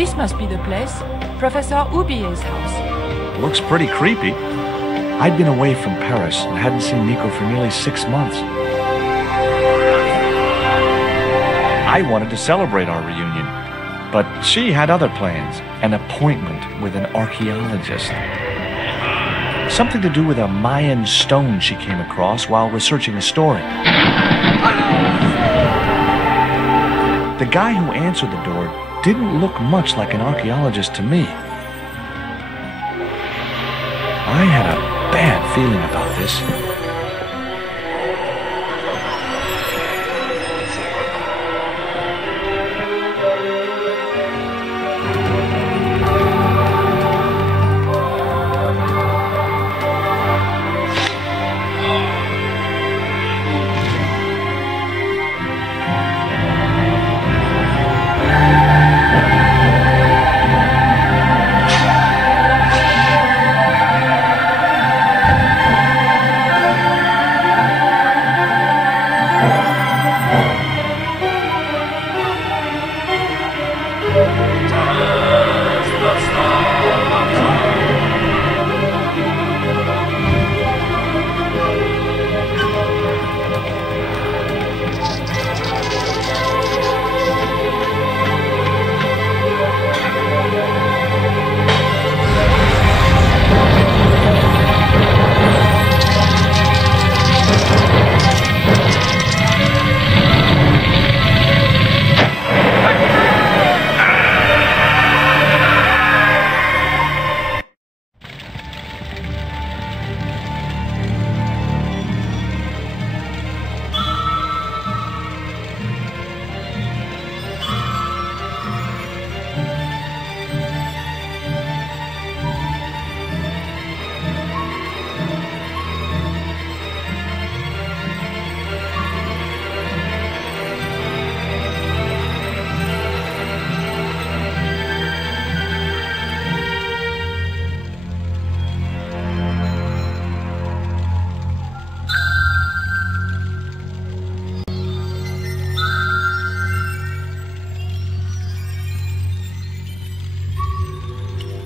This must be the place. Professor Ubier's house. Looks pretty creepy. I'd been away from Paris and hadn't seen Nico for nearly 6 months. I wanted to celebrate our reunion, but she had other plans. An appointment with an archaeologist. Something to do with a Mayan stone she came across while researching a story. The guy who answered the door didn't look much like an archaeologist to me. I had a bad feeling about this.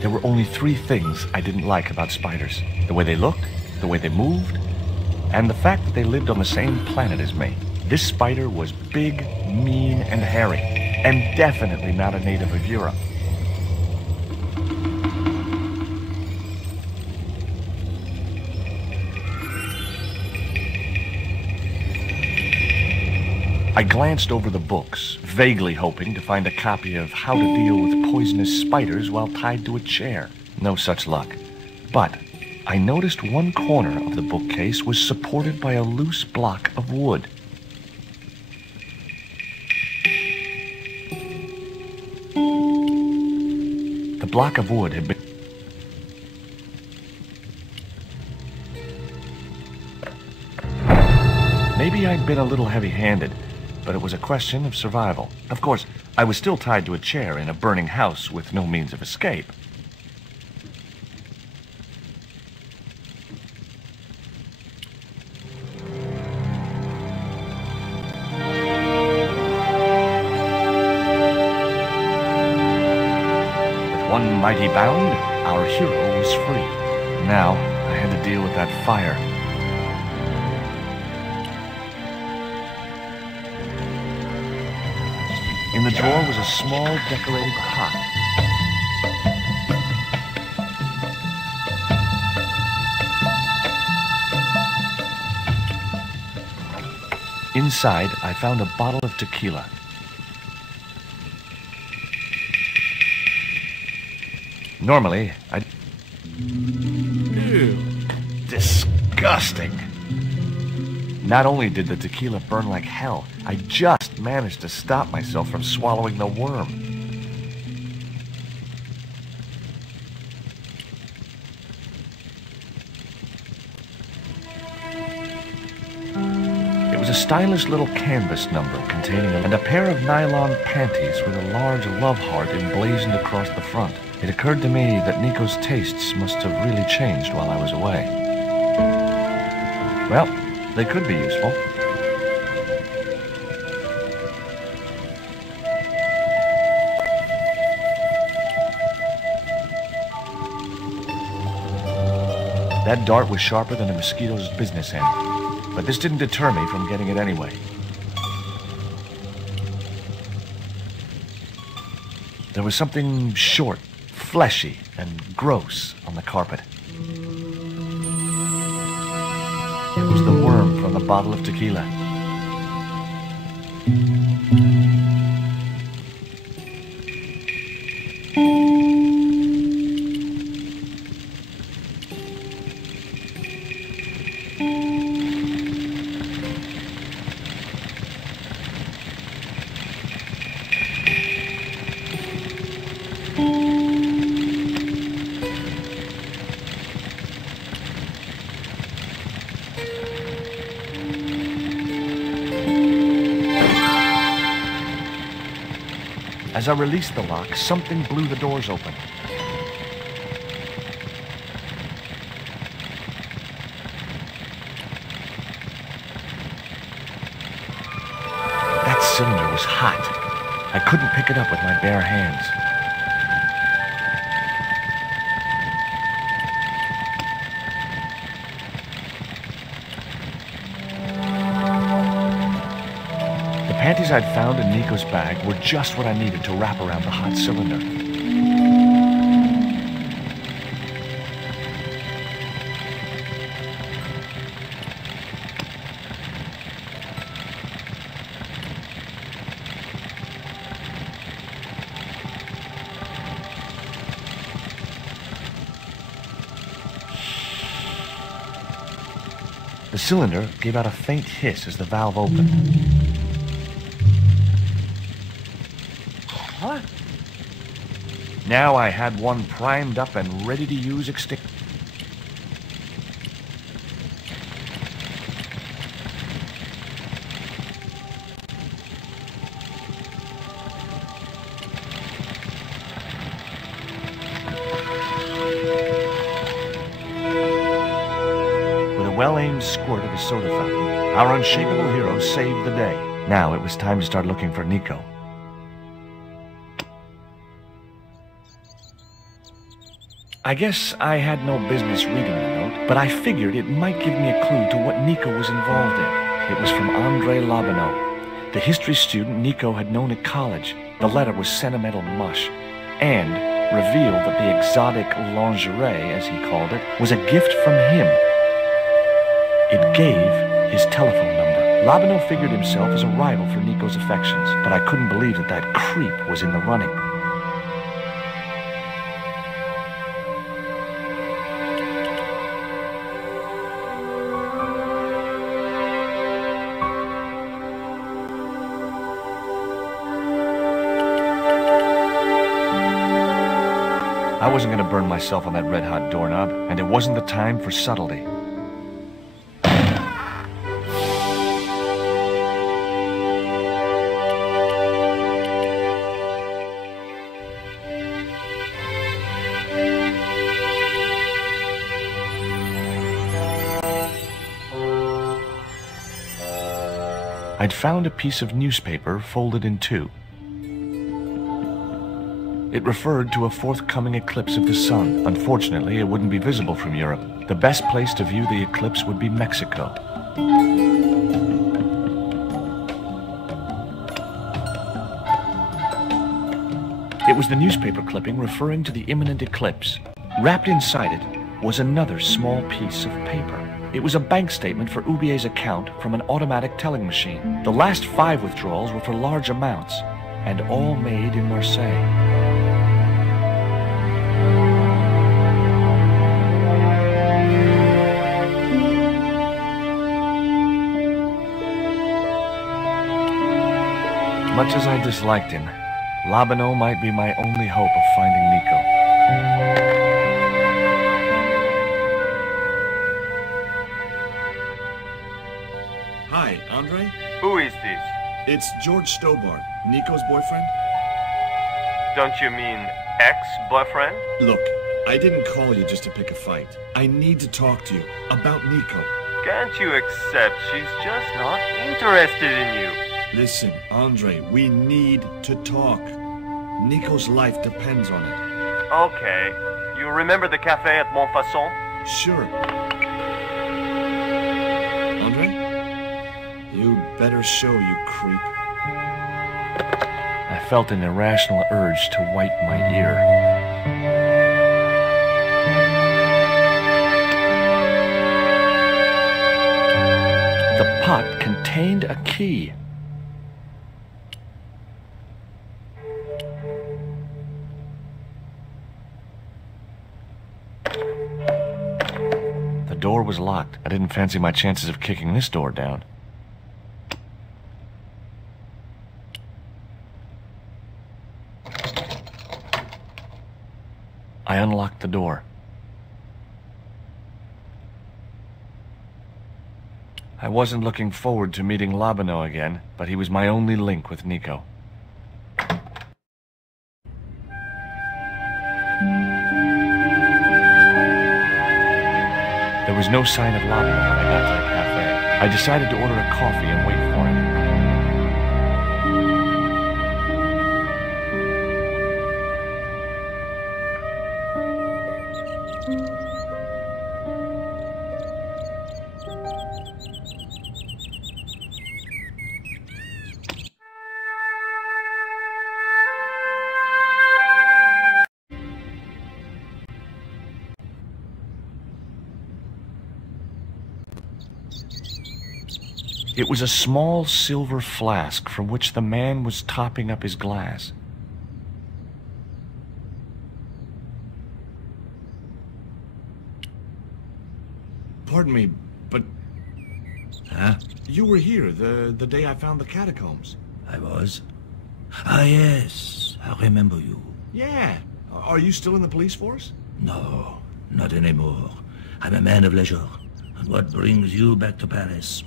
There were only 3 things I didn't like about spiders. The way they looked, the way they moved, and the fact that they lived on the same planet as me. This spider was big, mean, and hairy, and definitely not a native of Europe. I glanced over the books, vaguely hoping to find a copy of How to Deal with Poisonous Spiders While Tied to a Chair. No such luck. But I noticed one corner of the bookcase was supported by a loose block of wood. The block of wood had been... Maybe I'd been a little heavy-handed, but it was a question of survival. Of course, I was still tied to a chair in a burning house with no means of escape. With one mighty bound, our hero was free. Now, I had to deal with that fire. In the drawer was a small decorated pot. Inside, I found a bottle of tequila. Normally, I'd... Ew. Disgusting. Not only did the tequila burn like hell, I just managed to stop myself from swallowing the worm. It was a stylish little canvas number containing a pair of nylon panties with a large love heart emblazoned across the front. It occurred to me that Nico's tastes must have really changed while I was away. Well, they could be useful. That dart was sharper than a mosquito's business end. But this didn't deter me from getting it anyway. There was something short, fleshy, and gross on the carpet. It was the worm from the bottle of tequila. As I released the lock, something blew the doors open. That cylinder was hot. I couldn't pick it up with my bare hands. The panties I'd found in Nico's bag were just what I needed to wrap around the hot cylinder. The cylinder gave out a faint hiss as the valve opened. What? Now I had one primed up and ready to use extinguisher. With a well-aimed squirt of his soda fountain, our unshakable hero saved the day. Now it was time to start looking for Nico. I guess I had no business reading the note, but I figured it might give me a clue to what Nico was involved in. It was from Andre Labanau, the history student Nico had known at college. The letter was sentimental mush, and revealed that the exotic lingerie, as he called it, was a gift from him. It gave his telephone number. Labanau figured himself as a rival for Nico's affections, but I couldn't believe that that creep was in the running. I wasn't going to burn myself on that red-hot doorknob, and it wasn't the time for subtlety. I'd found a piece of newspaper folded in two. It referred to a forthcoming eclipse of the sun. Unfortunately, it wouldn't be visible from Europe. The best place to view the eclipse would be Mexico. It was the newspaper clipping referring to the imminent eclipse. Wrapped inside it was another small piece of paper. It was a bank statement for Ubier's account from an automatic telling machine. The last 5 withdrawals were for large amounts, and all made in Marseille. Much as I disliked him, Labanau might be my only hope of finding Nico. Hi, Andre? Who is this? It's George Stobart, Nico's boyfriend. Don't you mean ex-boyfriend? Look, I didn't call you just to pick a fight. I need to talk to you about Nico. Can't you accept she's just not interested in you? Listen, Andre, we need to talk. Nico's life depends on it. Okay. You remember the cafe at Montfaucon? Sure. Andre? You better show, you creep. I felt an irrational urge to wipe my ear. The pot contained a key. The door was locked. I didn't fancy my chances of kicking this door down. I unlocked the door. I wasn't looking forward to meeting Labano again, but he was my only link with Nico. There was no sign of Labano when I got to the cafe. I decided to order a coffee and wait for him. It was a small silver flask from which the man was topping up his glass. Pardon me, but Huh? you were here the day I found the catacombs. I was? Ah, yes. I remember you. Yeah. Are you still in the police force? No, not anymore. I'm a man of leisure. And what brings you back to Paris?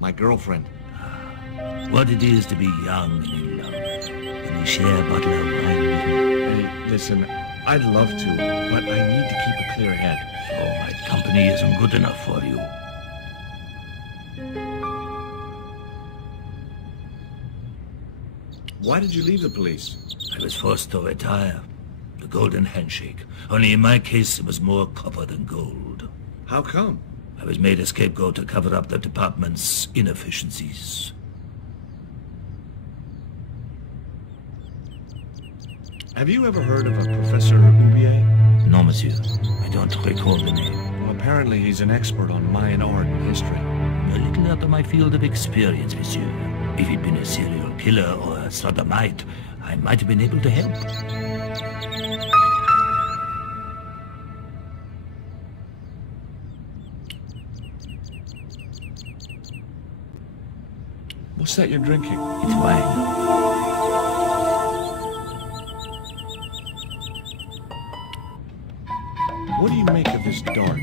My girlfriend. What it is to be young and in love. When you share a bottle of wine with me. Hey, listen, I'd love to, but I need to keep a clear head. So my company isn't good enough for you. Why did you leave the police? I was forced to retire. The golden handshake. Only in my case, it was more copper than gold. How come? I was made a scapegoat to cover up the department's inefficiencies. Have you ever heard of a Professor Oubier? No, monsieur. I don't recall the name. Well, apparently he's an expert on Mayan art and history. A little out of my field of experience, monsieur. If he'd been a serial killer or a sodomite, I might have been able to help. What's that you're drinking? It's wine. What do you make of this dart?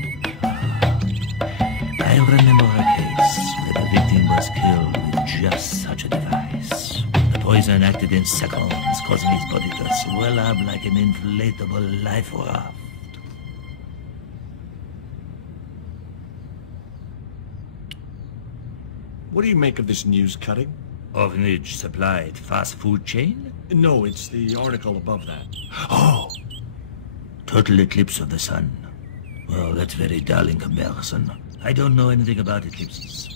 I remember a case where the victim was killed with just such a device. The poison acted in seconds, causing his body to swell up like an inflatable life raft. What do you make of this news cutting? Orphanage supplied fast food chain? No, it's the article above that. Oh! Total eclipse of the sun. Well, that's very dull in comparison. I don't know anything about eclipses.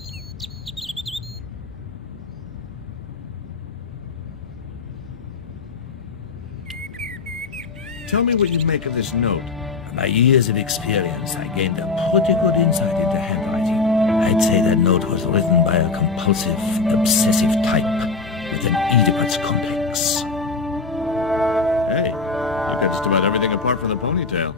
Tell me what you make of this note. From my years of experience, I gained a pretty good insight into handwriting. I'd say that note was written by a compulsive, obsessive type with an Oedipus complex. Hey, you got just about everything apart from the ponytail.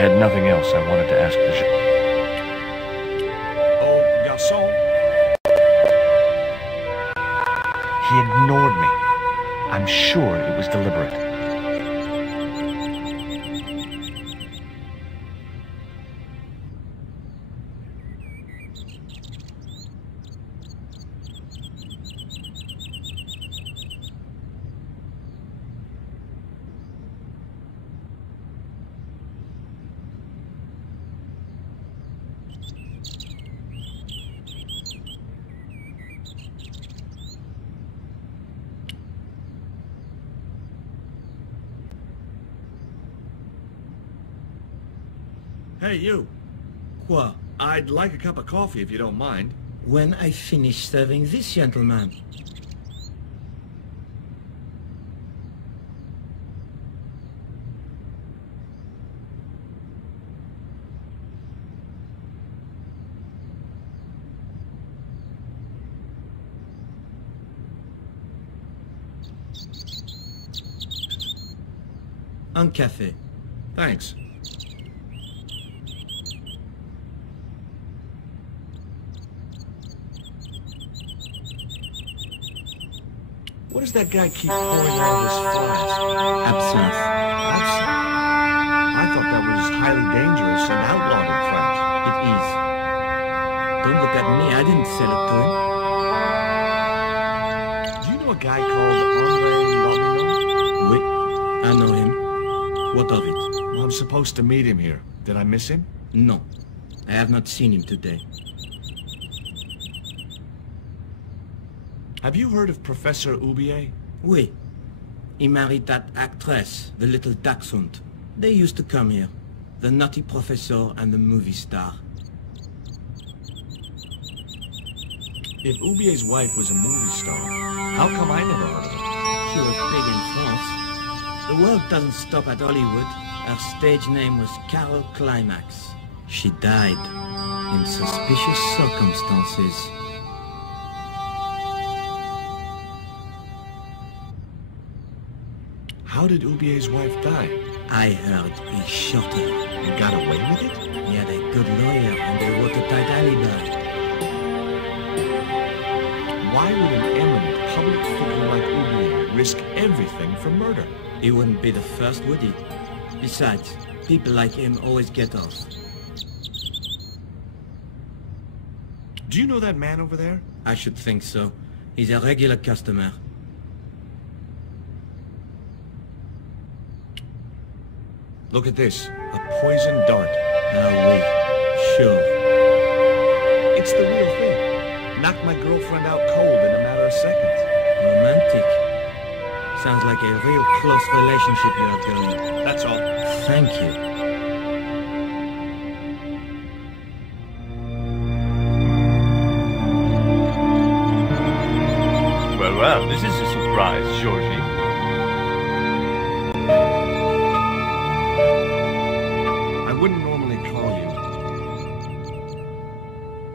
had nothing else I wanted to ask the Oh, garçon. He ignored me. I'm sure it was deliberate. Hey, you. Quoi? I'd like a cup of coffee if you don't mind. When I finish serving this gentleman. Un café. Thanks. What does that guy keep pouring out of his flask? Absinthe. Absinthe? I thought that was highly dangerous and outlawed in France. It is. Don't look at me, I didn't sell it to him. Do you know a guy called Andre Lobino? Oui, I know him. What of it? Well, I'm supposed to meet him here. Did I miss him? No, I have not seen him today. Have you heard of Professor Oubier? Oui. He married that actress, the little dachshund. They used to come here. The nutty professor and the movie star. If Oubier's wife was a movie star, how come I never heard of her? She was big in France. The world doesn't stop at Hollywood. Her stage name was Carol Climax. She died in suspicious circumstances. How did Oubier's wife die? I heard he shot her. And got away with it? He had a good lawyer and they wrote a tight alibi. Why would an eminent public figure like Oubier risk everything for murder? He wouldn't be the first, would he? Besides, people like him always get off. Do you know that man over there? I should think so. He's a regular customer. Look at this. A poison dart. Ah oui, sure. It's the real thing. Knocked my girlfriend out cold in a matter of seconds. Romantic. Sounds like a real close relationship you have going. That's all. Thank you. Well, this is a surprise, Georgie. I wouldn't normally call you.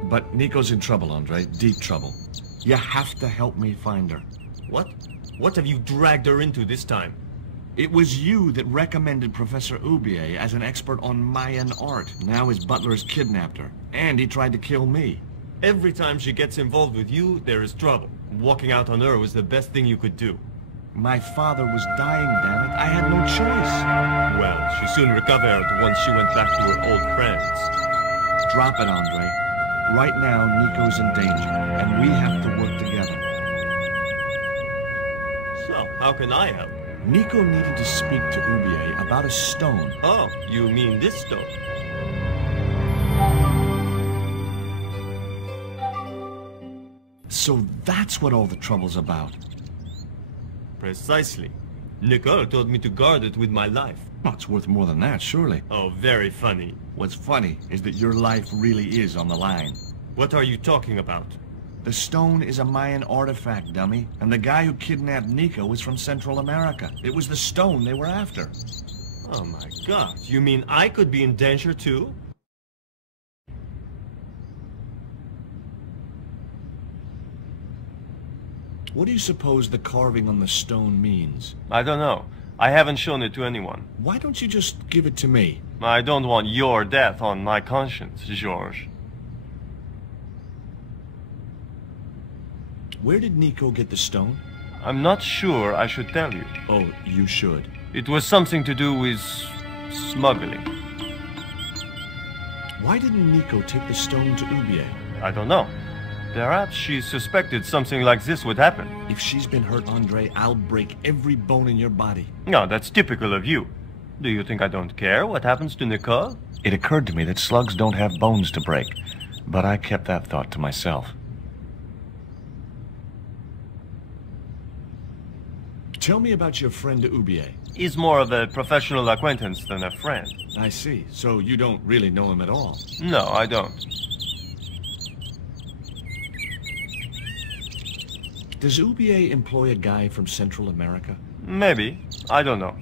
But Nico's in trouble, Andre. Deep trouble. You have to help me find her. What? What have you dragged her into this time? It was you that recommended Professor Oubier as an expert on Mayan art. Now his butler has kidnapped her. And he tried to kill me. Every time she gets involved with you, there is trouble. Walking out on her was the best thing you could do. My father was dying, damn it. I had no choice. Well, she soon recovered once she went back to her old friends. Drop it, Andre. Right now, Nico's in danger, and we have to work together. So, how can I help? Nico needed to speak to Oubier about a stone. Oh, you mean this stone? So that's what all the trouble's about. Precisely. Nicole told me to guard it with my life. Well, it's worth more than that, surely. Oh, very funny. What's funny is that your life really is on the line. What are you talking about? The stone is a Mayan artifact, dummy. And the guy who kidnapped Nico was from Central America. It was the stone they were after. Oh my god, you mean I could be in danger too? What do you suppose the carving on the stone means? I don't know. I haven't shown it to anyone. Why don't you just give it to me? I don't want your death on my conscience, George. Where did Nico get the stone? I'm not sure I should tell you. Oh, you should. It was something to do with smuggling. Why didn't Nico take the stone to Ubier? I don't know. Perhaps she suspected something like this would happen. If she's been hurt, Andre, I'll break every bone in your body. No, that's typical of you. Do you think I don't care what happens to Nicole? It occurred to me that slugs don't have bones to break, but I kept that thought to myself. Tell me about your friend Ubier. He's more of a professional acquaintance than a friend. I see. So you don't really know him at all? No, I don't. Does Ubier employ a guy from Central America? Maybe. I don't know.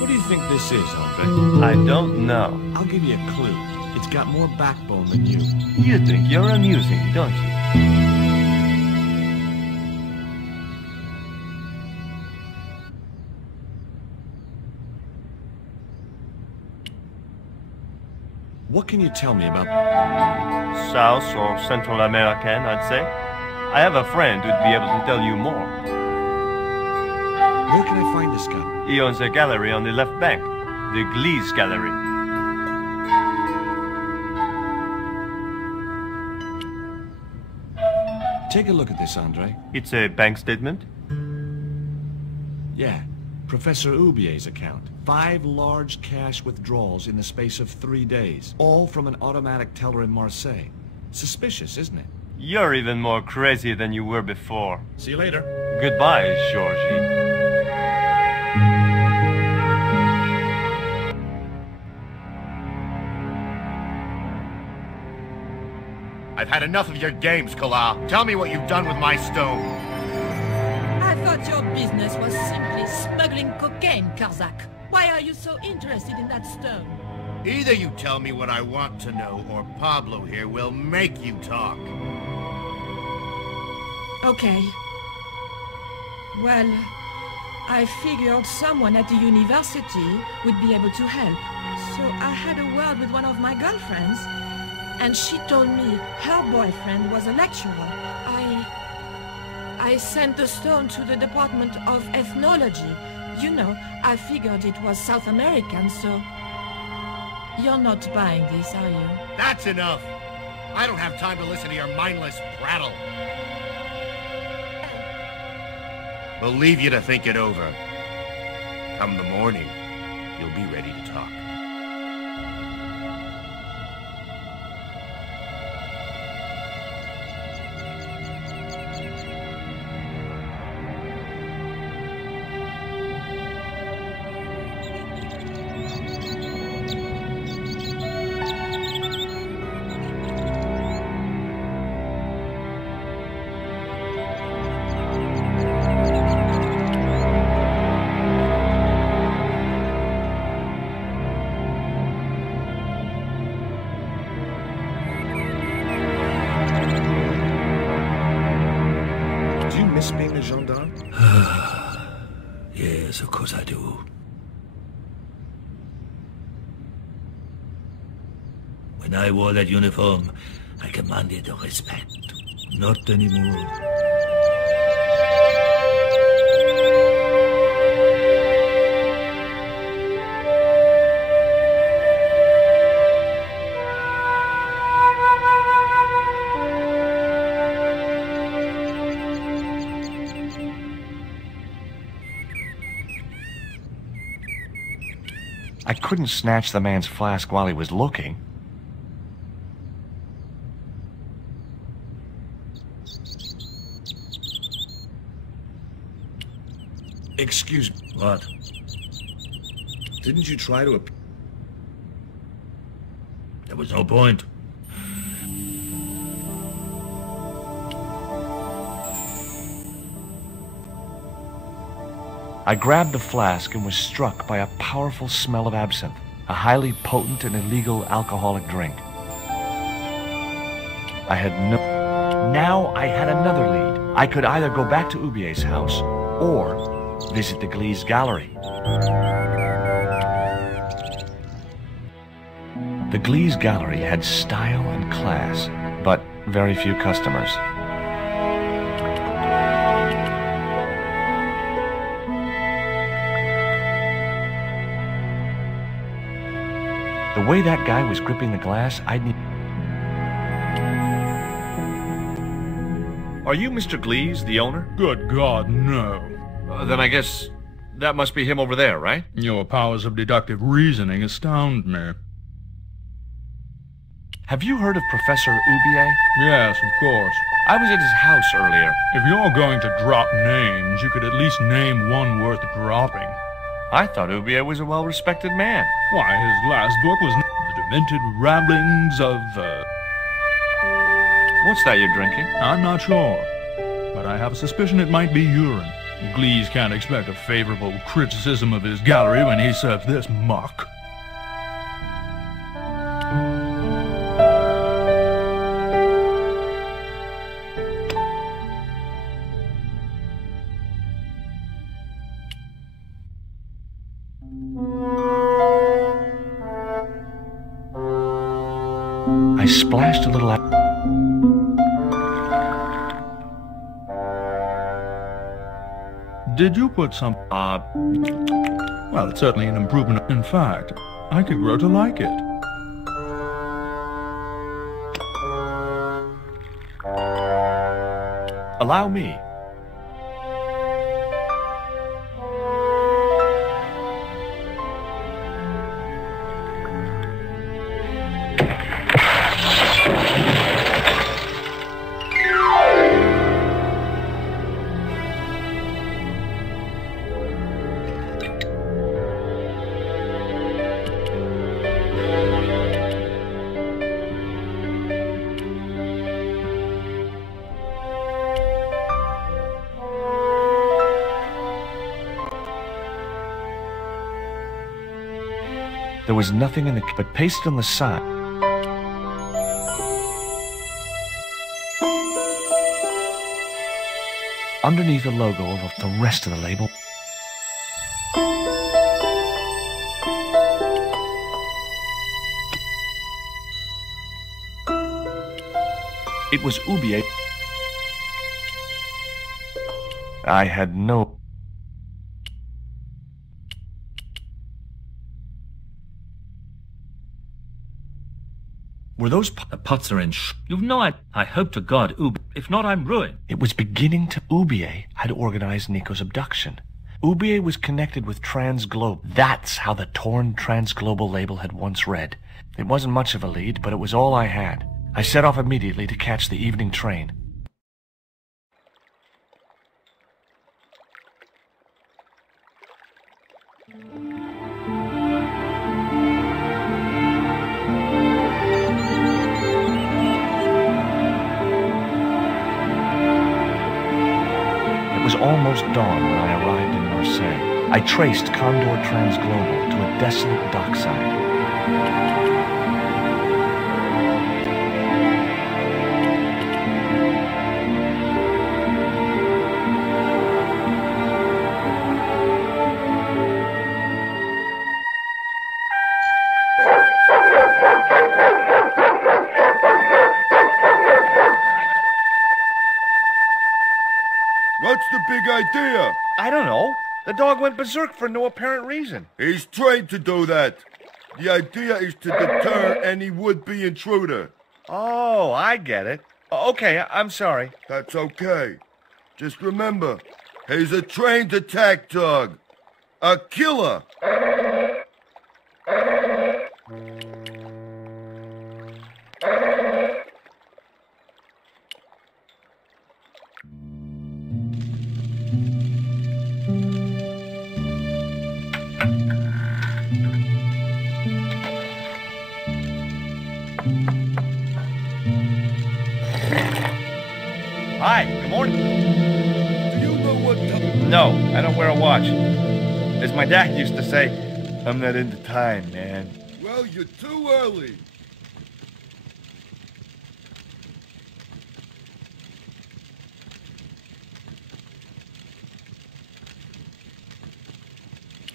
What do you think this is, Andre? I don't know. I'll give you a clue. It's got more backbone than you. You think you're amusing, don't you? What can you tell me about... South or Central American, I'd say. I have a friend who'd be able to tell you more. Where can I find this guy? He owns a gallery on the left bank. The Glees Gallery. Take a look at this, Andre. It's a bank statement? Yeah. Professor Ubier's account. 5 large cash withdrawals in the space of 3 days. All from an automatic teller in Marseille. Suspicious, isn't it? You're even more crazy than you were before. See you later. Goodbye, Georgie. I've had enough of your games, Kala. Tell me what you've done with my stone. I thought your business was simply smuggling cocaine, Karzak. Why are you so interested in that stone? Either you tell me what I want to know, or Pablo here will make you talk. Okay. Well, I figured someone at the university would be able to help. So I had a word with one of my girlfriends, and she told me her boyfriend was a lecturer. I sent the stone to the Department of Ethnology. You know, I figured it was South American, so... You're not buying this, are you? That's enough! I don't have time to listen to your mindless prattle. We'll leave you to think it over. Come the morning, you'll be ready to talk. Being a gendarme? Yes, of course I do. When I wore that uniform, I commanded respect. Not anymore. I couldn't snatch the man's flask while he was looking. Excuse me. What? Didn't you try to... There was no point. I grabbed the flask and was struck by a powerful smell of absinthe, a highly potent and illegal alcoholic drink. Now I had another lead. I could either go back to Ubier's house or visit the Glee's gallery. The Glee's gallery had style and class, but very few customers. The way that guy was gripping the glass, I'd need... Are you Mr. Glees, the owner? Good God, no. Then I guess that must be him over there, right? Your powers of deductive reasoning astound me. Have you heard of Professor Ubier? Yes, of course. I was at his house earlier. If you're going to drop names, you could at least name one worth dropping. I thought Ubier was a well-respected man. Why, his last book was The Demented Ramblings of, What's that you're drinking? I'm not sure, but I have a suspicion it might be urine. Glees can't expect a favorable criticism of his gallery when he serves this muck. I splashed a little out. Did you put some... Well, it's certainly an improvement. In fact, I could grow to like it. Allow me. There was nothing in the... but pasted on the side. Underneath the logo of the rest of the label. It was Ubier. I had no... Were those The pots are in You've no idea. I hope to God, if not, I'm ruined. It was beginning to... Ubier had organized Nico's abduction. Ubier was connected with Transglobe. That's how the torn Transglobal label had once read. It wasn't much of a lead, but it was all I had. I set off immediately to catch the evening train. It was almost dawn when I arrived in Marseille. I traced Condor Transglobal to a desolate dockside. What's the big idea? I don't know. The dog went berserk for no apparent reason. He's trained to do that. The idea is to deter any would-be intruder. Oh, I get it. Okay, I'm sorry. That's okay. Just remember, he's a trained attack dog. A killer. Hi, good morning. Do you know what time? No, I don't wear a watch. As my dad used to say, I'm not into time, man. Well, you're too early.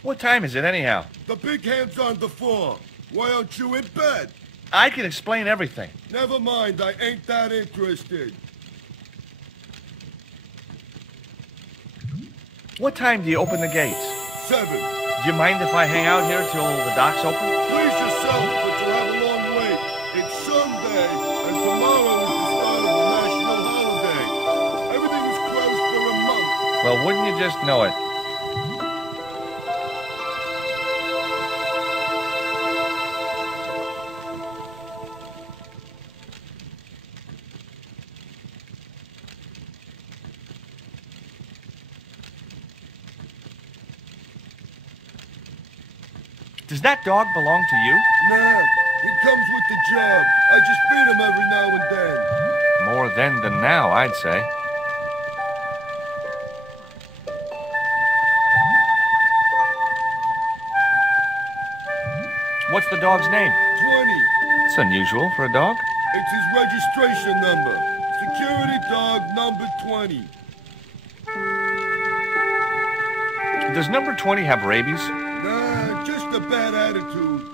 What time is it anyhow? The big hand's on the floor. Why aren't you in bed? I can explain everything. Never mind, I ain't that interested. What time do you open the gates? 7. Do you mind if I hang out here till the docks open? Please yourself, but you'll have a long wait. It's Sunday, and tomorrow is the start of a national holiday. Everything is closed for a month. Well, wouldn't you just know it? Does that dog belong to you? Nah, he comes with the job. I just feed him every now and then. More then than now, I'd say. What's the dog's name? 20. It's unusual for a dog. It's his registration number. Security dog number 20. Does number 20 have rabies? Nah, just a bad attitude.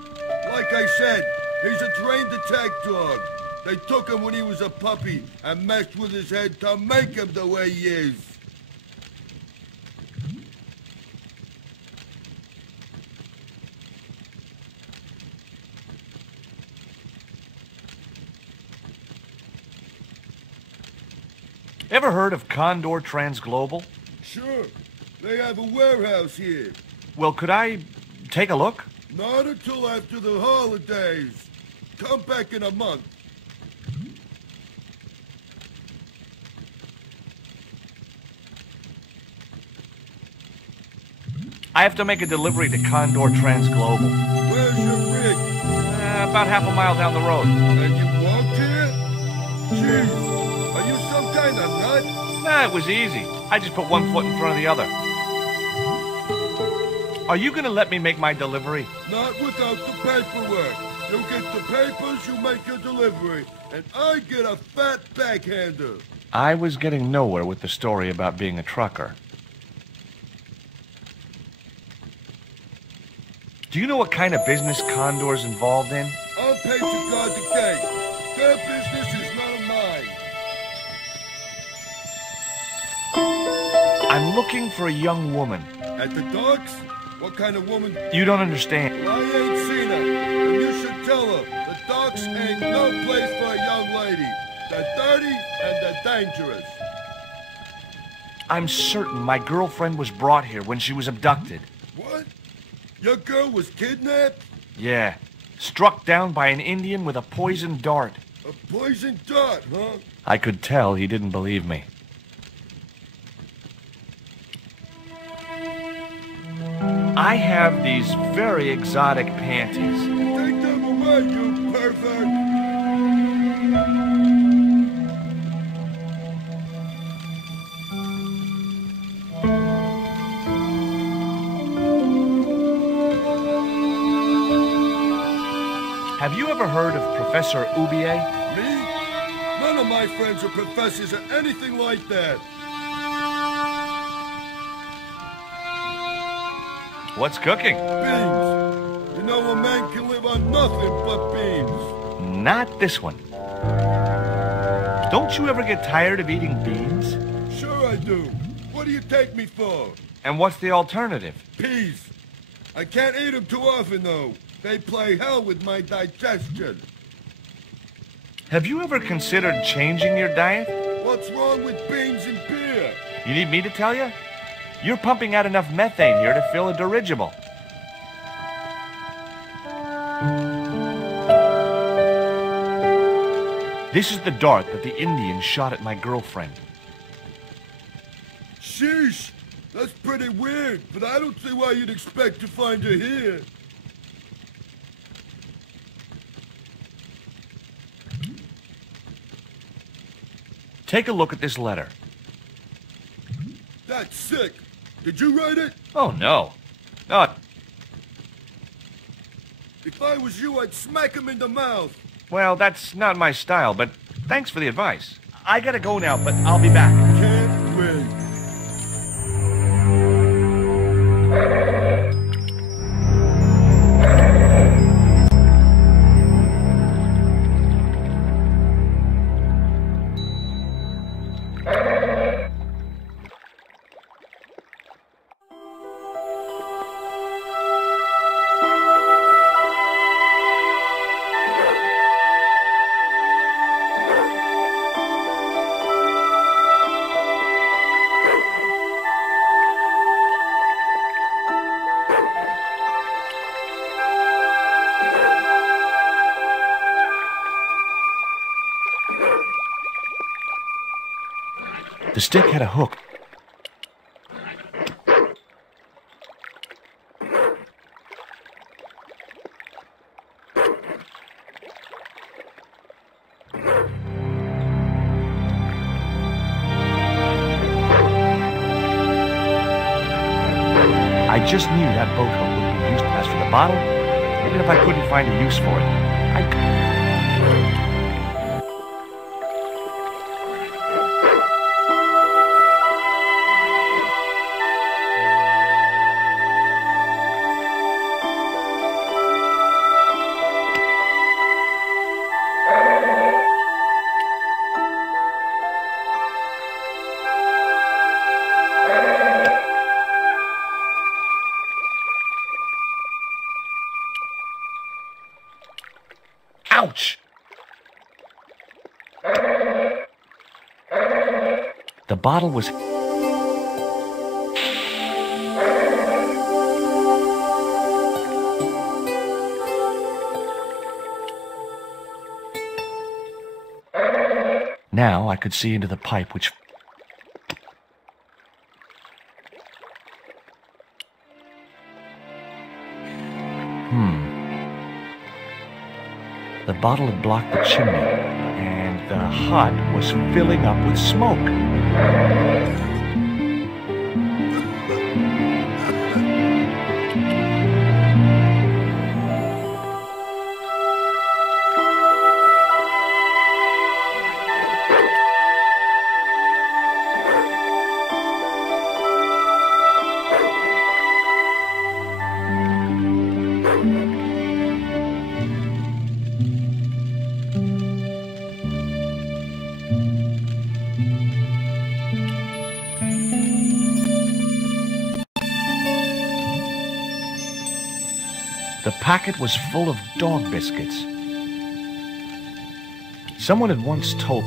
Like I said, he's a trained attack dog. They took him when he was a puppy and messed with his head to make him the way he is. Ever heard of Condor Transglobal? Sure. They have a warehouse here. Well, could I take a look? Not until after the holidays. Come back in a month. I have to make a delivery to Condor Transglobal. Where's your rig? About half a mile down the road. And you walked here? Jeez, are you some kind of nut? Nah, it was easy. I just put one foot in front of the other. Are you gonna let me make my delivery? Not without the paperwork. You get the papers, you make your delivery. And I get a fat backhander. I was getting nowhere with the story about being a trucker. Do you know what kind of business Condor's involved in? I'm paid to guard the gate. Their business is none of mine. I'm looking for a young woman. At the docks? What kind of woman? You don't understand. Well, I ain't seen her. And you should tell her, the docks ain't no place for a young lady. They're dirty and they're dangerous. I'm certain my girlfriend was brought here when she was abducted. What? Your girl was kidnapped? Yeah. Struck down by an Indian with a poisoned dart. A poisoned dart, huh? I could tell he didn't believe me. I have these very exotic panties. Take them away, you pervert! Have you ever heard of Professor Ubier? Me? None of my friends are professors or anything like that. What's cooking? Beans. You know a man can live on nothing but beans. Not this one. Don't you ever get tired of eating beans? Sure I do. What do you take me for? And what's the alternative? Peas. I can't eat them too often, though. They play hell with my digestion. Have you ever considered changing your diet? What's wrong with beans and beer? You need me to tell you? You're pumping out enough methane here to fill a dirigible. This is the dart that the Indians shot at my girlfriend. Sheesh. That's pretty weird, but I don't see why you'd expect to find her here. Take a look at this letter. That's sick. Did you write it? Oh, no. No. If I was you, I'd smack him in the mouth. Well, that's not my style, but thanks for the advice. I gotta go now, but I'll be back. Can't wait. The stick had a hook. I just knew that boat hook would be used. As for the bottle, even if I couldn't find a use for it, ouch! The bottle was... Now I could see into the pipe, which... The bottle had blocked the chimney, and the hut was filling up with smoke. The packet was full of dog biscuits. Someone had once told...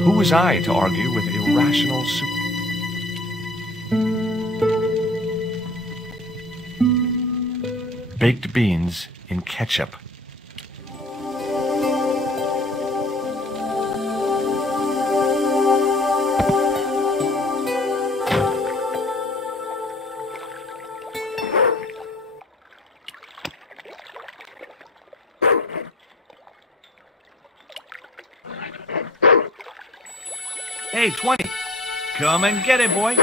Who was I to argue with irrational baked beans in ketchup? Hey, 20. Come and get it, boy.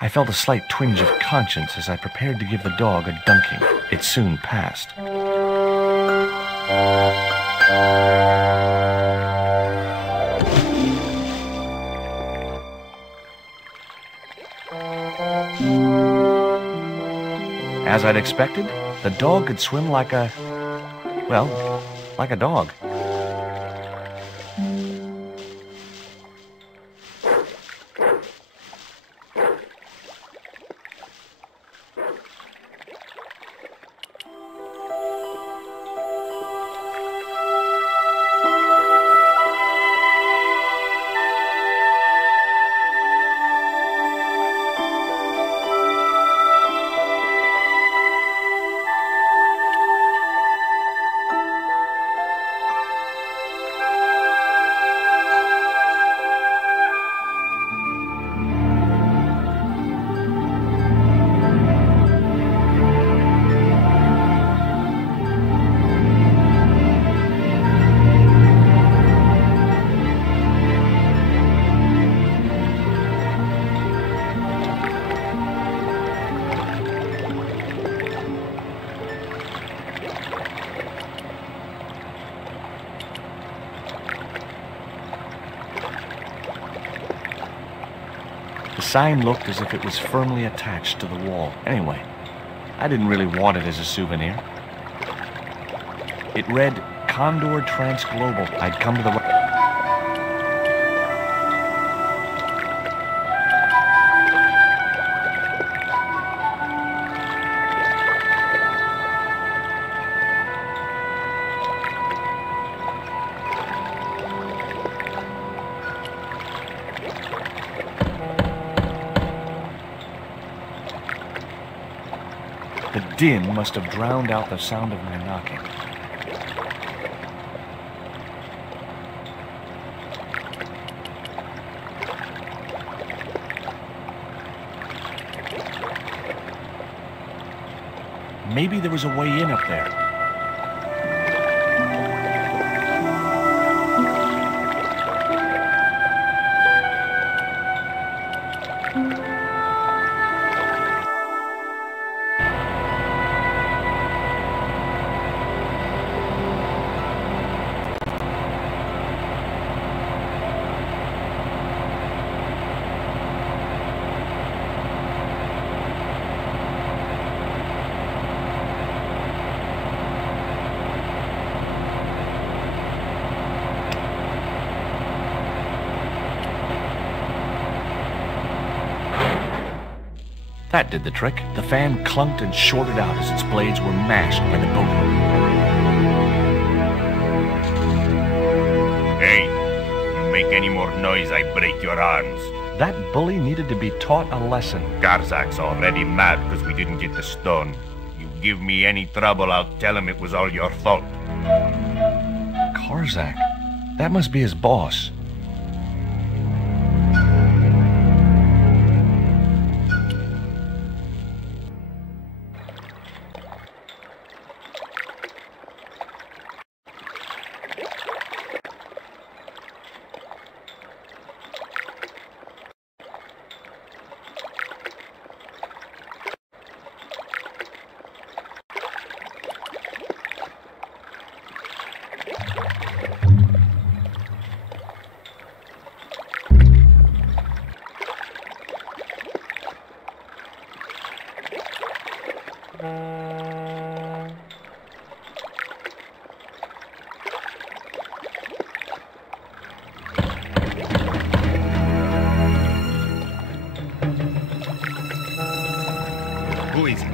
I felt a slight twinge of conscience as I prepared to give the dog a dunking. It soon passed. As I'd expected, the dog could swim like a... well, like a dog. The sign looked as if it was firmly attached to the wall. Anyway, I didn't really want it as a souvenir. It read, Condor Transglobal. I'd come to the... The din must have drowned out the sound of my knocking. Maybe there was a way in up there. That did the trick. The fan clunked and shorted out as its blades were mashed by the boat hook. Hey, you make any more noise, I break your arms. That bully needed to be taught a lesson. Garzak's already mad because we didn't get the stone. You give me any trouble, I'll tell him it was all your fault. Karzak? That must be his boss. Who is it?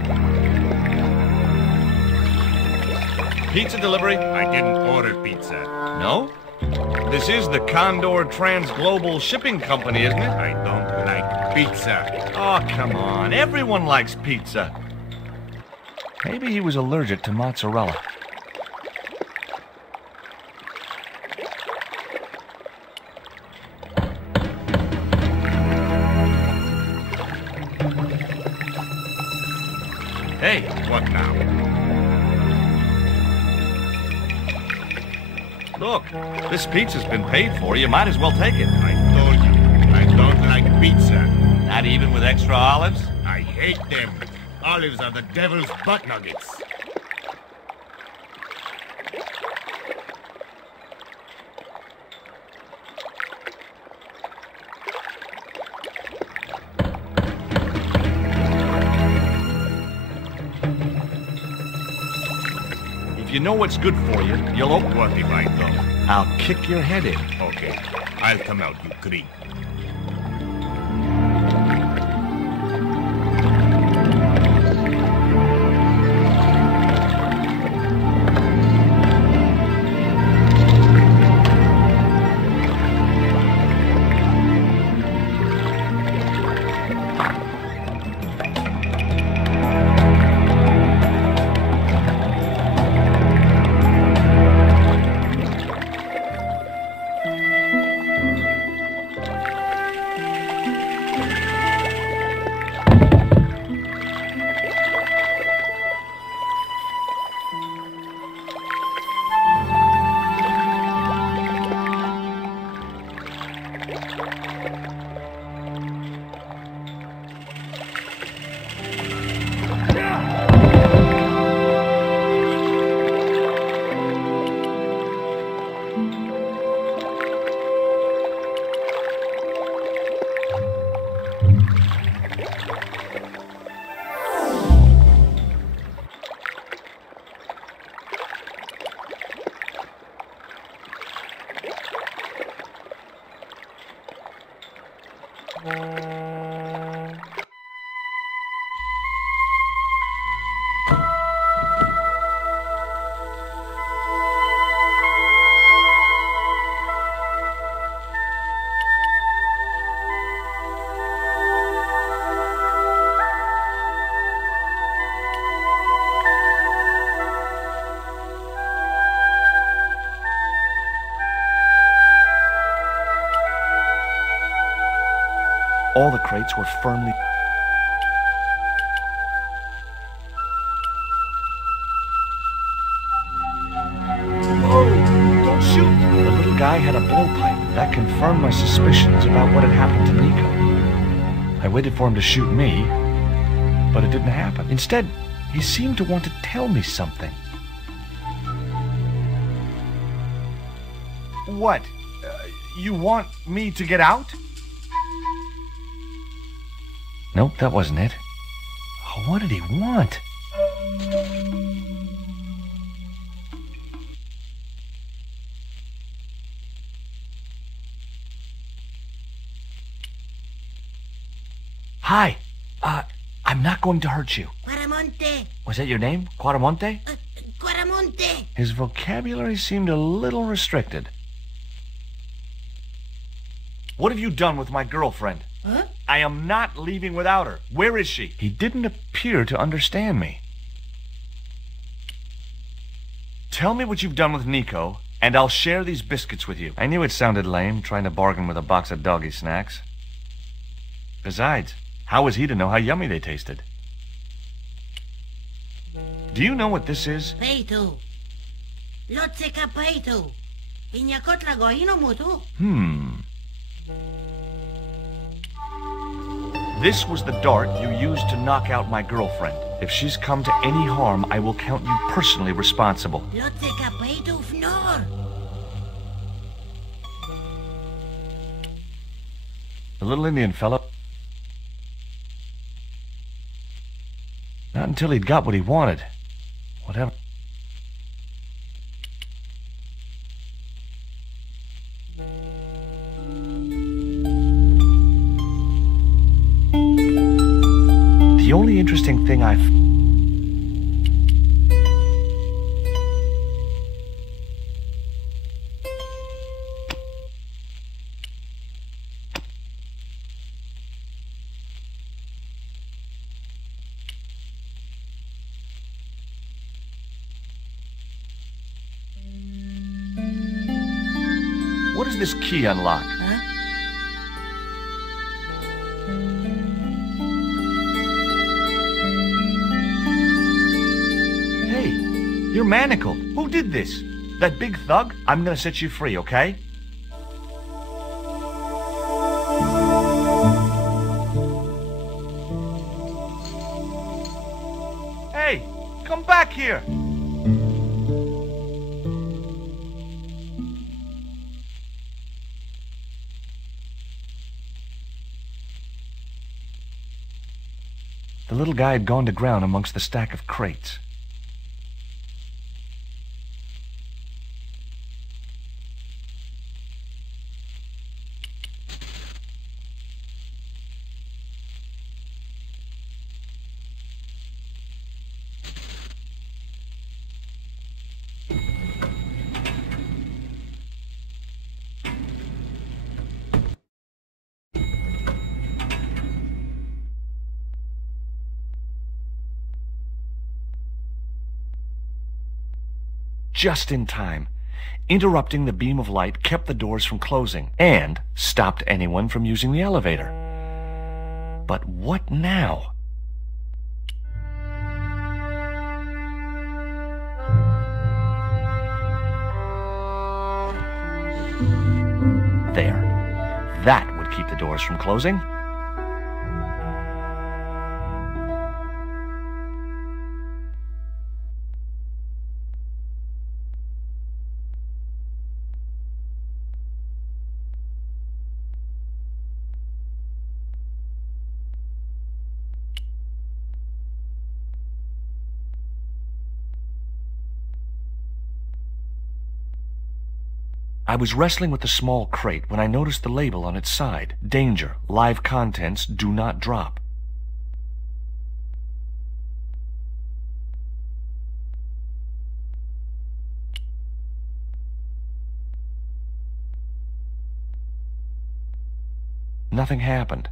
Pizza delivery? I didn't order pizza. No? This is the Condor Trans-Global Shipping Company, isn't it? I don't like pizza. Oh, come on. Everyone likes pizza. Maybe he was allergic to mozzarella. Hey, what now? Look, this pizza's been paid for. You might as well take it. I told you, I don't like pizza. Not even with extra olives? I hate them. Olives are the devil's butt nuggets. If you know what's good for you, you'll open. What if I don't? I'll kick your head in. Okay, I'll come out, you creep. the crates were firmly... Whoa! Don't shoot! The little guy had a blowpipe. That confirmed my suspicions about what had happened to Nico. I waited for him to shoot me, but it didn't happen. Instead, he seemed to want to tell me something. What? You want me to get out? Nope, that wasn't it. Oh, what did he want? Hi. I'm not going to hurt you. Quaramonte. Was that your name? Quaramonte? Quaramonte. His vocabulary seemed a little restricted. What have you done with my girlfriend? Huh? I am not leaving without her. Where is she? He didn't appear to understand me. Tell me what you've done with Nico, and I'll share these biscuits with you. I knew it sounded lame, trying to bargain with a box of doggy snacks. Besides, how was he to know how yummy they tasted? Do you know what this is? Peito. Lotseka peito. Inyakotla gohino mutu. This was the dart you used to knock out my girlfriend. If she's come to any harm, I will count you personally responsible. Lotseka peito fnor. The little Indian fellow. Not until he'd got what he wanted. Whatever. The only interesting thing What does this key unlock? Huh? Hey, you're manacled. Who did this? That big thug? I'm gonna set you free, okay? Hey, come back here! The little guy had gone to ground amongst the stack of crates. Just in time. Interrupting the beam of light kept the doors from closing and stopped anyone from using the elevator. But what now? There. That would keep the doors from closing. I was wrestling with the small crate when I noticed the label on its side. Danger. Live contents do not drop. Nothing happened.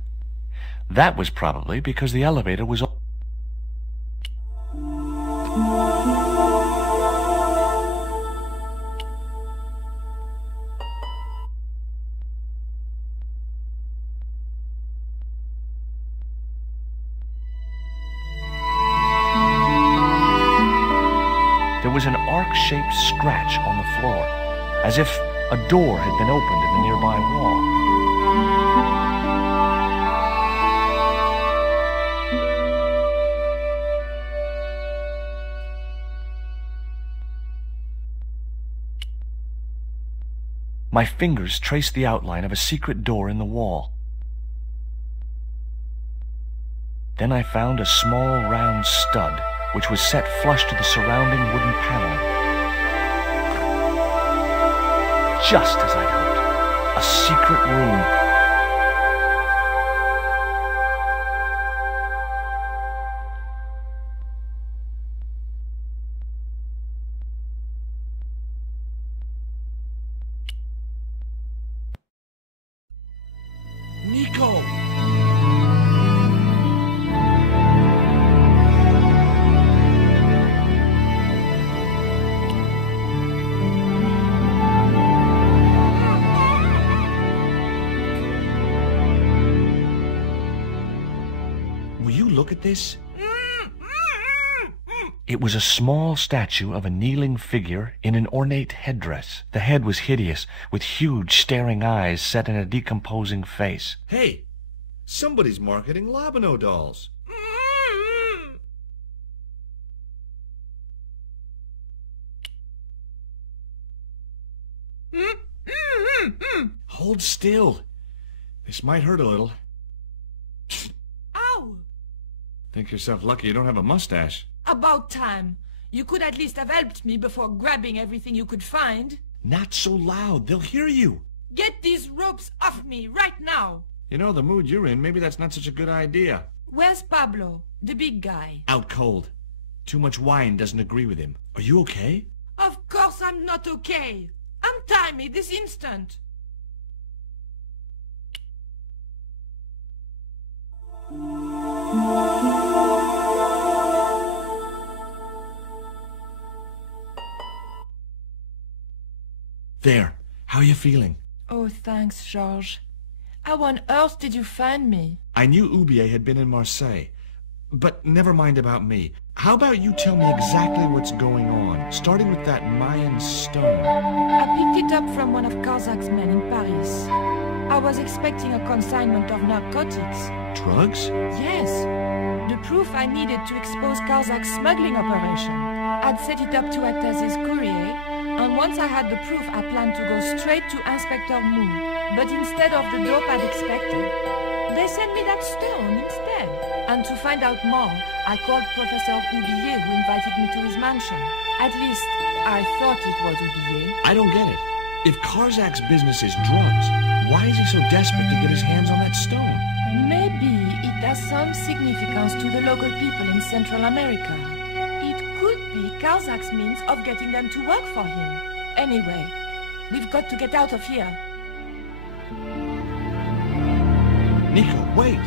That was probably because the elevator was... there was an arc-shaped scratch on the floor, as if a door had been opened in the nearby wall. My fingers traced the outline of a secret door in the wall. Then I found a small round stud, which was set flush to the surrounding wooden paneling. Just as I'd hoped, a secret room. Nico! Will you look at this? It was a small statue of a kneeling figure in an ornate headdress. The head was hideous, with huge staring eyes set in a decomposing face. Hey, somebody's marketing Labino dolls. Hold still. This might hurt a little. Ow! Think yourself lucky you don't have a mustache. About time. You could at least have helped me before grabbing everything you could find. Not so loud. They'll hear you. Get these ropes off me right now. You know, the mood you're in, maybe that's not such a good idea. Where's Pablo, the big guy? Out cold. Too much wine doesn't agree with him. Are you okay? Of course I'm not okay. Untie me this instant. There. How are you feeling? Oh, thanks, Georges. How on earth did you find me? I knew Ubier had been in Marseille. But never mind about me. How about you tell me exactly what's going on, starting with that Mayan stone? I picked it up from one of Carzak's men in Paris. I was expecting a consignment of narcotics. Drugs? Yes. The proof I needed to expose Carzak's smuggling operation. I'd set it up to act as his courier, and once I had the proof, I planned to go straight to Inspector Mou. But instead of the dope I'd expected, they sent me that stone instead. And to find out more, I called Professor Ubier, who invited me to his mansion. At least, I thought it was Ubier. I don't get it. If Karzak's business is drugs, why is he so desperate to get his hands on that stone? Maybe it has some significance to the local people in Central America. It could be Karzak's means of getting them to work for him. Anyway, we've got to get out of here. Nico, wait!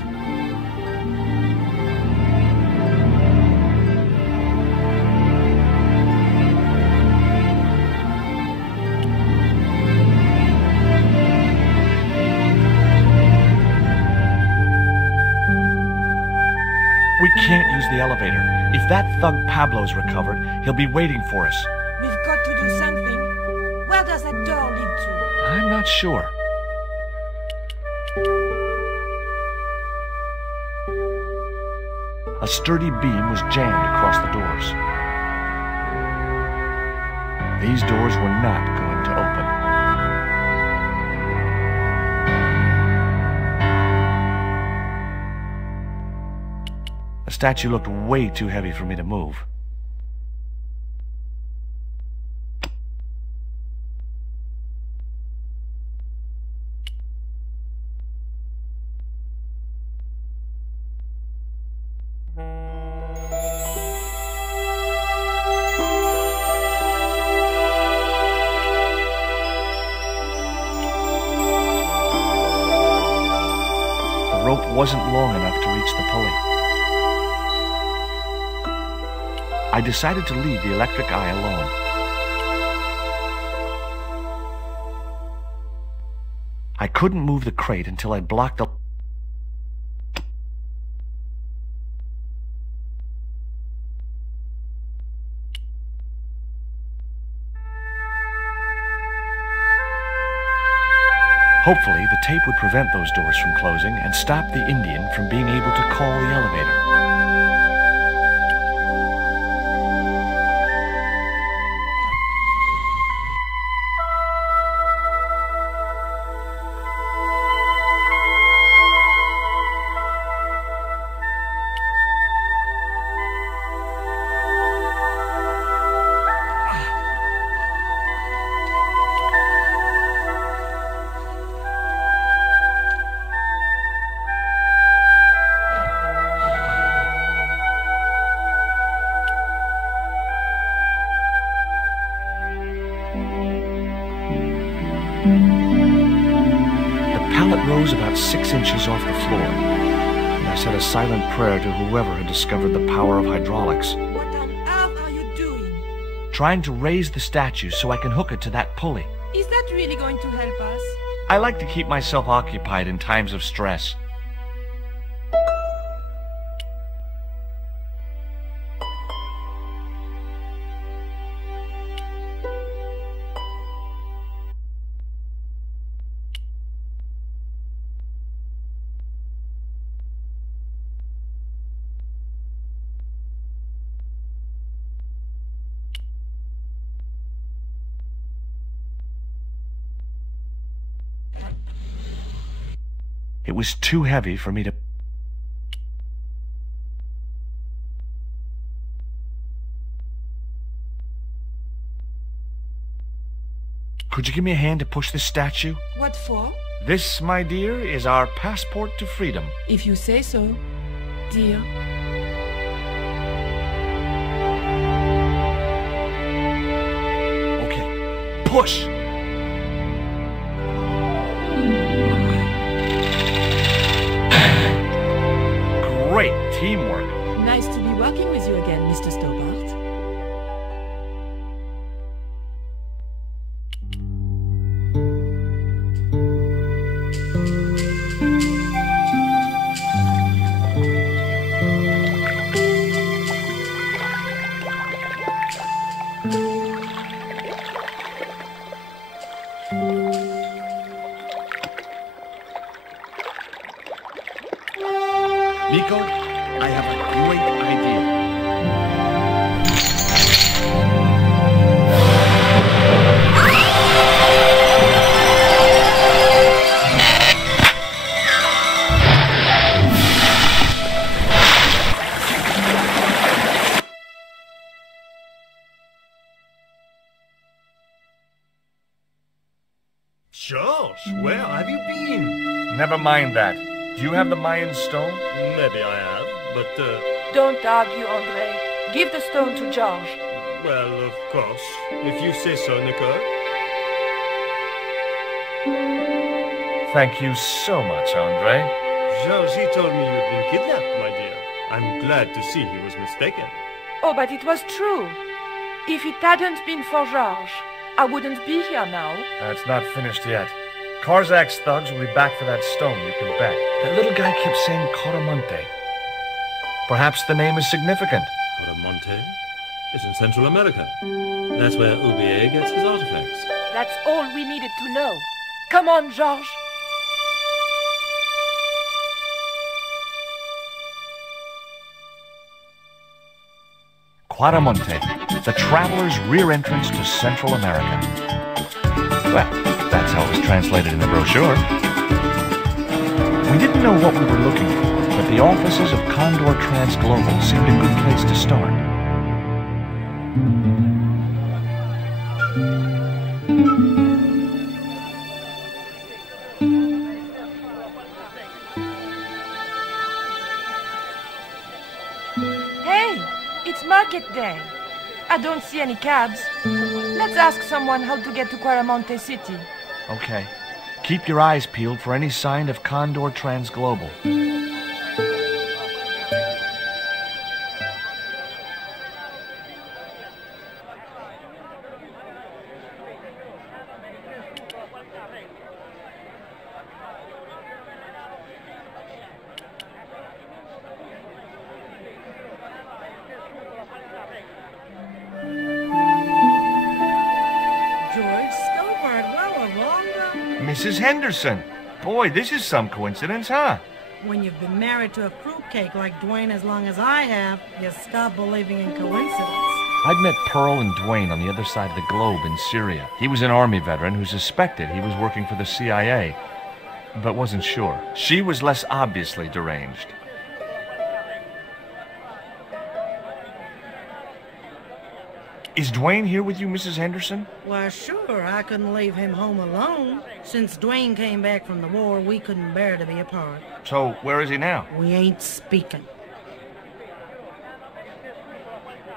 We can't use the elevator. If that thug Pablo's recovered, he'll be waiting for us. We've got to do something. Where does that door lead to? I'm not sure. A sturdy beam was jammed across the doors. These doors were not going to open. The statue looked way too heavy for me to move. The rope wasn't long enough to reach the pulley. I decided to leave the electric eye alone. I couldn't move the crate until I blocked the... Hopefully, the tape would prevent those doors from closing and stop the Indian from being able to call the elevator. Rose about 6 inches off the floor, and I said a silent prayer to whoever had discovered the power of hydraulics. What on earth are you doing? Trying to raise the statue so I can hook it to that pulley. Is that really going to help us? I like to keep myself occupied in times of stress. It was too heavy for me to... Could you give me a hand to push this statue? What for? This, my dear, is our passport to freedom. If you say so, dear. Okay, push! Great teamwork. Nice to be working with you again, Mr. Stobart. Nico, I have a great idea. George, where have you been? Never mind that. Do you have the Mayan stone? Maybe I have, but, Don't argue, Andre. Give the stone to George. well, of course. If you say so, Nicole. Thank you so much, Andre. Georgie told me you'd been kidnapped, my dear. I'm glad to see he was mistaken. Oh, but it was true. If it hadn't been for George, I wouldn't be here now. It's not finished yet. Karzak's thugs will be back for that stone, you can bet. That little guy kept saying Coramonte. Perhaps the name is significant. Coramonte is in Central America. That's where Ubier gets his artifacts. That's all we needed to know. Come on, George. Quaramonte, the traveler's rear entrance to Central America. Well, that's how it was translated in the brochure. We didn't know what we were looking for, but the offices of Condor Transglobal seemed a good place to start. Hey, it's market day. I don't see any cabs. Let's ask someone how to get to Quaramonte City. Okay. Keep your eyes peeled for any sign of Condor Transglobal. Mrs. Henderson. Boy, this is some coincidence, huh? When you've been married to a fruitcake like Dwayne as long as I have, you stop believing in coincidence. I'd met Pearl and Dwayne on the other side of the globe in Syria. He was an Army veteran who suspected he was working for the CIA, but wasn't sure. She was less obviously deranged. Is Dwayne here with you, Mrs. Henderson? Why, sure, I couldn't leave him home alone. Since Dwayne came back from the war, we couldn't bear to be apart. So, where is he now? We ain't speaking.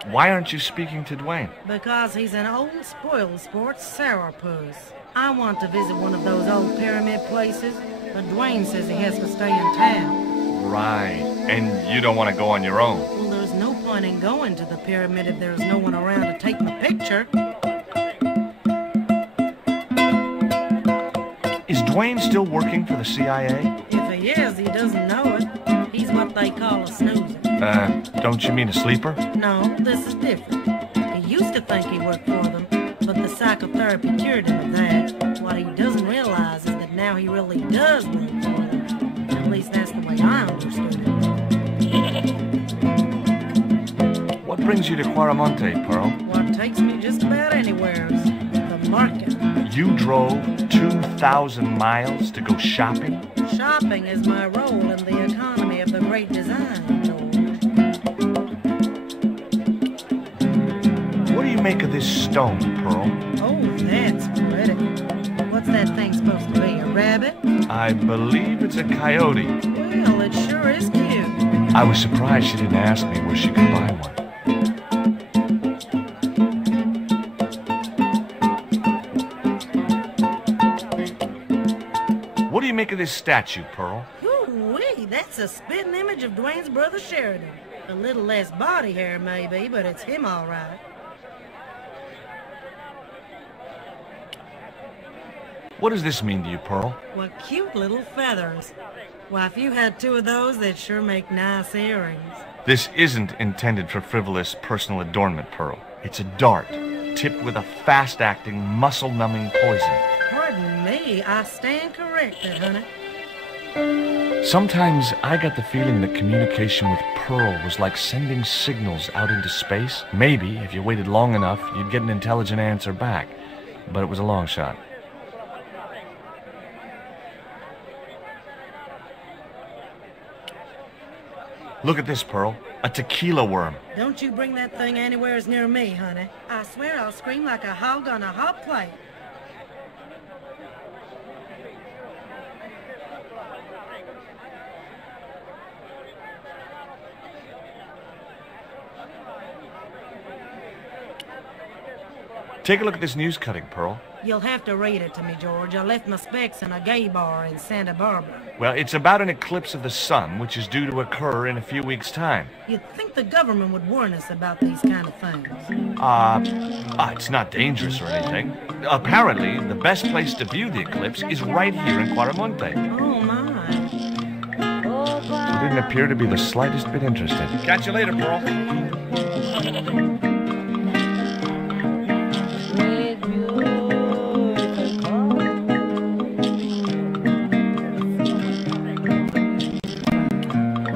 Why aren't you speaking to Dwayne? Because he's an old spoiled sport sourpuss. I want to visit one of those old pyramid places, but Dwayne says he has to stay in town. Right. And you don't want to go on your own? Well, there's no point in going to the pyramid if there's no one around to take my picture. Is Dwayne still working for the CIA? If he is, he doesn't know it. He's what they call a snoozer. Don't you mean a sleeper? No, this is different. He used to think he worked for them, but the psychotherapy cured him of that. What he doesn't realize is that now he really does work for them. At least that's the way I understood it. What brings you to Quaramonte, Pearl? What takes me just about anywheres. The market. You drove 2,000 miles to go shopping? Shopping is my role in the economy of the Great Design, George. What do you make of this stone, Pearl? Oh, that's pretty. What's that thing supposed to be, a rabbit? I believe it's a coyote. Well, it sure is cute. I was surprised she didn't ask me where she could buy one. What do you make of this statue, Pearl? Ooh-wee, that's a spitting image of Dwayne's brother Sheridan. A little less body hair, maybe, but it's him all right. What does this mean to you, Pearl? What cute little feathers. Why, if you had two of those, they'd sure make nice earrings. This isn't intended for frivolous personal adornment, Pearl. It's a dart, tipped with a fast-acting, muscle-numbing poison. Pardon me, I stand corrected, honey. Sometimes I got the feeling that communication with Pearl was like sending signals out into space. Maybe, if you waited long enough, you'd get an intelligent answer back. But it was a long shot. Look at this, Pearl. A tequila worm. Don't you bring that thing anywhere near me, honey. I swear I'll scream like a hog on a hot plate. Take a look at this news cutting, Pearl. You'll have to read it to me, George. I left my specs in a gay bar in Santa Barbara. Well, it's about an eclipse of the sun, which is due to occur in a few weeks' time. You'd think the government would warn us about these kind of things. It's not dangerous or anything. Apparently, the best place to view the eclipse is right here in Quaramonte. Oh, my. You didn't appear to be the slightest bit interested. Catch you later, Pearl.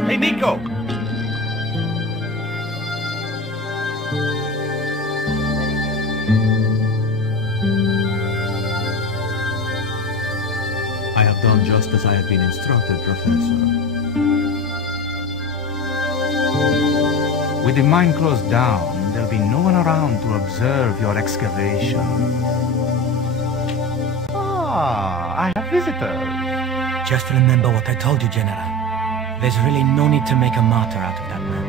Hey, Nico! I have done just as I have been instructed, Professor. With the mine closed down, there'll be no one around to observe your excavation. I have visitors. Just remember what I told you, General. There's really no need to make a martyr out of that man.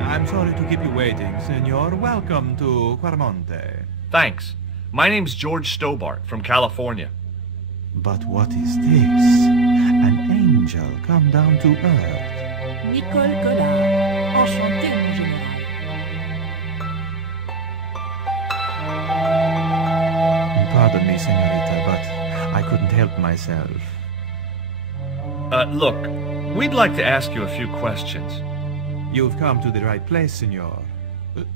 I'm sorry to keep you waiting, Senor. Welcome to Quaramonte. Thanks. My name's George Stobart from California. But what is this? An angel come down to earth. Nicole Collard. Enchanté, mon général. Pardon me, senorita, but I couldn't help myself. Look, we'd like to ask you a few questions. You've come to the right place, senor.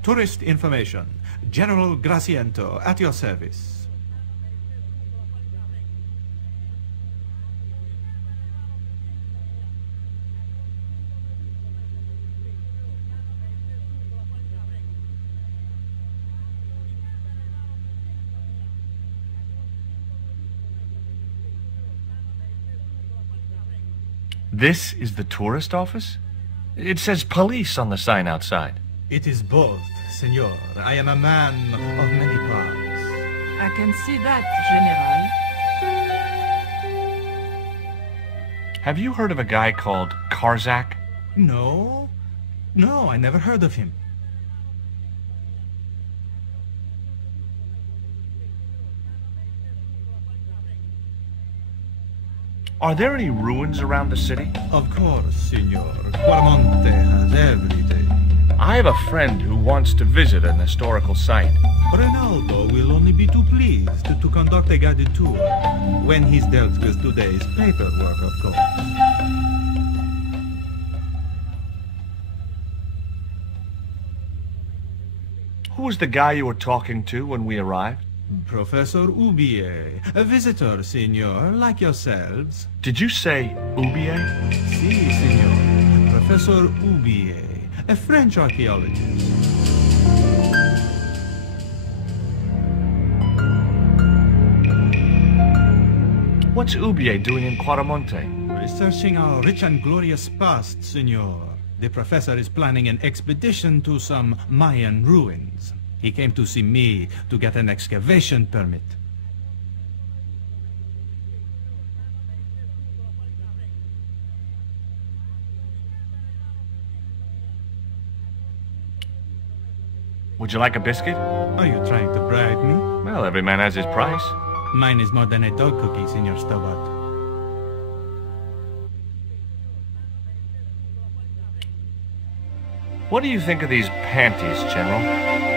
Tourist information. General Graciento, at your service. This is the tourist office? It says police on the sign outside. It is both, senor. I am a man of many parts. I can see that, General. Have you heard of a guy called Karzak? No. No, I never heard of him. Are there any ruins around the city? Of course, senor. Quaramonte has everything. I have a friend who wants to visit an historical site. Ronaldo will only be too pleased to conduct a guided tour, when he's dealt with today's paperwork, of course. Who was the guy you were talking to when we arrived? Professor Ubier, a visitor, senor, like yourselves. Did you say Ubier? Si, senor. Professor Ubier, a French archaeologist. What's Ubier doing in Quaramonte? Researching our rich and glorious past, senor. The professor is planning an expedition to some Mayan ruins. He came to see me to get an excavation permit. Would you like a biscuit? Are you trying to bribe me? Well, every man has his price. Mine is more than a dog cookie, Senor Stobart. What do you think of these panties, General?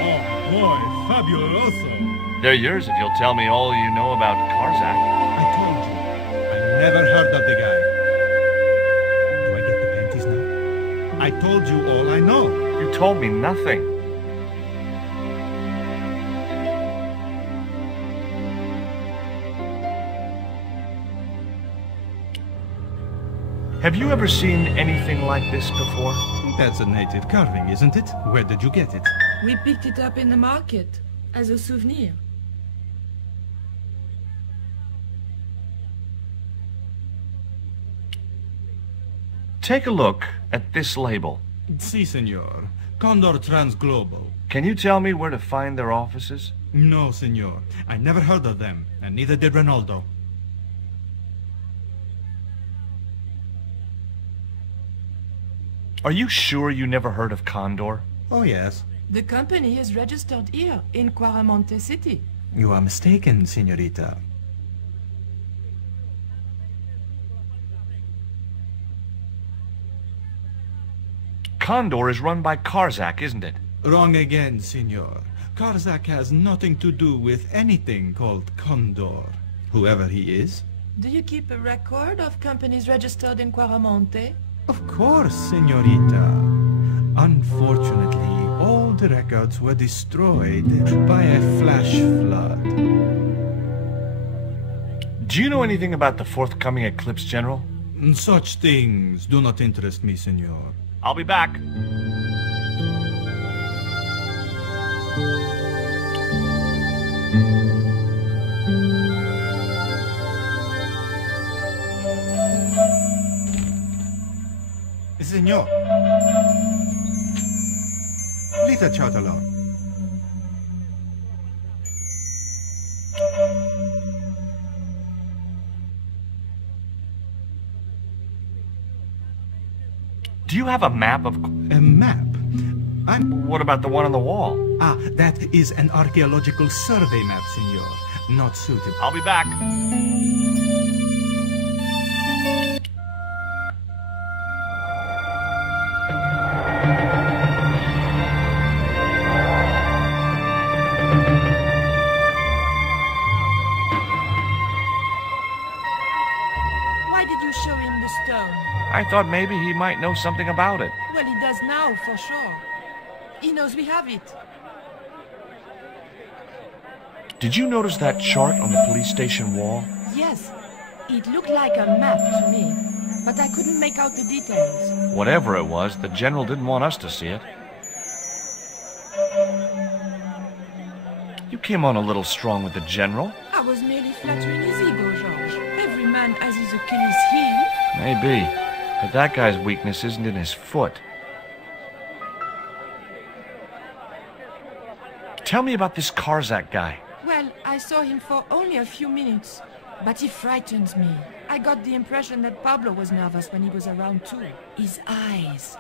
Oh, boy, fabuloso. They're yours if you'll tell me all you know about Karzak. I told you. I never heard of the guy. Do I get the panties now? I told you all I know. You told me nothing. Have you ever seen anything like this before? That's a native carving, isn't it? Where did you get it? We picked it up in the market as a souvenir. Take a look at this label. Si, senor. Condor Transglobal. Can you tell me where to find their offices? No, senor. I never heard of them, and neither did Ronaldo. Are you sure you never heard of Condor? Oh, yes. The company is registered here in Quaramonte City. You are mistaken, senorita. Condor is run by Karzak, isn't it? Wrong again, senor. Karzak has nothing to do with anything called Condor, whoever he is. Do you keep a record of companies registered in Quaramonte? Of course, senorita. Unfortunately, all the records were destroyed by a flash flood. Do you know anything about the forthcoming eclipse, General? Such things do not interest me, senor. I'll be back. Senor. Leave the child alone. Do you have a map of... A map? What about the one on the wall? Ah, that is an archaeological survey map, senor. Not suitable. I'll be back. Why did you show him the stone? I thought maybe he might know something about it. Well, he has now, for sure. He knows we have it. Did you notice that chart on the police station wall? Yes. It looked like a map to me, but I couldn't make out the details. Whatever it was, the general didn't want us to see it. You came on a little strong with the general. I was merely flattering his ego, Georges. Every man has his Achilles heel. Maybe, but that guy's weakness isn't in his foot. Tell me about this Karzak guy. Well, I saw him for only a few minutes, but he frightens me. I got the impression that Pablo was nervous when he was around too. His eyes,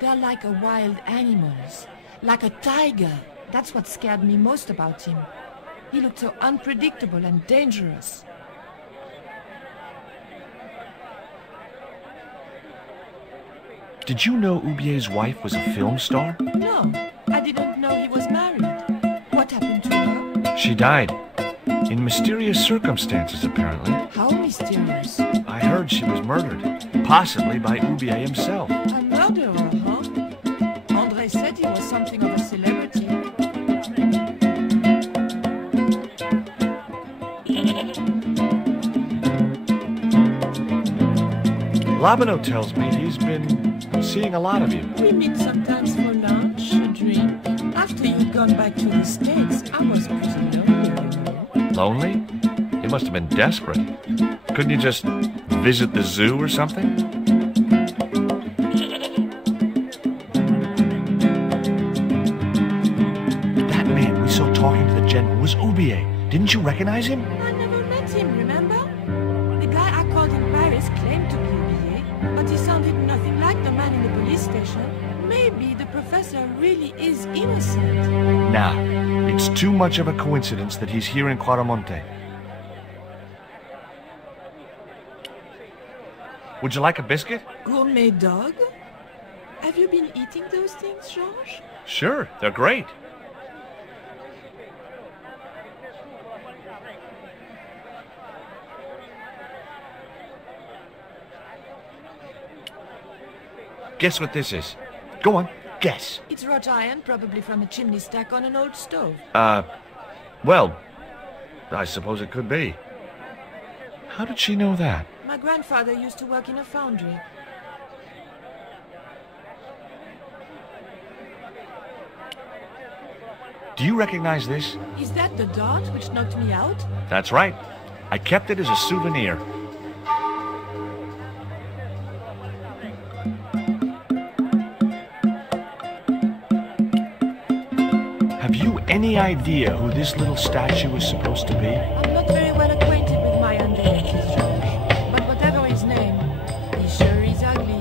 they're like a wild animal's, like a tiger. That's what scared me most about him. He looked so unpredictable and dangerous. Did you know Ubier's wife was a film star? No, I didn't know he was married. What happened to her? She died. In mysterious circumstances, apparently. How mysterious? I heard she was murdered. Possibly by Ubier himself. A murderer, huh? André said he was something of a celebrity. Labano tells me he's been seeing a lot of you. We meet sometimes for lunch, a drink. After you'd gone back to the States, I was pretty lonely, you know. Lonely? You must have been desperate. Couldn't you just visit the zoo or something? That man we saw talking to the general was Ubier. Didn't you recognize him? I never met him, remember? The guy I called in Paris claimed to be Ubier, but he sounded nothing like the man in the police station. Maybe the professor really is innocent. Nah, it's too much of a coincidence that he's here in Quaramonte. Would you like a biscuit? Gourmet dog? Have you been eating those things, Georges? Sure, they're great. Guess what this is? Go on, guess. It's wrought iron, probably from a chimney stack on an old stove. Well, I suppose it could be. How did she know that? My grandfather used to work in a foundry. Do you recognize this? Is that the dart which knocked me out? That's right. I kept it as a souvenir. Have you any idea who this little statue is supposed to be? I'm not very well acquainted with my undertakers, Georges. But whatever his name, he sure is ugly.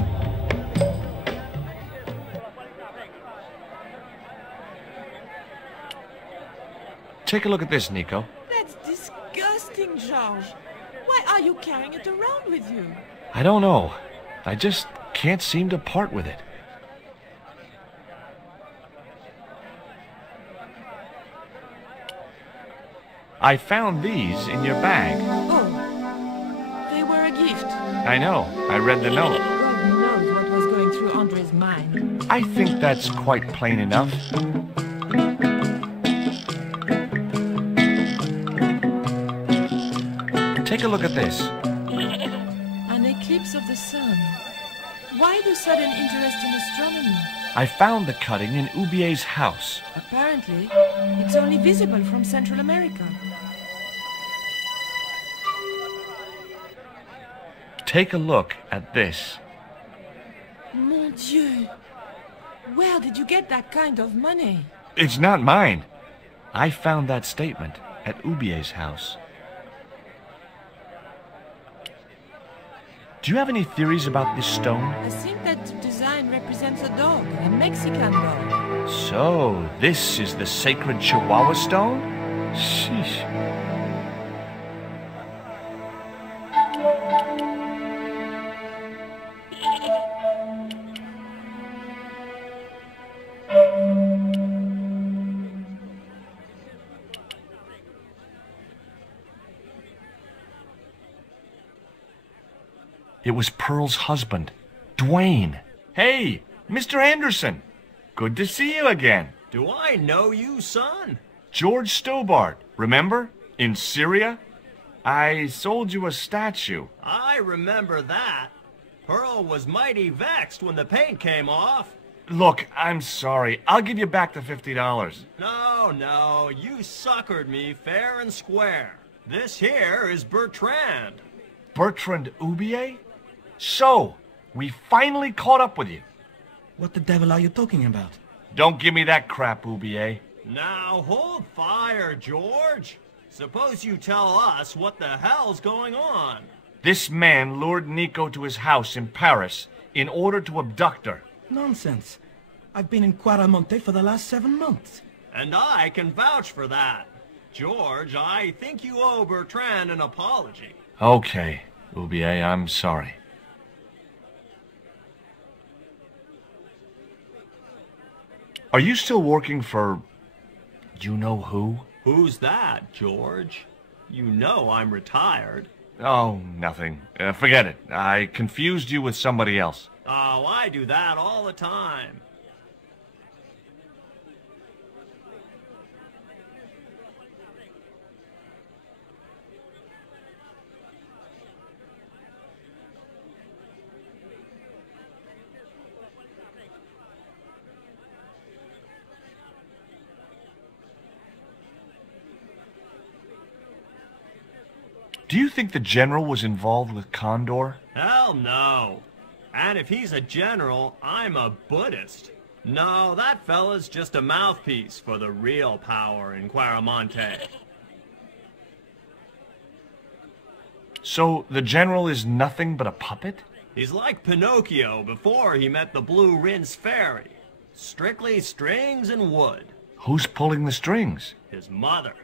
Take a look at this, Nico. That's disgusting, Georges. Why are you carrying it around with you? I don't know. I just can't seem to part with it. I found these in your bag. Oh, they were a gift. I know. I read the note. God knows what was going through André's mind. I think that's quite plain enough. Take a look at this. An eclipse of the sun. Why the sudden interest in astronomy? I found the cutting in Ubier's house. Apparently, it's only visible from Central America. Take a look at this. Mon Dieu! Where did you get that kind of money? It's not mine. I found that statement at Ubier's house. Do you have any theories about this stone? I think that design represents a dog, a Mexican dog. So, this is the sacred Chihuahua stone? Sheesh. It was Pearl's husband, Dwayne. Hey, Mr. Anderson, good to see you again. Do I know you, son? George Stobart, remember? In Syria? I sold you a statue. I remember that. Pearl was mighty vexed when the paint came off. Look, I'm sorry. I'll give you back the $50. No, you suckered me fair and square. This here is Bertrand. Bertrand Oubier? So, we finally caught up with you. What the devil are you talking about? Don't give me that crap, Oubier. Now hold fire, George. Suppose you tell us what the hell's going on. This man lured Nico to his house in Paris in order to abduct her. Nonsense. I've been in Quaramonte for the last 7 months. And I can vouch for that. George, I think you owe Bertrand an apology. Okay, Oubier, I'm sorry. Are you still working for... you know who? Who's that, George? You know I'm retired. Oh, nothing. Forget it. I confused you with somebody else. Oh, I do that all the time. Do you think the general was involved with Condor? Hell no. And if he's a general, I'm a Buddhist. No, that fella's just a mouthpiece for the real power in Quaramonte. So, the general is nothing but a puppet? He's like Pinocchio before he met the Blue Rinse Fairy. Strictly strings and wood. Who's pulling the strings? His mother.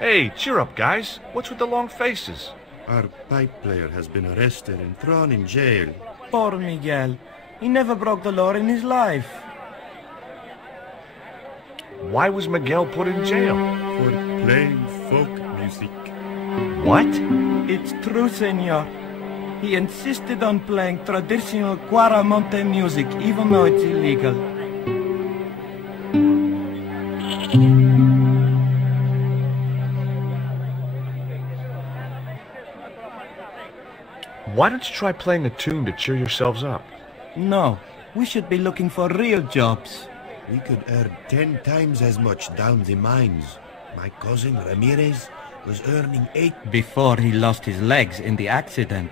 Hey, cheer up, guys. What's with the long faces? Our pipe player has been arrested and thrown in jail. Poor Miguel. He never broke the law in his life. Why was Miguel put in jail? For playing folk music. What? It's true, senor. He insisted on playing traditional Quaramonte music, even though it's illegal. Why don't you try playing a tune to cheer yourselves up? No, we should be looking for real jobs. We could earn 10 times as much down the mines. My cousin Ramirez was earning 8... Before he lost his legs in the accident.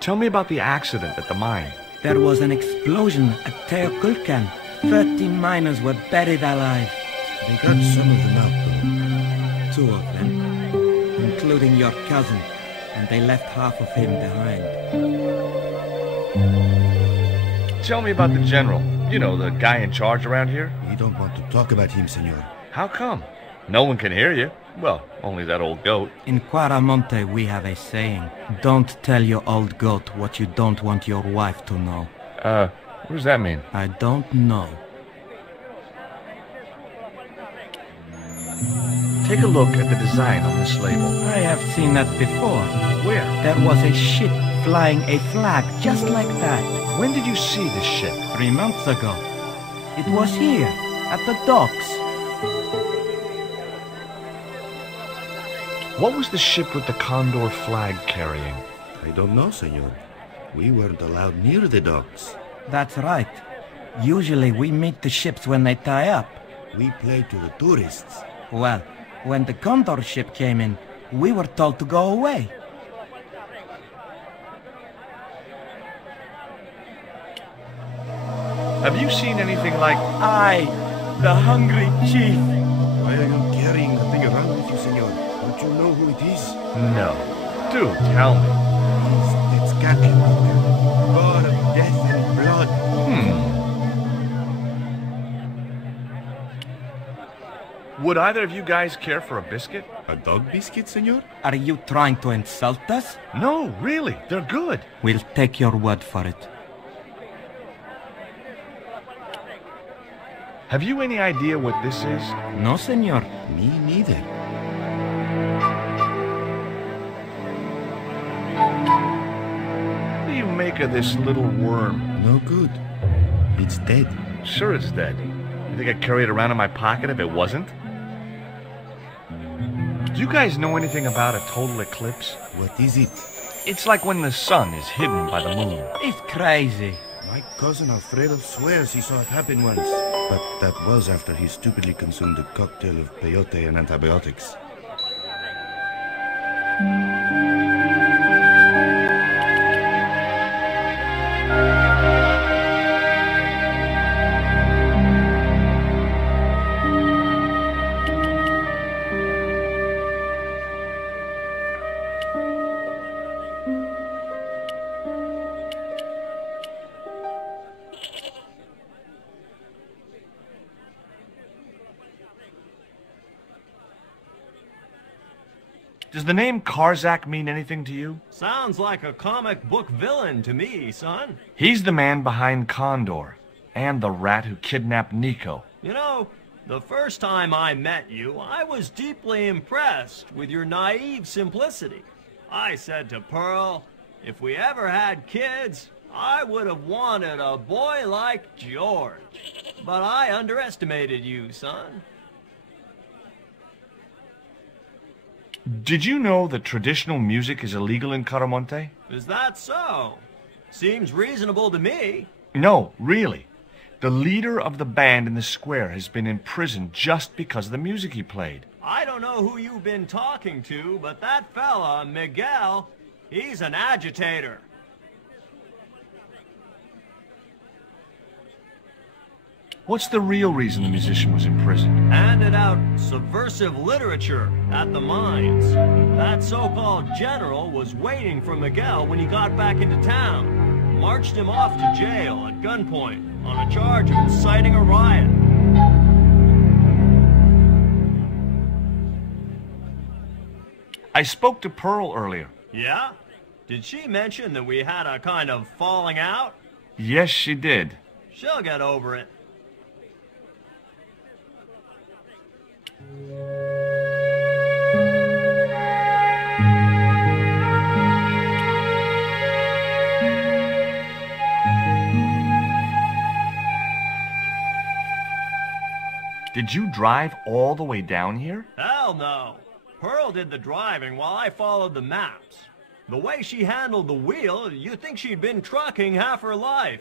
Tell me about the accident at the mine. There was an explosion at Teoculcan. 13 miners were buried alive. They got some of them out, though. 2 of them, including your cousin, and they left half of him behind. Tell me about the general. You know, the guy in charge around here. We don't want to talk about him, senor. How come? No one can hear you. Well, only that old goat. In Quaramonte, we have a saying. Don't tell your old goat what you don't want your wife to know. What does that mean? I don't know. Take a look at the design on this label. I have seen that before. Where? There was a ship flying a flag just like that. When did you see this ship? 3 months ago. It was here, at the docks. What was the ship with the Condor flag carrying? I don't know, senor. We weren't allowed near the docks. That's right. Usually we meet the ships when they tie up. We play to the tourists. Well, when the Condor ship came in, we were told to go away. Have you seen anything like... I, the hungry chief. Why are you carrying the thing around with you, senor? Don't you know who it is? No. Do tell me. It's Tezcatlipoca, god of death and blood. Would either of you guys care for a biscuit? A dog biscuit, senor? Are you trying to insult us? No, really. They're good. We'll take your word for it. Have you any idea what this is? No, senor. Me neither. What do you make of this little worm? No good. It's dead. Sure it's dead. You think I'd carry it around in my pocket if it wasn't? Do you guys know anything about a total eclipse? What is it? It's like when the sun is hidden by the moon. It's crazy. My cousin Alfredo swears he saw it happen once. But that was after he stupidly consumed a cocktail of peyote and antibiotics. Does the name Karzak mean anything to you? Sounds like a comic book villain to me, son. He's the man behind Condor, and the rat who kidnapped Nico. You know, the first time I met you, I was deeply impressed with your naive simplicity. I said to Pearl, if we ever had kids, I would have wanted a boy like George. But I underestimated you, son. Did you know that traditional music is illegal in Caramonte? Is that so? Seems reasonable to me. No, really. The leader of the band in the square has been in prison just because of the music he played. I don't know who you've been talking to, but that fella, Miguel, he's an agitator. What's the real reason the musician was in prison? Handed out subversive literature at the mines. That so-called general was waiting for Miguel when he got back into town. Marched him off to jail at gunpoint on a charge of inciting a riot. I spoke to Pearl earlier. Yeah? Did she mention that we had a kind of falling out? Yes, she did. She'll get over it. Did you drive all the way down here? Hell no. Pearl did the driving while I followed the maps. The way she handled the wheel, you'd think she'd been trucking half her life.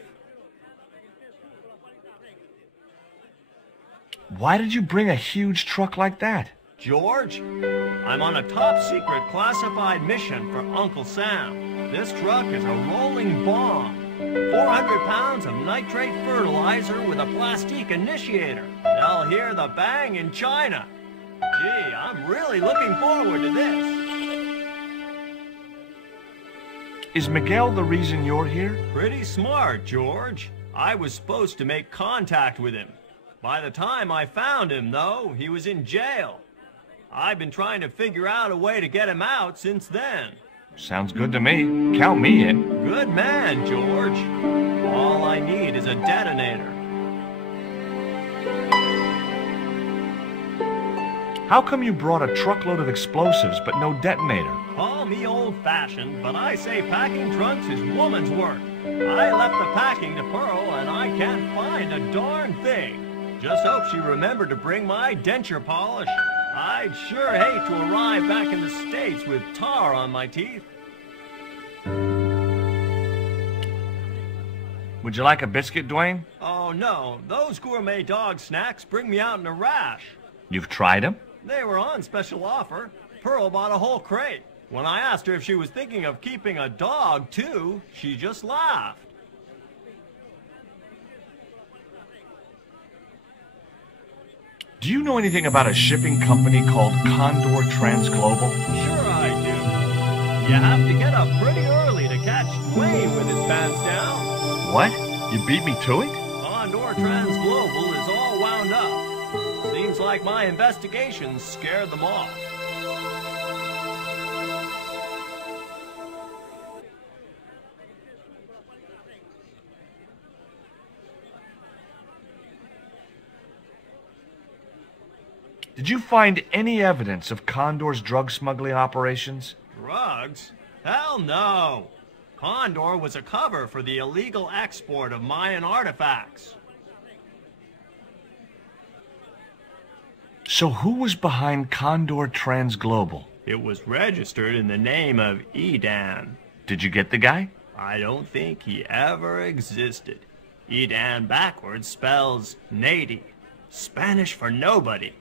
Why did you bring a huge truck like that? George, I'm on a top-secret classified mission for Uncle Sam. This truck is a rolling bomb. 400 pounds of nitrate fertilizer with a plastique initiator. They'll hear the bang in China. Gee, I'm really looking forward to this. Is Miguel the reason you're here? Pretty smart, George. I was supposed to make contact with him. By the time I found him, though, he was in jail. I've been trying to figure out a way to get him out since then. Sounds good to me. Count me in. Good man, George. All I need is a detonator. How come you brought a truckload of explosives but no detonator? Call me old-fashioned, but I say packing trunks is woman's work. I left the packing to Pearl, and I can't find a darn thing. Just hope she remembered to bring my denture polish. I'd sure hate to arrive back in the States with tar on my teeth. Would you like a biscuit, Dwayne? Oh, Oh, no. Those gourmet dog snacks bring me out in a rash. You've tried them? They were on special offer. Pearl bought a whole crate. When I asked her if she was thinking of keeping a dog, too, she just laughed. Do you know anything about a shipping company called Condor Transglobal? Sure I do. You have to get up pretty early to catch Dwayne with his pants down. What? You beat me to it? Condor Transglobal is all wound up. Seems like my investigations scared them off. Did you find any evidence of Condor's drug smuggling operations? Drugs? Hell no! Condor was a cover for the illegal export of Mayan artifacts. So who was behind Condor Transglobal? It was registered in the name of Edan. Did you get the guy? I don't think he ever existed. Edan backwards spells Nady, Spanish for nobody.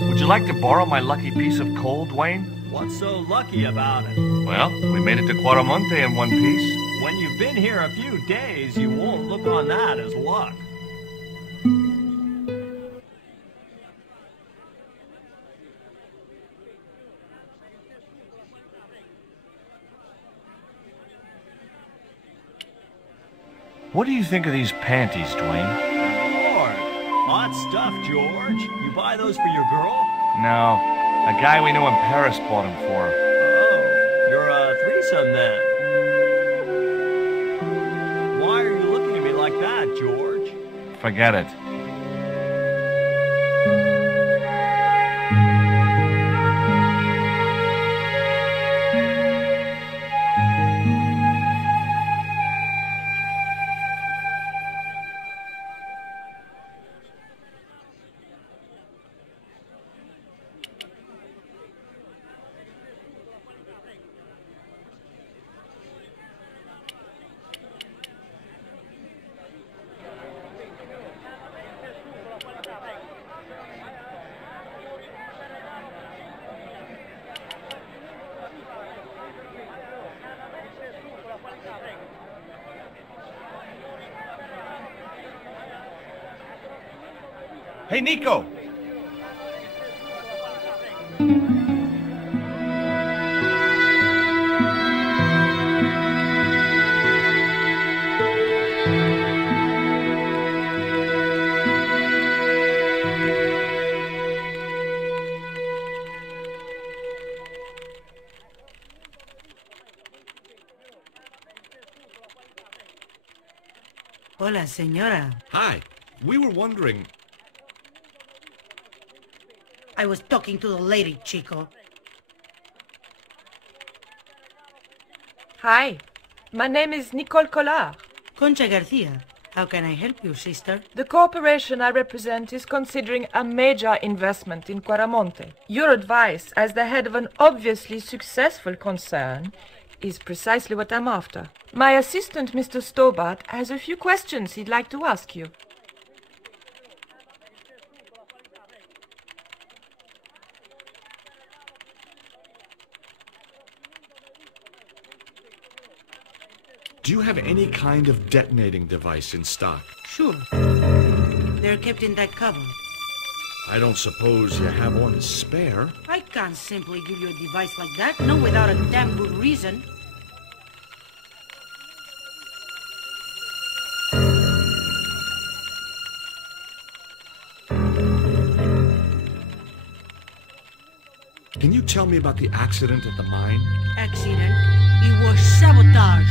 Would you like to borrow my lucky piece of coal, Dwayne? What's so lucky about it? Well, we made it to Quaramonte in one piece. When you've been here a few days, you won't look on that as luck. What do you think of these panties, Dwayne? Lord, hot stuff, George. You buy those for your girl? No, a guy we knew in Paris bought them for her. Oh, you're a threesome then. Why are you looking at me like that, George? Forget it. Hey, Nico! Hola, señora. Hi. We were wondering... I was talking to the lady, Chico. Hi, my name is Nicole Collard. Concha Garcia. How can I help you, sister? The corporation I represent is considering a major investment in Quaramonte. Your advice, as the head of an obviously successful concern, is precisely what I'm after. My assistant, Mr. Stobart, has a few questions he'd like to ask you. Do you have any kind of detonating device in stock? Sure. They're kept in that cupboard. I don't suppose you have one spare? I can't simply give you a device like that, not without a damn good reason. Can you tell me about the accident at the mine? Accident? It was sabotage.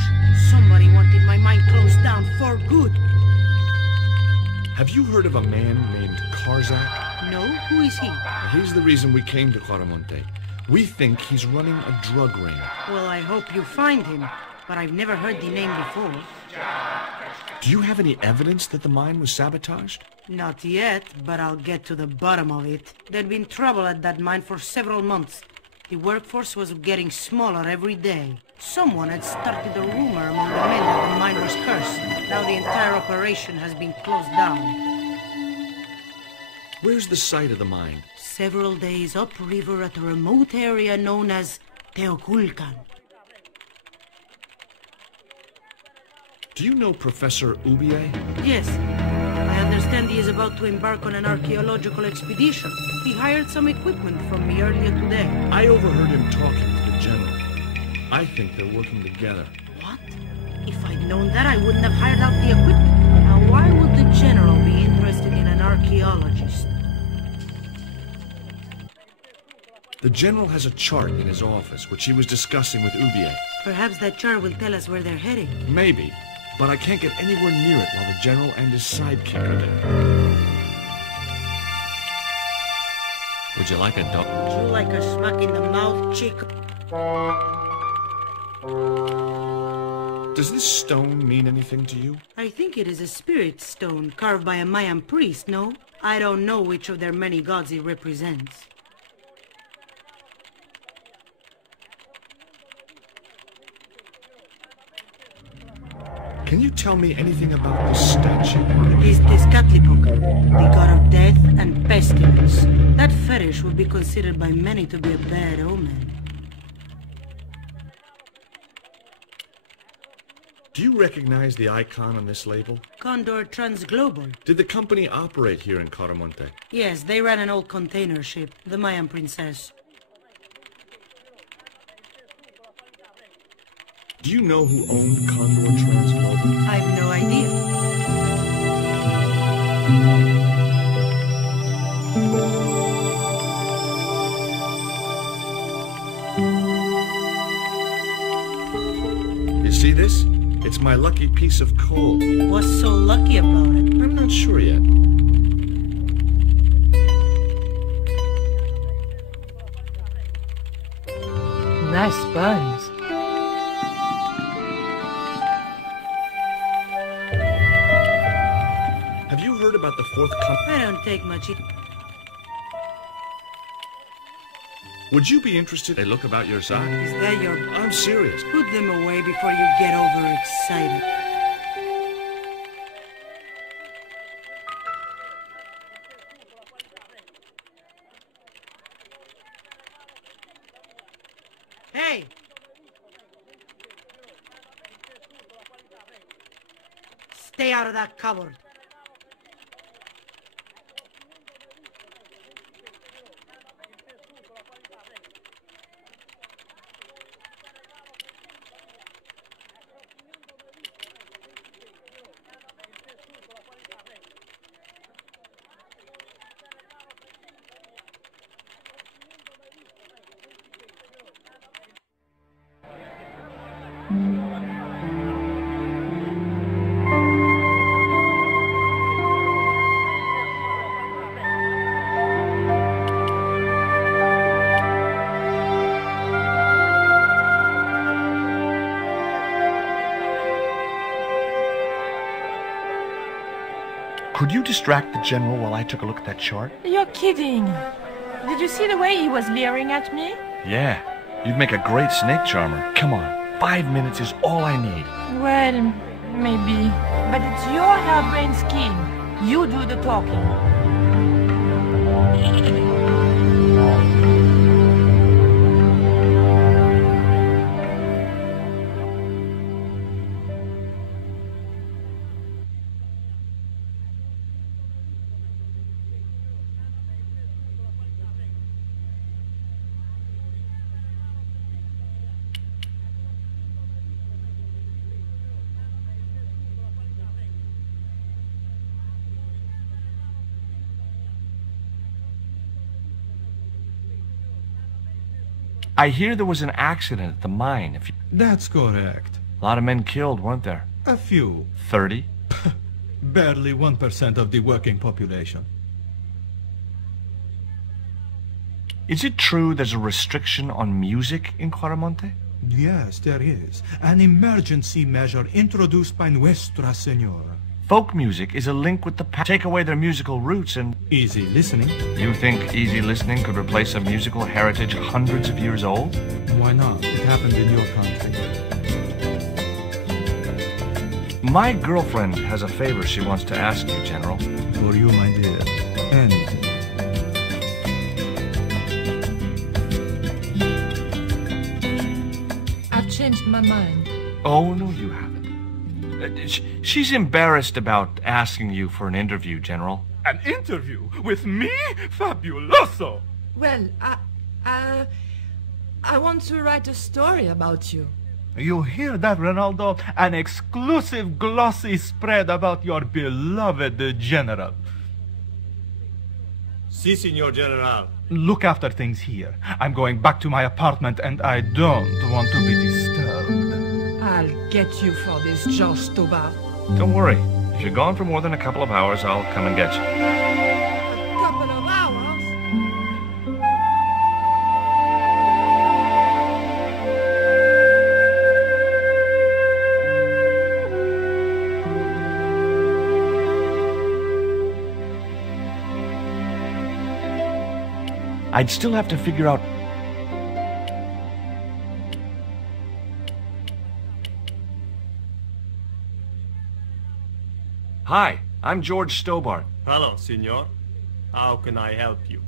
Somebody wanted my mine closed down for good. Have you heard of a man named Karzak? No? Who is he? He's the reason we came to Quaramonte. We think he's running a drug ring. Well, I hope you find him, but I've never heard the name before. Do you have any evidence that the mine was sabotaged? Not yet, but I'll get to the bottom of it. There'd been trouble at that mine for several months. The workforce was getting smaller every day. Someone had started a rumor among the men that the mine was cursed. Now the entire operation has been closed down. Where's the site of the mine? Several days upriver at a remote area known as Teoculcan. Do you know Professor Ubier? Yes. I understand he is about to embark on an archaeological expedition. He hired some equipment from me earlier today. I overheard him talking to the general. I think they're working together. What? If I'd known that, I wouldn't have hired out the equipment. Now, why would the general be interested in an archaeologist? The general has a chart in his office, which he was discussing with Ubier. Perhaps that chart will tell us where they're heading. Maybe, but I can't get anywhere near it while the general and his sidekick are there. Would you like a dog? Would you like a smack in the mouth, chick? Does this stone mean anything to you? I think it is a spirit stone carved by a Mayan priest, no? I don't know which of their many gods it represents. Can you tell me anything about this statue? It is Tezcatlipoca, the god of death and pestilence. That fetish would be considered by many to be a bad omen. Do you recognize the icon on this label? Condor Transglobal. Did the company operate here in Caramonte? Yes, they ran an old container ship, the Mayan Princess. Do you know who owned Condor Transglobal? I've no idea. You see this? It's my lucky piece of coal. What's so lucky about it? I'm not sure yet. Nice buns. Have you heard about the fourth company? I don't take much. Would you be interested? They look about your size. Is that your... I'm serious. Put them away before you get overexcited. Hey! Stay out of that cupboard. Could you distract the general while I took a look at that chart? You're kidding. Did you see the way he was leering at me? Yeah. You'd make a great snake charmer. Come on. 5 minutes is all I need. Well, maybe. But it's your harebrained scheme. You do the talking. I hear there was an accident at the mine. That's correct. A lot of men killed, weren't there? A few. 30? Barely 1% of the working population. Is it true there's a restriction on music in Quaramonte? Yes, there is. An emergency measure introduced by Nuestra Señora. Folk music is a link with the past. Take away their musical roots and... Easy listening. You think easy listening could replace a musical heritage hundreds of years old? Why not? It happened in your country. My girlfriend has a favor she wants to ask you, General. For you, my dear. Anything. I've changed my mind. Oh, no, you haven't. She's embarrassed about asking you for an interview, General. An interview with me? Fabuloso! Well, I want to write a story about you. You hear that, Ronaldo? An exclusive glossy spread about your beloved General. Si, Signor General. Look after things here. I'm going back to my apartment and I don't want to be disturbed. I'll get you for this, George Stobart. Don't worry. If you're gone for more than a couple of hours, I'll come and get you. A couple of hours? I'd still have to figure out... Hi, I'm George Stobart. Hello, Signor. How can I help you?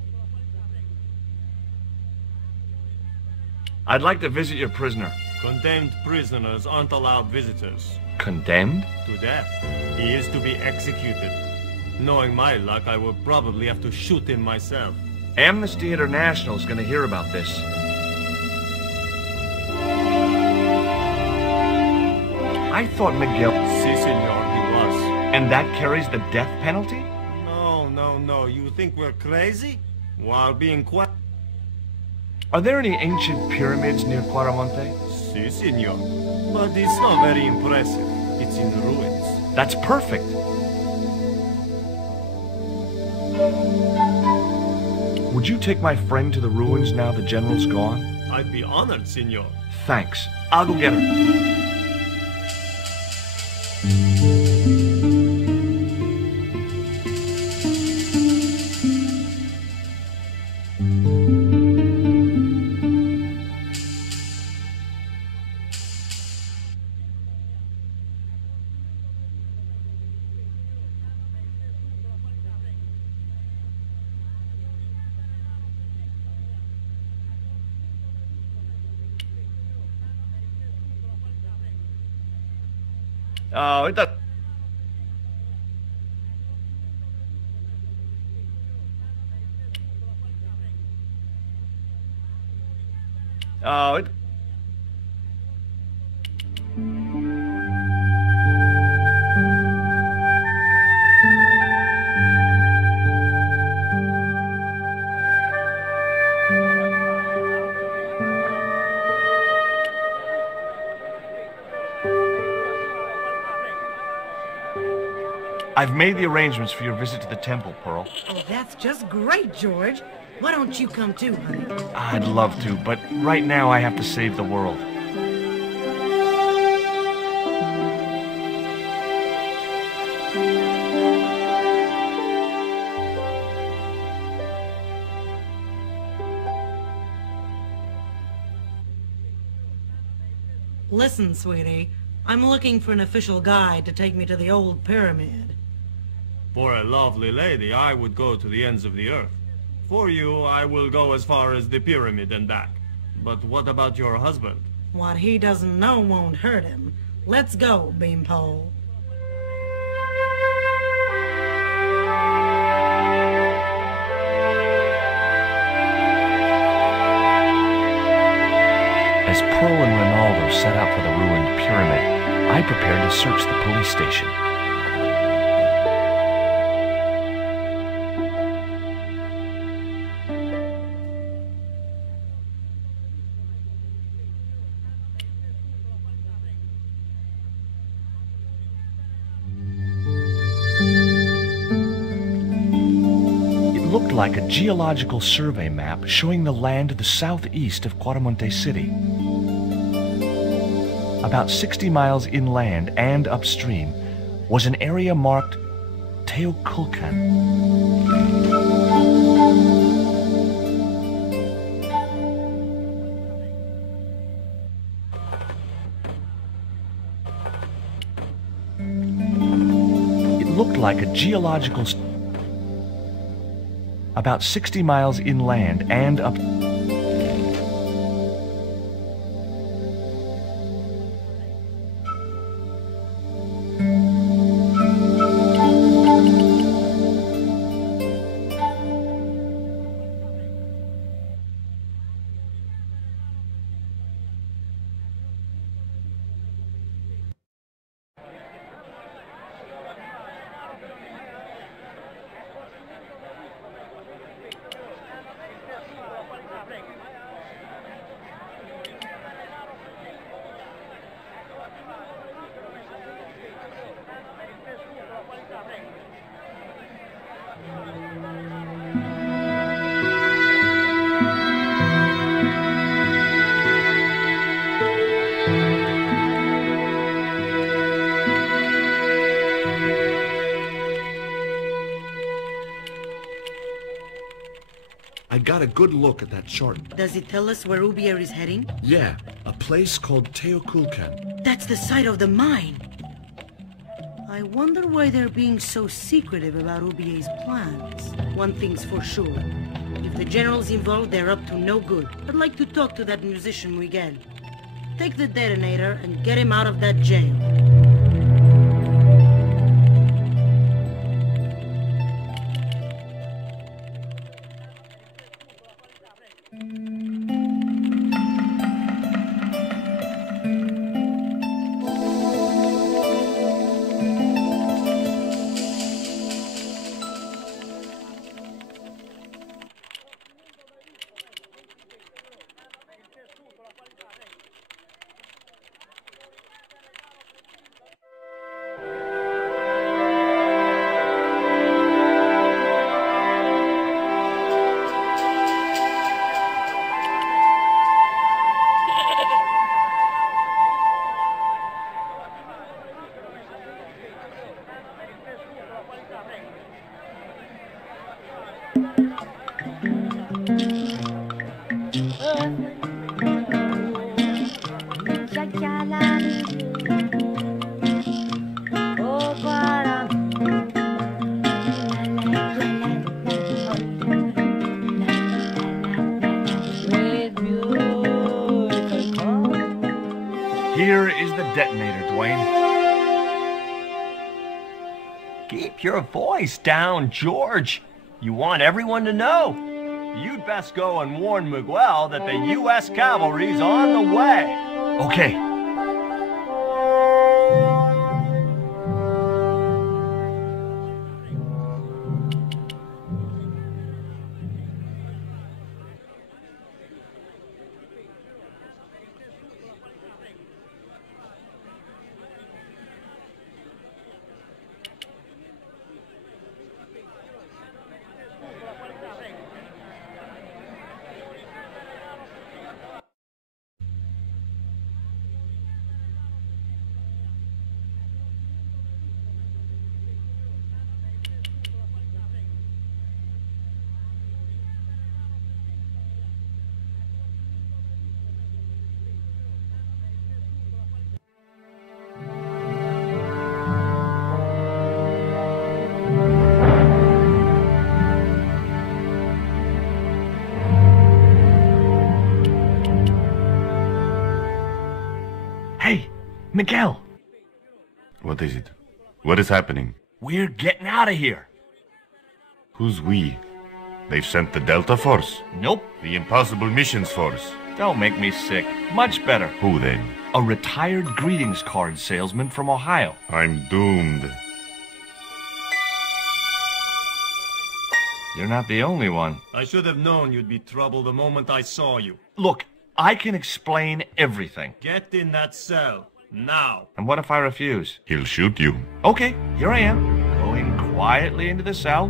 I'd like to visit your prisoner. Condemned prisoners aren't allowed visitors. Condemned? To death. He is to be executed. Knowing my luck, I will probably have to shoot him myself. Amnesty International is going to hear about this. I thought Miguel... Si, Signor, he was. And that carries the death penalty? No. You think we're crazy? While being quiet... Are there any ancient pyramids near Quaramonte? Si, Signor. But it's not very impressive. It's in ruins. That's perfect. Would you take my friend to the ruins now the General's gone? I'd be honored, Signor. Thanks. I'll go get her. Oh, it does. Oh, it... I've made the arrangements for your visit to the temple, Pearl. Oh, that's just great, George. Why don't you come too, honey? I'd love to, but right now I have to save the world. Listen, sweetie. I'm looking for an official guide to take me to the old pyramid. For a lovely lady, I would go to the ends of the earth. For you, I will go as far as the pyramid and back. But what about your husband? What he doesn't know won't hurt him. Let's go, Beanpole. As Pearl and Ronaldo set out for the ruined pyramid, I prepared to search the police station. It looked like a geological survey map showing the land to the southeast of Quaramonte City. About 60 miles inland and upstream was an area marked Teokulkan. It looked like a geological... About 60 miles inland and up... I got a good look at that chart. Does it tell us where Ubier is heading? Yeah, a place called Teokulkan. That's the site of the mine. I wonder why they're being so secretive about Ubier's plans. One thing's for sure. If the general's involved, they're up to no good. I'd like to talk to that musician Miguel. Take the detonator and get him out of that jail. Here is the detonator, Dwayne. Keep your voice down, George. You want everyone to know. You'd best go and warn Miguel that the U.S. cavalry's on the way. Okay. Hey, Miguel. What is it? What is happening? We're getting out of here. Who's we? They've sent the Delta Force? Nope. The Impossible Missions Force? Don't make me sick. Much better. Who then? A retired greetings card salesman from Ohio. I'm doomed. You're not the only one. I should have known you'd be trouble the moment I saw you. Look, I can explain everything. Get in that cell, now. And what if I refuse? He'll shoot you. Okay, here I am, going quietly into the cell.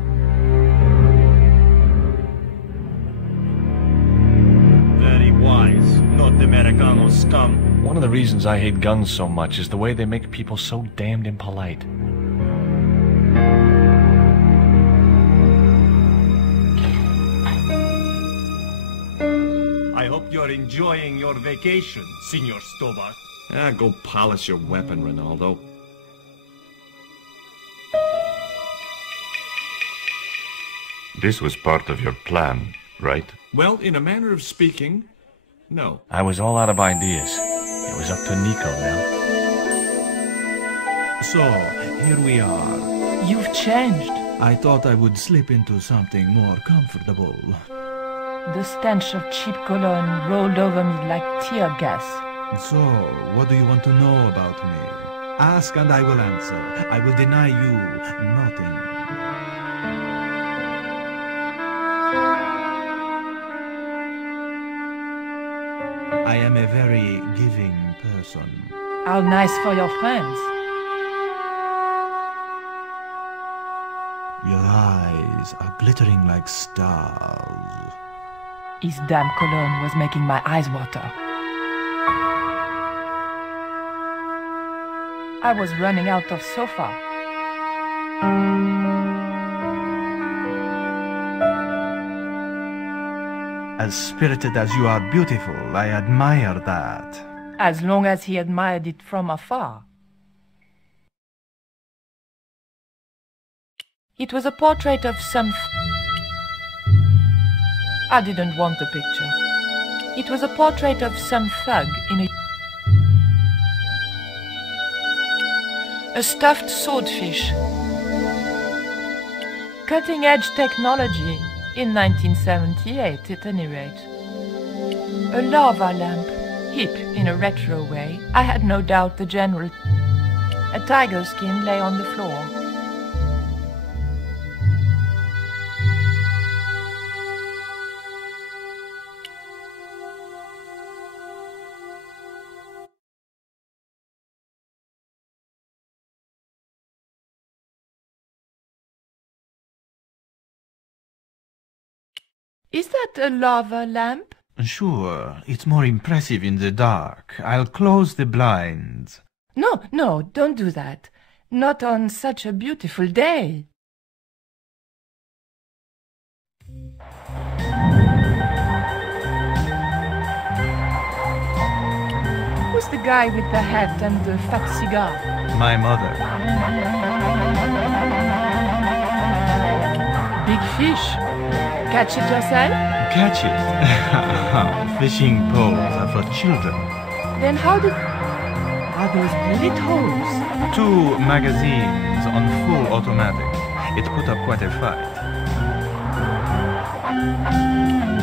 Very wise, not North Americano scum. One of the reasons I hate guns so much is the way they make people so damned impolite. I hope you're enjoying your vacation, Senor Stobart. Ah, go polish your weapon, Ronaldo. This was part of your plan, right? Well, in a manner of speaking, no. I was all out of ideas. It was up to Nico now. So, here we are. You've changed. I thought I would slip into something more comfortable. The stench of cheap cologne rolled over me like tear gas. So, what do you want to know about me? Ask and I will answer. I will deny you nothing. I am a very giving person. How nice for your friends. Your eyes are glittering like stars. His damn cologne was making my eyes water. I was running out of sofa. As spirited as you are beautiful, I admire that. As long as he admired it from afar. It was a portrait of some... I didn't want the picture. It was a portrait of some thug in a stuffed swordfish. Cutting-edge technology, in 1978 at any rate. A lava lamp, hip in a retro way. I had no doubt the general... A tiger skin lay on the floor. Is that a lava lamp? Sure, it's more impressive in the dark. I'll close the blinds. No, no, don't do that. Not on such a beautiful day. Who's the guy with the hat and the fat cigar? My mother. Big fish. Catch it yourself? Catch it? Fishing poles are for children. Then how did... Are those bullet holes? 2 magazines on full automatic. It put up quite a fight.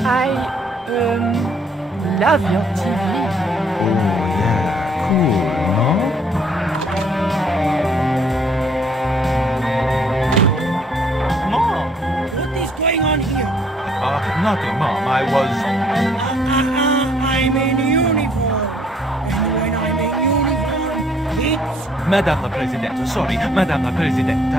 I, love your TV. Oh, yeah. Cool, no? Nothing, Mom. I was... I'm in uniform. And when I'm in uniform, it's... Madame la Presidente. Sorry, Madame la Presidente.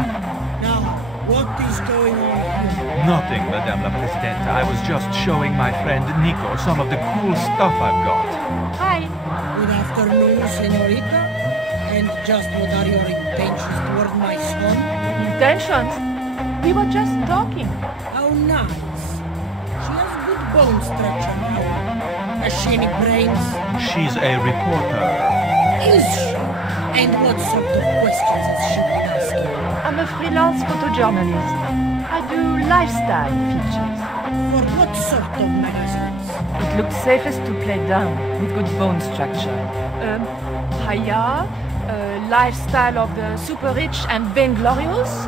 Now, what is going on here? Nothing, Madame la Presidente. I was just showing my friend Nico some of the cool stuff I've got. Hi. Good afternoon, senorita. And just what are your intentions toward my son? Intentions? We were just talking. How nice. Bone structure now. Has she any brains? She's a reporter. Is she? And what sort of questions has she been asking? I'm a freelance photojournalist. I do lifestyle features. For what sort of magazines? It looks safest to play dumb with good bone structure. Haya, lifestyle of the super rich and vainglorious,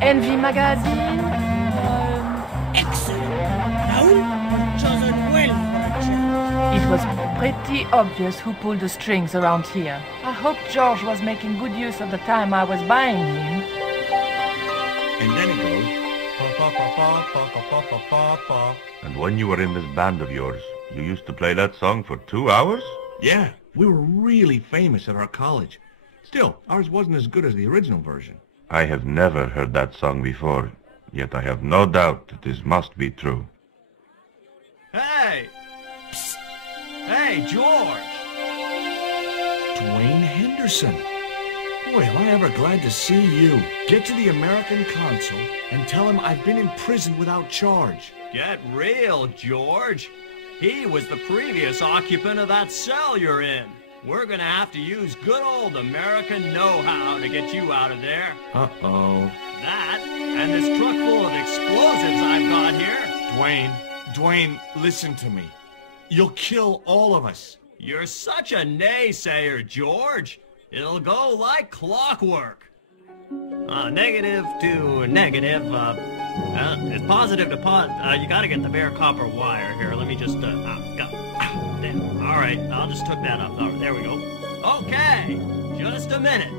Envy magazine. Excellent. It was pretty obvious who pulled the strings around here. I hope George was making good use of the time I was buying him. And then it goes... And when you were in this band of yours, you used to play that song for 2 hours? Yeah, we were really famous at our college. Still, ours wasn't as good as the original version. I have never heard that song before, yet I have no doubt that this must be true. Hey! Hey, George! Dwayne Henderson. Boy, am I ever glad to see you. Get to the American consul and tell him I've been in prison without charge. Get real, George. He was the previous occupant of that cell you're in. We're gonna have to use good old American know-how to get you out of there. Uh-oh. That, and this truck full of explosives I've got here. Dwayne, listen to me. You'll kill all of us. You're such a naysayer, George. It'll go like clockwork. Negative to negative, it's positive to you gotta get the bare copper wire here. Let me just, damn. Alright, I'll just hook that up. All right, there we go. Okay, just a minute.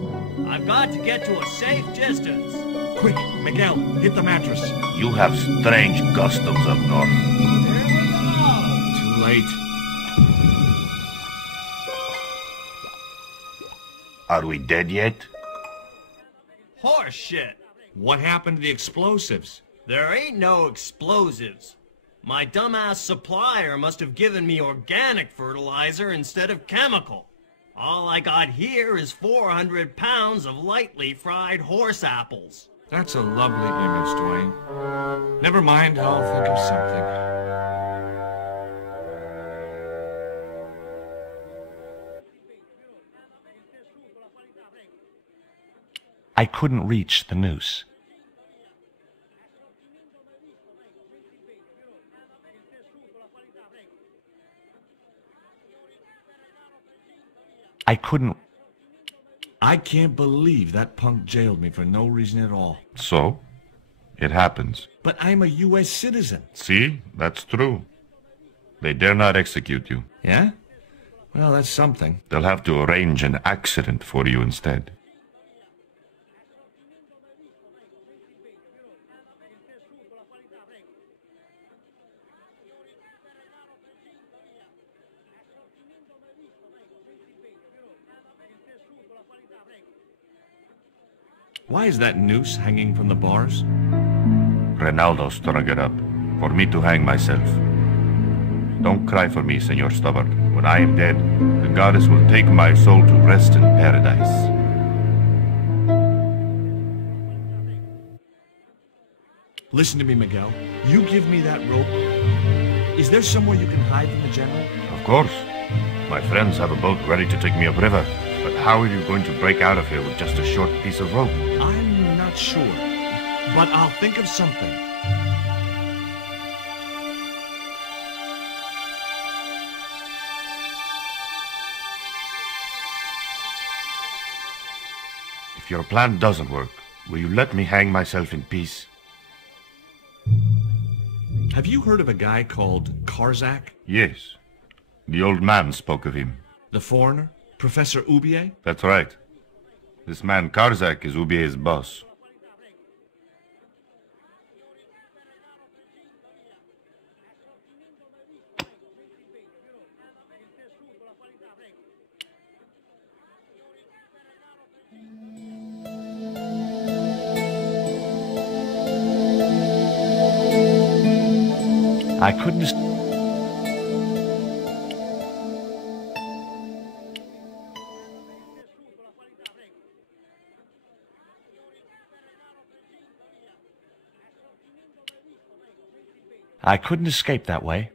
I've got to get to a safe distance. Quick, Miguel, hit the mattress. You have strange customs up north. Here we go. Too late. Are we dead yet? Horse shit. What happened to the explosives? There ain't no explosives. My dumbass supplier must have given me organic fertilizer instead of chemical. All I got here is 400 pounds of lightly fried horse apples. That's a lovely image, Dwayne. Never mind, I'll think of something. I couldn't reach the noose. I can't believe that punk jailed me for no reason at all. So? It happens. But I'm a U.S. citizen. See? That's true. They dare not execute you. Yeah? Well, that's something. They'll have to arrange an accident for you instead. Why is that noose hanging from the bars? Ronaldo strung it up for me to hang myself. Don't cry for me, Senor Stubborn. When I am dead, the goddess will take my soul to rest in paradise. Listen to me, Miguel. You give me that rope. Is there somewhere you can hide from the General? Of course. My friends have a boat ready to take me upriver. But how are you going to break out of here with just a short piece of rope? I'm not sure. But I'll think of something. If your plan doesn't work, will you let me hang myself in peace? Have you heard of a guy called Karzak? Yes. The old man spoke of him. The foreigner? Professor Ubier? That's right. This man Karzak is Ubier's boss. I couldn't... I couldn't escape that way.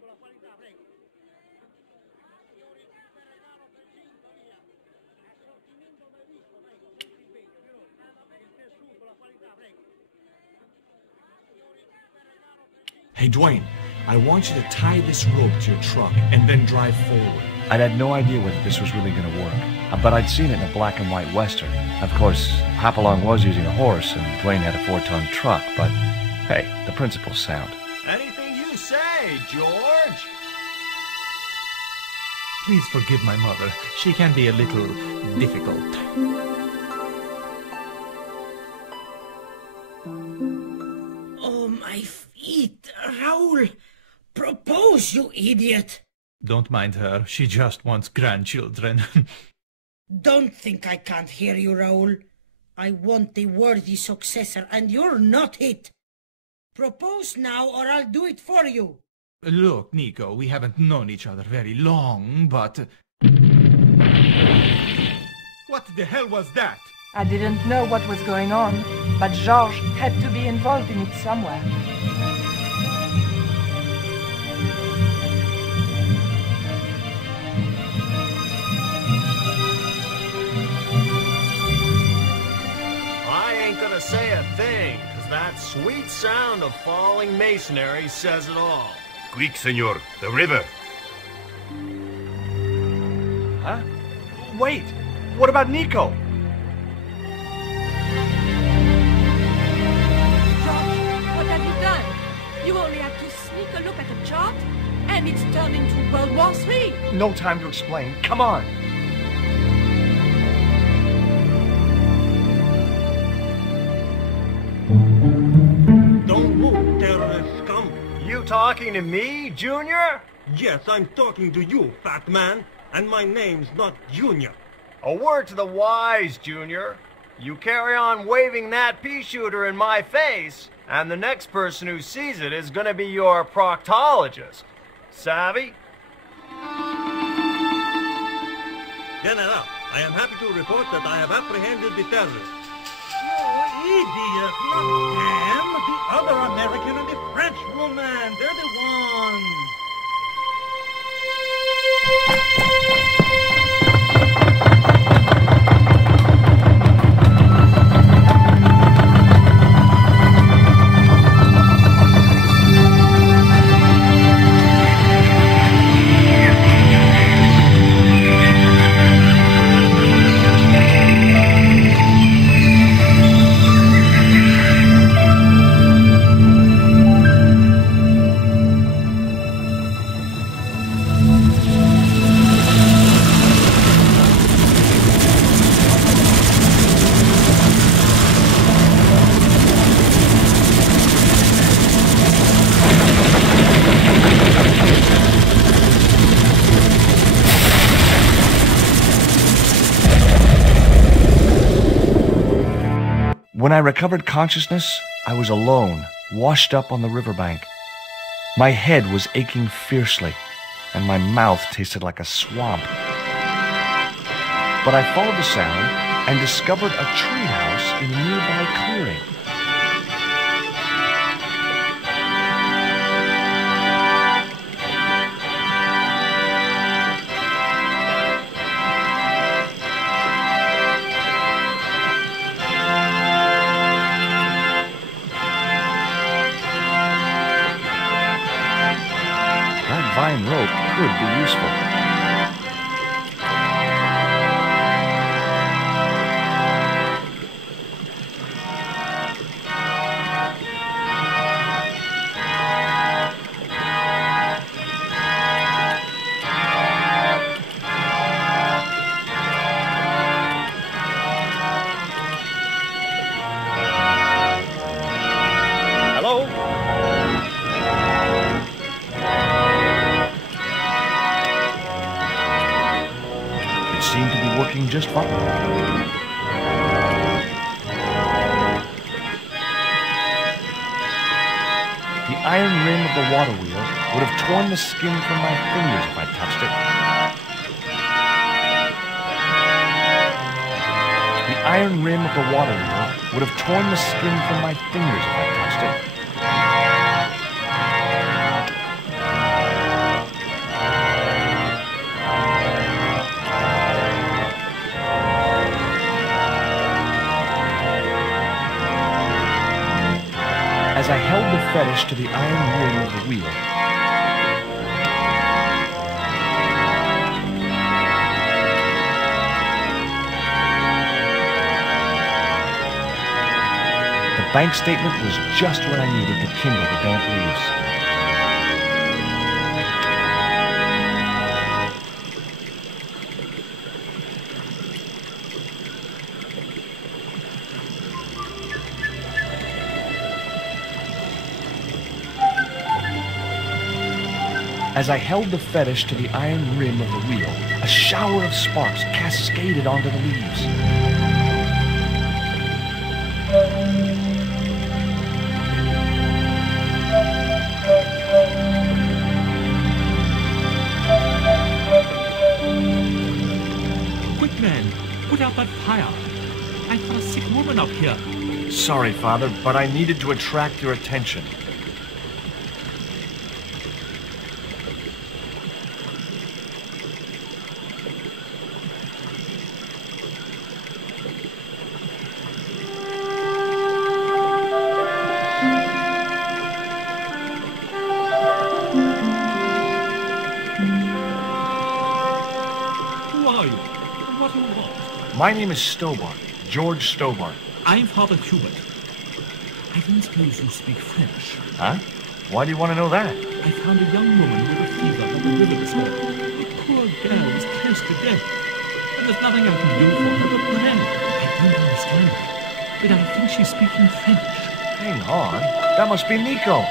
Hey, Dwayne, I want you to tie this rope to your truck and then drive forward. I'd had no idea whether this was really going to work, but I'd seen it in a black and white western. Of course, Hopalong was using a horse and Dwayne had a 4-ton truck, but hey, the principle's sound. Anything you say, George. Please forgive my mother. She can be a little difficult. Oh, my feet, Raoul! Propose, you idiot! Don't mind her. She just wants grandchildren. Don't think I can't hear you, Raoul. I want a worthy successor, and you're not it. Propose now, or I'll do it for you. Look, Nico, we haven't known each other very long, but... What the hell was that? I didn't know what was going on, but Georges had to be involved in it somewhere. I ain't gonna say a thing, 'cause that sweet sound of falling masonry says it all. Quick, senor, the river. Huh? Wait! What about Nico? George, what have you done? You only had to sneak a look at the chart, and it's turned into World War III. No time to explain. Come on! Don't move, terrorist scum. You talking to me, Junior? Yes, I'm talking to you, fat man. And my name's not Junior. A word to the wise, Junior. You carry on waving that pea shooter in my face, and the next person who sees it is gonna be your proctologist. Savvy? General, I am happy to report that I have apprehended the terrorists. You idiot, not them. The other American and the French woman. They're the ones. When I recovered consciousness, I was alone, washed up on the riverbank. My head was aching fiercely, and my mouth tasted like a swamp. But I followed the sound and discovered a treehouse in a nearby clearing. Vine rope could be useful. Hello? Seemed to be working just fine. The iron rim of the water wheel would have torn the skin from my fingers if I touched it. The iron rim of the water wheel would have torn the skin from my fingers if I touched it. As I held the fetish to the iron rim of the wheel, the bank statement was just what I needed to kindle the damp leaves. As I held the fetish to the iron rim of the wheel, a shower of sparks cascaded onto the leaves. Men, put out that fire. I've got a sick woman up here. Sorry, Father, but I needed to attract your attention. My name is Stobart, George Stobart. I'm Father Hubert. I don't suppose you speak French. Huh? Why do you want to know that? I found a young woman with a fever at the river this morning. The poor girl is close to death. And there's nothing I can do for her but pray. I don't understand her, but I think she's speaking French. Hang on. That must be Nico.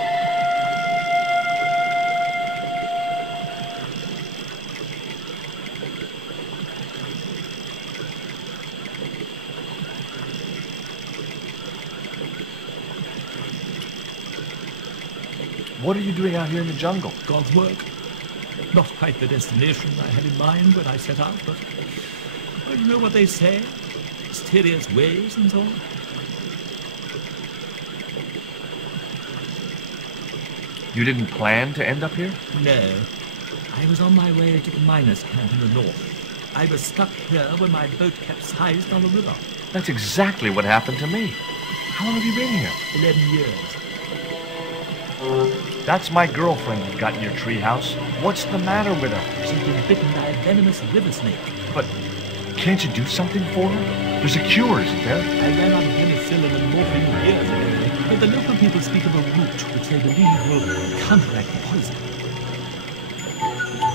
What are you doing out here in the jungle? God's work. Not quite the destination I had in mind when I set out, but I know what they say. Mysterious ways and so on. You didn't plan to end up here? No. I was on my way to the miners' camp in the north. I was stuck here when my boat capsized on the river. That's exactly what happened to me. How long have you been here? 11 years. That's my girlfriend you've got in your treehouse. What's the matter with her? She's been bitten by a venomous river snake. But can't you do something for her? There's a cure, isn't there? I ran out of penicillin and morphine years ago, but the local people speak of a root which they believe will counteract the poison.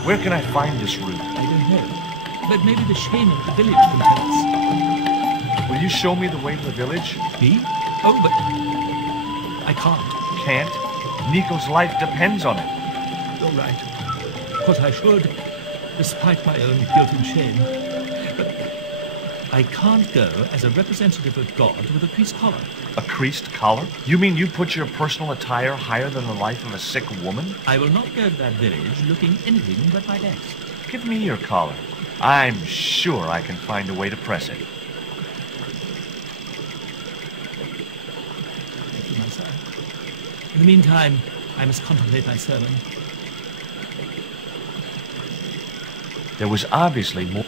Where can I find this root? I don't know, but maybe the shaman at the village can tell us. Will you show me the way to the village? Me? Oh, but I can't. Can't? Nico's life depends on it. You're right. Of course I should, despite my own guilt and shame. But I can't go as a representative of God with a priest collar. A priest collar? You mean you put your personal attire higher than the life of a sick woman? I will not go to that village looking anything but my best. Give me your collar. I'm sure I can find a way to press it. Thank you, my son. In the meantime, I must contemplate my sermon. There was obviously more.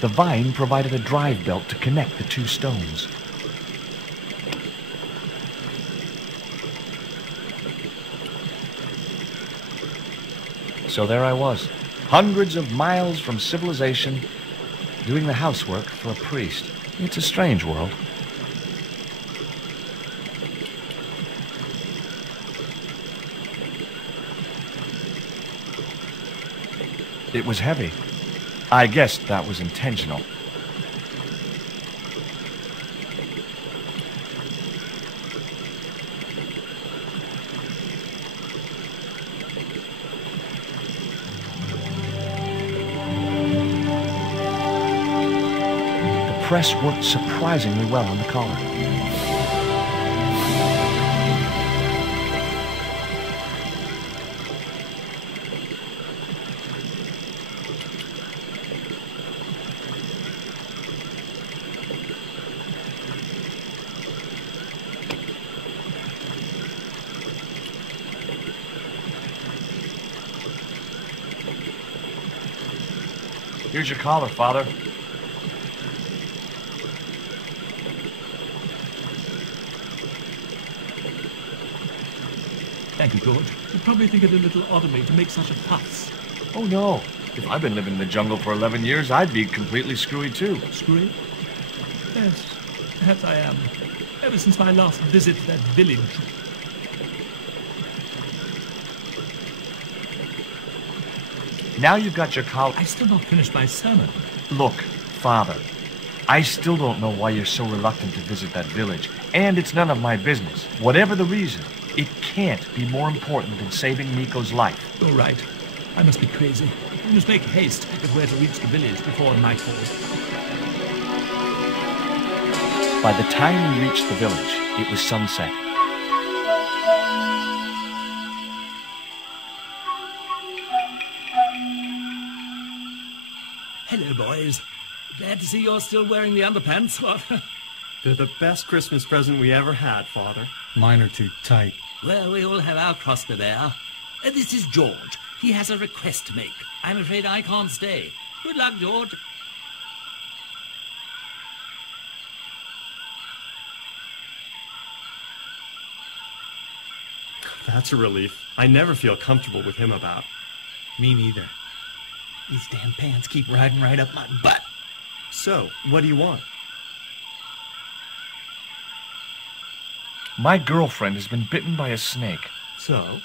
The vine provided a drive belt to connect the two stones. So there I was, hundreds of miles from civilization, doing the housework for a priest. It's a strange world. It was heavy. I guess that was intentional. The press worked surprisingly well on the collar. Here's your collar, Father. Thank you, George. You probably think it a little odd of me to make such a fuss. Oh, no. If I've been living in the jungle for 11 years, I'd be completely screwy, too. Screwy? Yes, perhaps I am. Ever since my last visit to that village. Now you've got your collar. I've still not finished my sermon. Look, Father, I still don't know why you're so reluctant to visit that village, and it's none of my business. Whatever the reason, it can't be more important than saving Nico's life. You're right. I must be crazy. We must make haste if we're to reach the village before night falls. By the time we reached the village, it was sunset. Hello, boys. Glad to see you're still wearing the underpants. They're the best Christmas present we ever had, Father. Mine are too tight. Well, we all have our cross to bear. This is George. He has a request to make. I'm afraid I can't stay. Good luck, George. That's a relief. I never feel comfortable with him about. Me neither. These damn pants keep riding right up my butt. So, what do you want? My girlfriend has been bitten by a snake. So,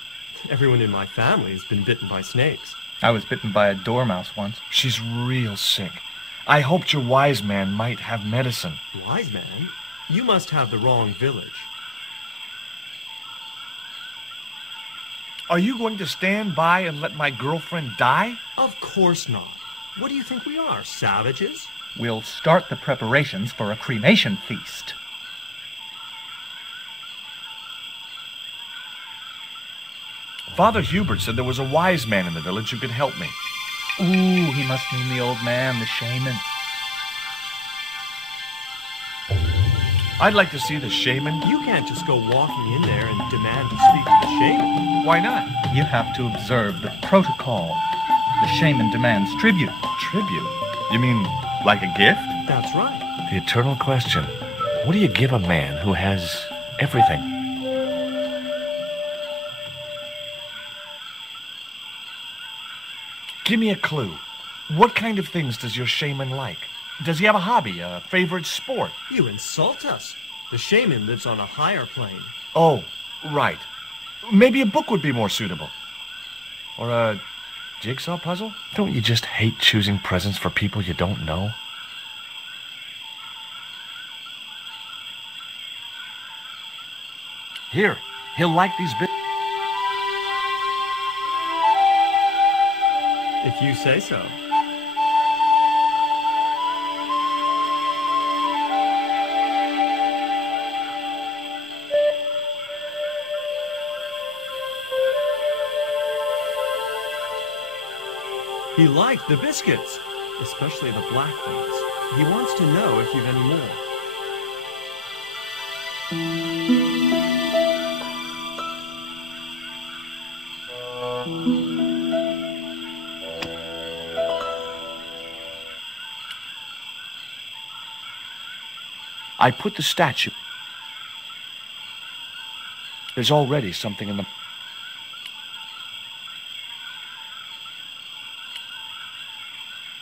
everyone in my family has been bitten by snakes. I was bitten by a dormouse once. She's real sick. I hoped your wise man might have medicine. Wise man? You must have the wrong village. Are you going to stand by and let my girlfriend die? Of course not. What do you think we are, savages? We'll start the preparations for a cremation feast. Father Hubert said there was a wise man in the village who could help me. Ooh, he must mean the old man, the shaman. I'd like to see the shaman. You can't just go walking in there and demand to speak to the shaman. Why not? You have to observe the protocol. The shaman demands tribute. Tribute? You mean like a gift? That's right. The eternal question. What do you give a man who has everything? Give me a clue. What kind of things does your shaman like? Does he have a hobby, a favorite sport? You insult us. The shaman lives on a higher plane. Oh, right. Maybe a book would be more suitable. Or a jigsaw puzzle? Don't you just hate choosing presents for people you don't know? Here, he'll like these bits. If you say so. He liked the biscuits, especially the black ones. He wants to know if you've any more. I put the statue. There's already something in the...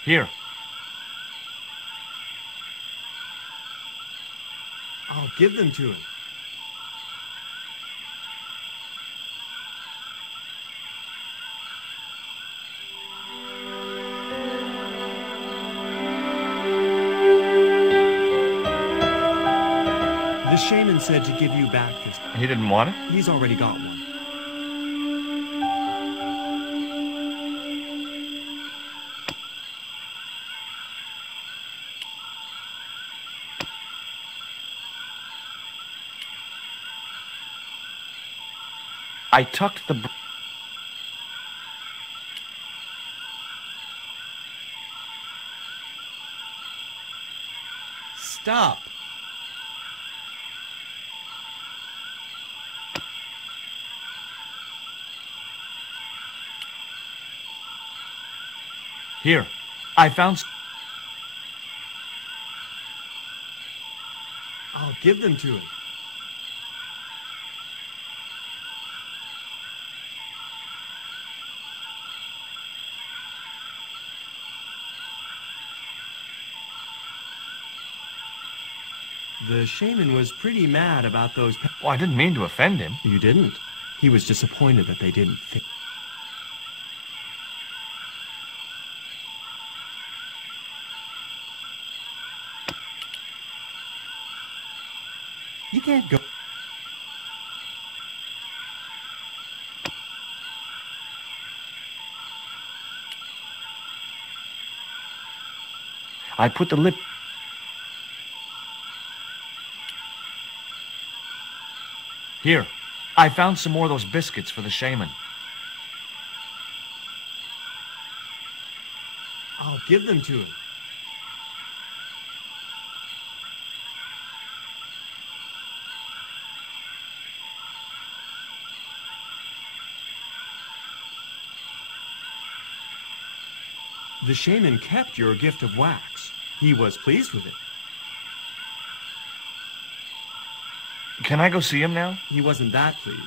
Here. I'll give them to him. The shaman said to give you back this. He didn't want it? He's already got one. I tucked the... Stop. Here, I found... I'll give them to him. The shaman was pretty mad about those... Well, I didn't mean to offend him. You didn't. He was disappointed that they didn't fit. You can't go... I put the lip... Here, I found some more of those biscuits for the shaman. I'll give them to him. The shaman kept your gift of wax. He was pleased with it. Can I go see him now? He wasn't that pleased.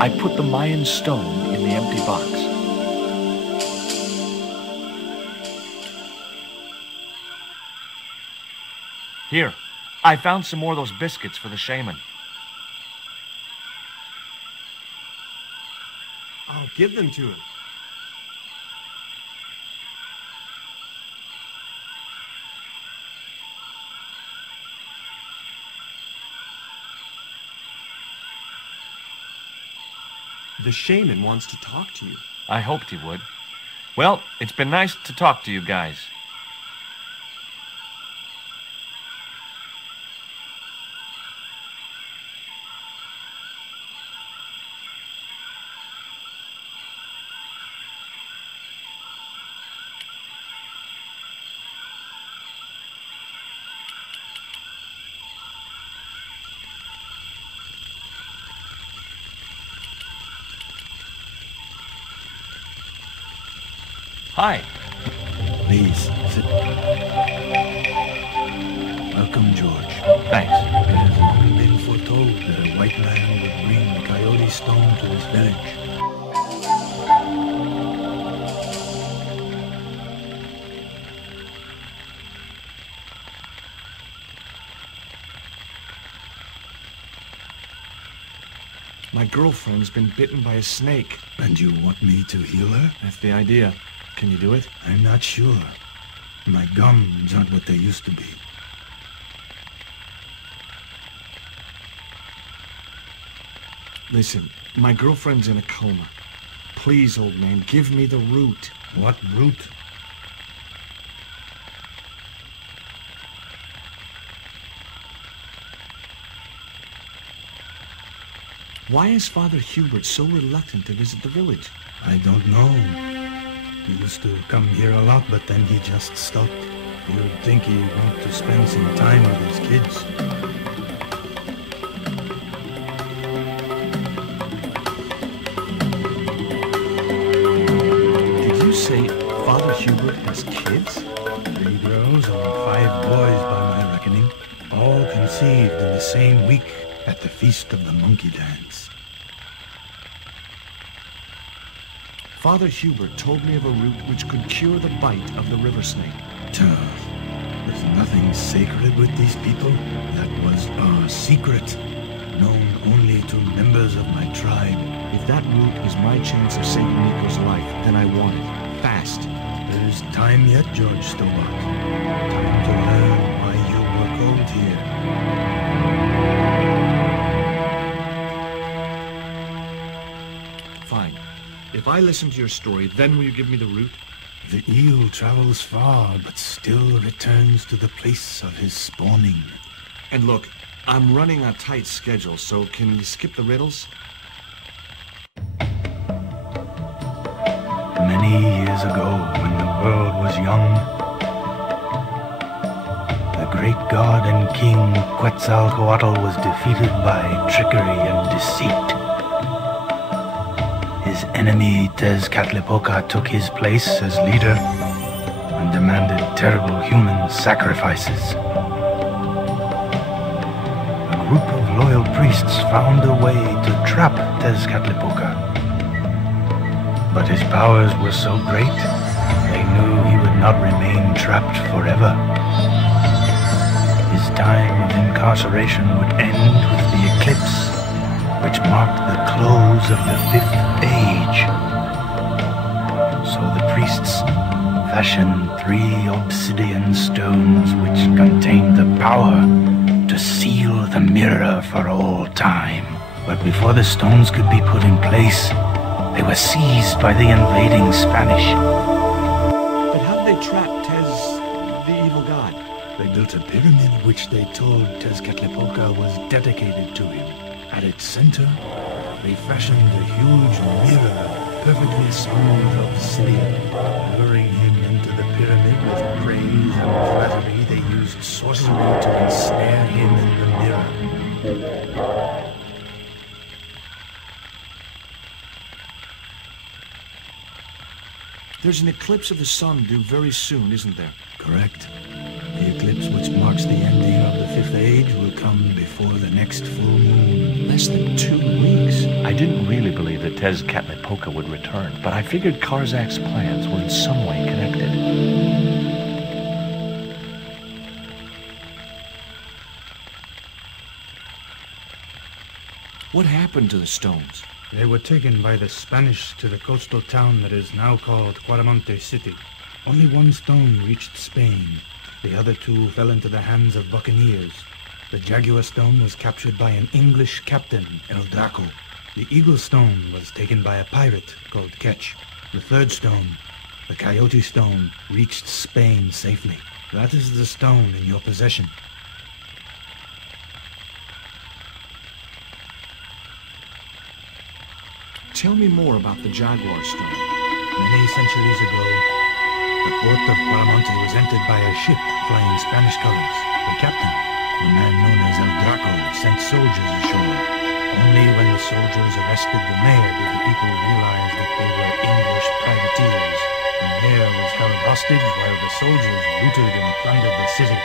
I put the Mayan stone in the empty box. Here, I found some more of those biscuits for the shaman. I'll give them to him. The shaman wants to talk to you. I hoped he would. Well, it's been nice to talk to you guys. Hi. Please, sit. Welcome, George. Thanks. It has long been foretold that a white man would bring the Coyote Stone to this village. My girlfriend's been bitten by a snake. And you want me to heal her? That's the idea. Can you do it? I'm not sure. My gums aren't what they used to be. Listen, my girlfriend's in a coma. Please, old man, give me the root. What root? Why is Father Hubert so reluctant to visit the village? I don't know. He used to come here a lot, but then he just stopped. You'd think he'd want to spend some time with his kids. Did you say Father Hubert has kids? 3 girls and 5 boys by my reckoning. All conceived in the same week at the Feast of the Monkey Dance. Father Hubert told me of a root which could cure the bite of the river snake. There's nothing sacred with these people. That was our secret, known only to members of my tribe. If that root is my chance of saving Nico's life, then I want it. Fast. There's time yet, George Stobart. Time to learn why you were called here. Fine. If I listen to your story, then will you give me the root? The eel travels far, but still returns to the place of his spawning. And look, I'm running a tight schedule, so can you skip the riddles? Many years ago, when the world was young, the great god and king Quetzalcoatl was defeated by trickery and deceit. His enemy Tezcatlipoca took his place as leader and demanded terrible human sacrifices. A group of loyal priests found a way to trap Tezcatlipoca. But his powers were so great, they knew he would not remain trapped forever. His time of incarceration would end with the eclipse, which marked the close of the 5th age. So the priests fashioned 3 obsidian stones which contained the power to to seal the mirror for all time. But before the stones could be put in place, they were seized by the invading Spanish. But how did they trap Tez, the evil god? They built a pyramid which they told Tezcatlipoca was dedicated to him. At its center, they fashioned a huge mirror, perfectly smooth of steel. Luring him into the pyramid with praise and flattery, they used sorcery to ensnare him in the mirror. There's an eclipse of the sun due very soon, isn't there? Correct. The eclipse which marks the ending of the Fifth Age will come before the next full moon. Less than 2 weeks. I didn't really believe that Tezcatlipoca would return, but I figured Karzak's plans were in some way connected. What happened to the stones? They were taken by the Spanish to the coastal town that is now called Quaramonte City. Only one stone reached Spain. The other two fell into the hands of buccaneers. The Jaguar Stone was captured by an English captain, El Draco. The Eagle Stone was taken by a pirate called Ketch. The third stone, the Coyote Stone, reached Spain safely. That is the stone in your possession. Tell me more about the Jaguar Stone. Many centuries ago, the port of Quaramonte was entered by a ship flying Spanish colors. The captain, the man known as El Draco, sent soldiers ashore. Only when the soldiers arrested the mayor did the people realize that they were English privateers. The mayor was held hostage while the soldiers looted and plundered the city.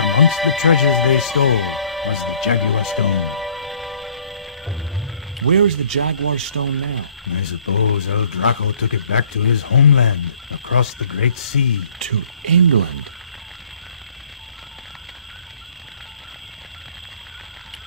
Amongst the treasures they stole was the Jaguar Stone. Where is the Jaguar Stone now? I suppose El Draco took it back to his homeland, across the Great Sea. To England?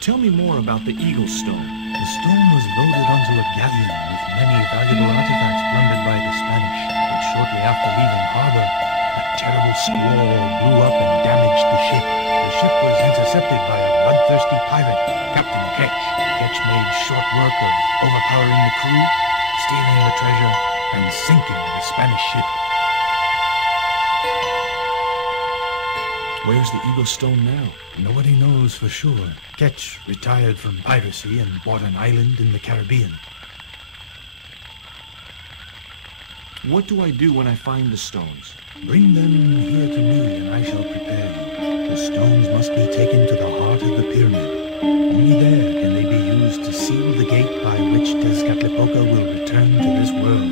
Tell me more about the Eagle Stone. The stone was loaded onto a galleon with many valuable artifacts plundered by the Spanish. But shortly after leaving harbor, a terrible squall blew up and damaged the ship. The ship was intercepted by a bloodthirsty pirate, Captain Ketch. Ketch made short work of overpowering the crew, stealing the treasure, and sinking the Spanish ship. Where's the Eagle Stone now? Nobody knows for sure. Ketch retired from piracy and bought an island in the Caribbean. What do I do when I find the stones? Bring them here to me and I shall prepare you. The stones must be taken to the heart of the pyramid. Only there can they be used to seal the gate by which Tezcatlipoca will return to this world.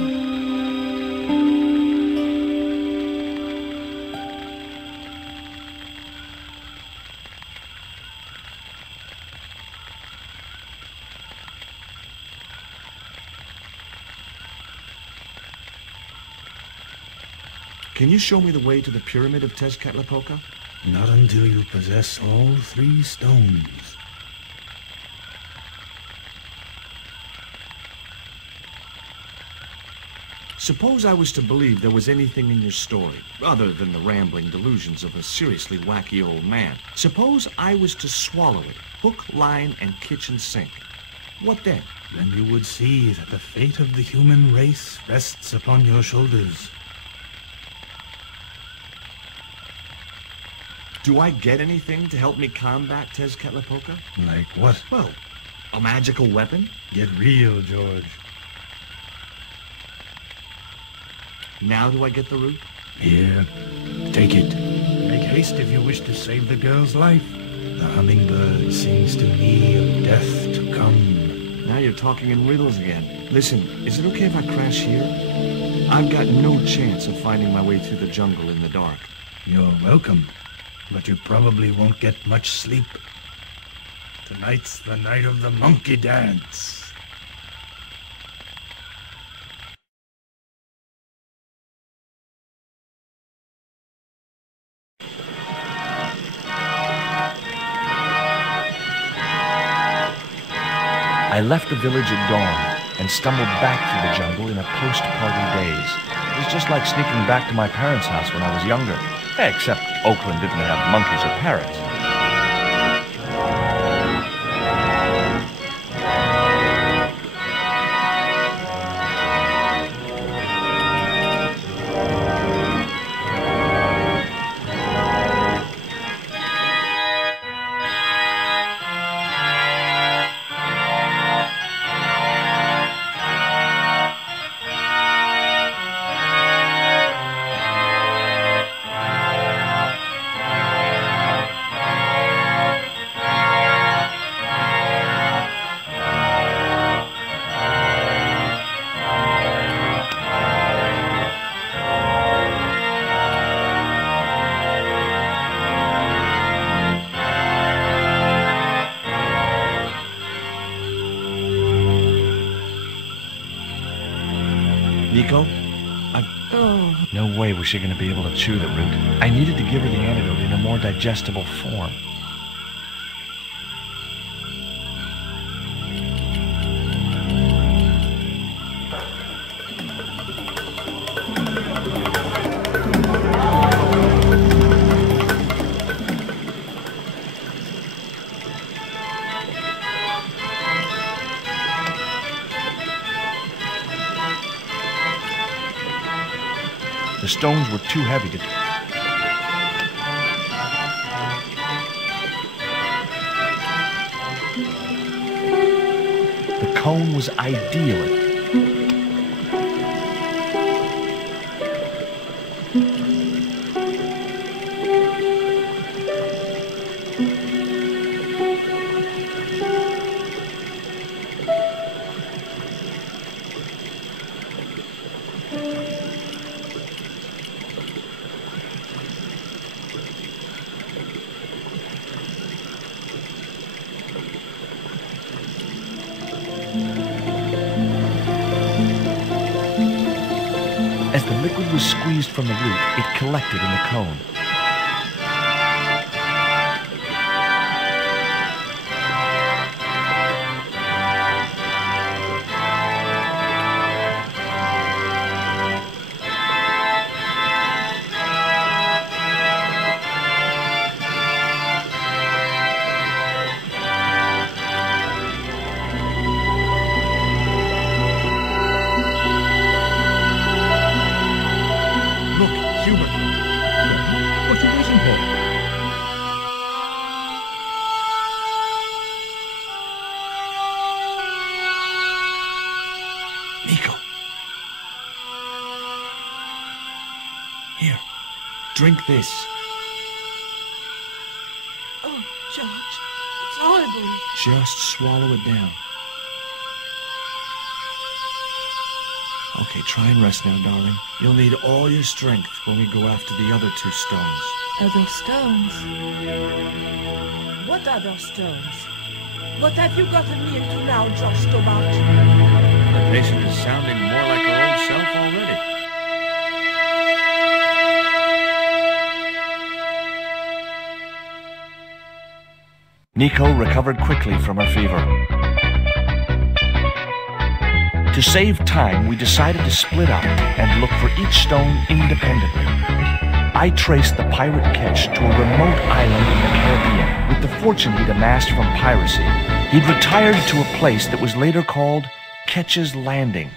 Can you show me the way to the pyramid of Tezcatlipoca? Not until you possess all 3 stones. Suppose I was to believe there was anything in your story, other than the rambling delusions of a seriously wacky old man. Suppose I was to swallow it, hook, line, and kitchen sink. What then? Then you would see that the fate of the human race rests upon your shoulders. Do I get anything to help me combat Tezcatlipoca? Like what? Well, a magical weapon? Get real, George. Now do I get the root? Here, take it. Make haste if you wish to save the girl's life. The hummingbird sings to me of death to come. Now you're talking in riddles again. Listen, is it okay if I crash here? I've got no chance of finding my way through the jungle in the dark. You're welcome, but you probably won't get much sleep. Tonight's the night of the monkey dance. I left the village at dawn and stumbled back through the jungle in a post-party daze. It was just like sneaking back to my parents' house when I was younger. Except Oakland didn't have monkeys or parrots. Nico? Oh. No way was she going to be able to chew the root. I needed to give her the antidote in a more digestible form. The stones were too heavy to... The cone was ideal. As the liquid was squeezed from the root, it collected in the cone. Nico. Here, drink this. Oh, George, it's horrible. Just swallow it down. Okay, try and rest now, darling. You'll need all your strength when we go after the other 2 stones. Other stones? What other stones? What have you gotten me into now, George Stobart? The patient is sounding more like her old self already. Nico recovered quickly from her fever. To save time, we decided to split up and look for each stone independently. I traced the pirate Ketch to a remote island in the Caribbean. With the fortune he'd amassed from piracy, he'd retired to a place that was later called Ketch's Landing.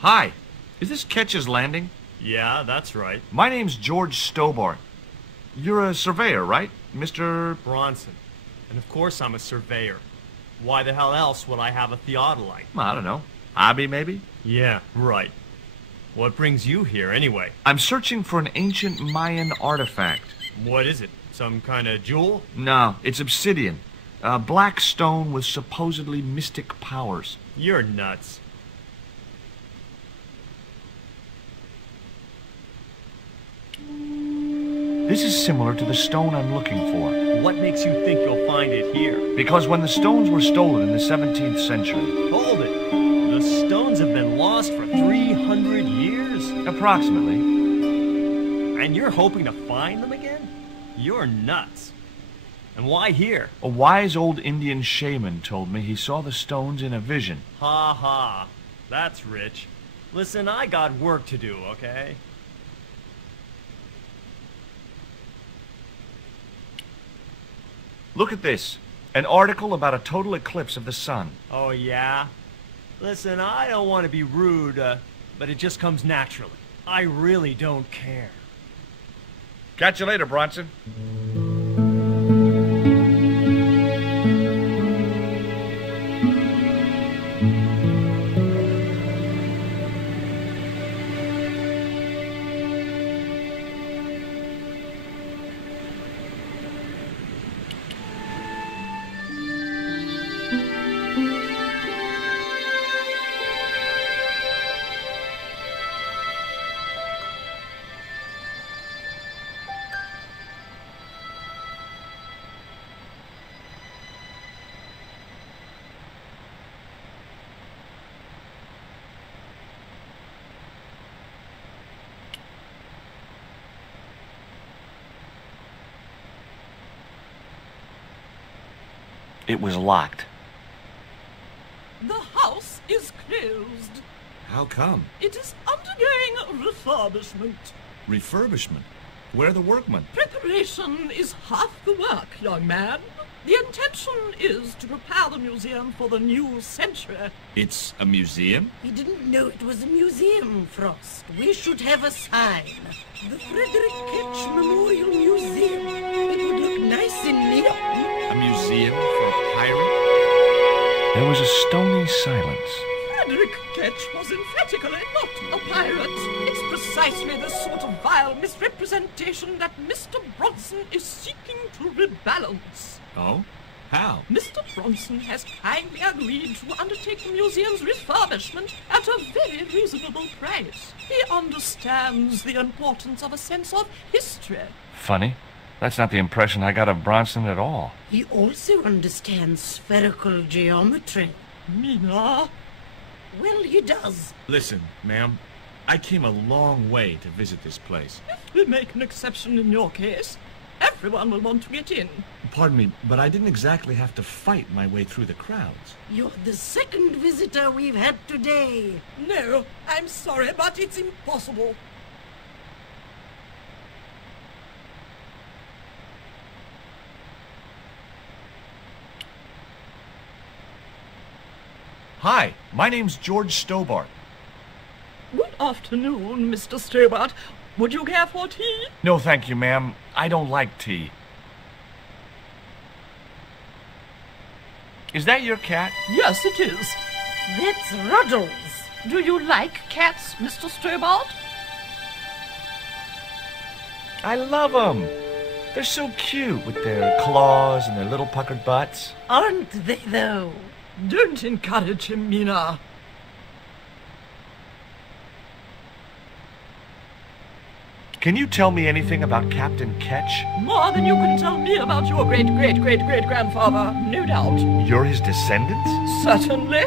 Hi, is this Ketch's Landing? Yeah, that's right. My name's George Stobart. You're a surveyor, right, Mr. Bronson. And of course I'm a surveyor. Why the hell else would I have a theodolite? I don't know. Hobby, maybe? Yeah, right. What brings you here, anyway? I'm searching for an ancient Mayan artifact. What is it? Some kind of jewel? No, it's obsidian. A black stone with supposedly mystic powers. You're nuts. This is similar to the stone I'm looking for. What makes you think you'll find it here? Because when the stones were stolen in the 17th century... Hold it! The stones have been lost for 300 years? Approximately. And you're hoping to find them again? You're nuts. And why here? A wise old Indian shaman told me he saw the stones in a vision. Ha ha. That's rich. Listen, I got work to do, okay? Look at this. An article about a total eclipse of the sun. Oh, yeah? Listen, I don't want to be rude, but it just comes naturally. I really don't care. Catch you later, Bronson. It was locked. The house is closed. How come? It is undergoing refurbishment. Refurbishment? Where are the workmen? Preparation is half the work, young man. The intention is to prepare the museum for the new century. It's a museum? We didn't know it was a museum, Frost. We should have a sign. The Frederick Ketch Memorial Museum. It would look nice in neon. A museum for a pirate? There was a stony silence. Frederick Ketch was emphatically not a pirate. It's precisely the sort of vile misrepresentation that Mr. Bronson is seeking to rebalance. Oh? How? Mr. Bronson has kindly agreed to undertake the museum's refurbishment at a very reasonable price. He understands the importance of a sense of history. Funny. That's not the impression I got of Bronson at all. He also understands spherical geometry. Mina? Well, he does. Listen, ma'am, I came a long way to visit this place. If we make an exception in your case, everyone will want to get in. Pardon me, but I didn't exactly have to fight my way through the crowds. You're the second visitor we've had today. No, I'm sorry, but it's impossible. Hi, my name's George Stobart. Good afternoon, Mr. Stobart. Would you care for tea? No, thank you, ma'am. I don't like tea. Is that your cat? Yes, it is. That's Ruddles. Do you like cats, Mr. Stobart? I love them. They're so cute with their claws and their little puckered butts. Aren't they, though? Don't encourage him, Mina. Can you tell me anything about Captain Ketch? More than you can tell me about your great-great-great-great-grandfather, no doubt. You're his descendants? Certainly.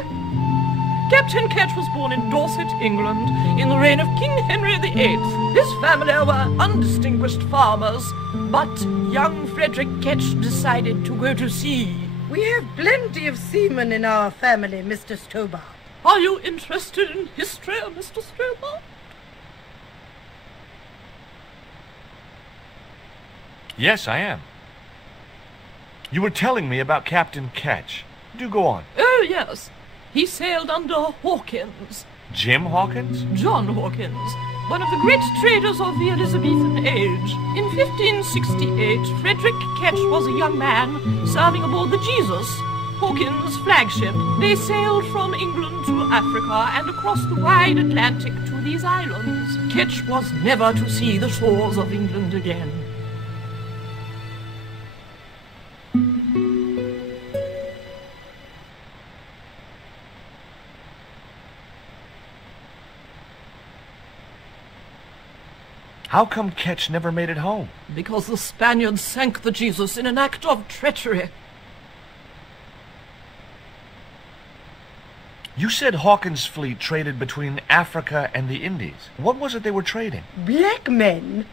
Captain Ketch was born in Dorset, England, in the reign of King Henry VIII. His family were undistinguished farmers, but young Frederick Ketch decided to go to sea. We have plenty of seamen in our family, Mr. Stobart. Are you interested in history, Mr. Stobart? Yes, I am. You were telling me about Captain Ketch. Do go on. Oh, yes. He sailed under Hawkins. Jim Hawkins? John Hawkins, one of the great traders of the Elizabethan age. In 1568, Frederick Ketch was a young man serving aboard the Jesus, Hawkins' flagship. They sailed from England to Africa and across the wide Atlantic to these islands. Ketch was never to see the shores of England again. How come Ketch never made it home? Because the Spaniards sank the Jesus in an act of treachery. You said Hawkins' fleet traded between Africa and the Indies. What was it they were trading? Black men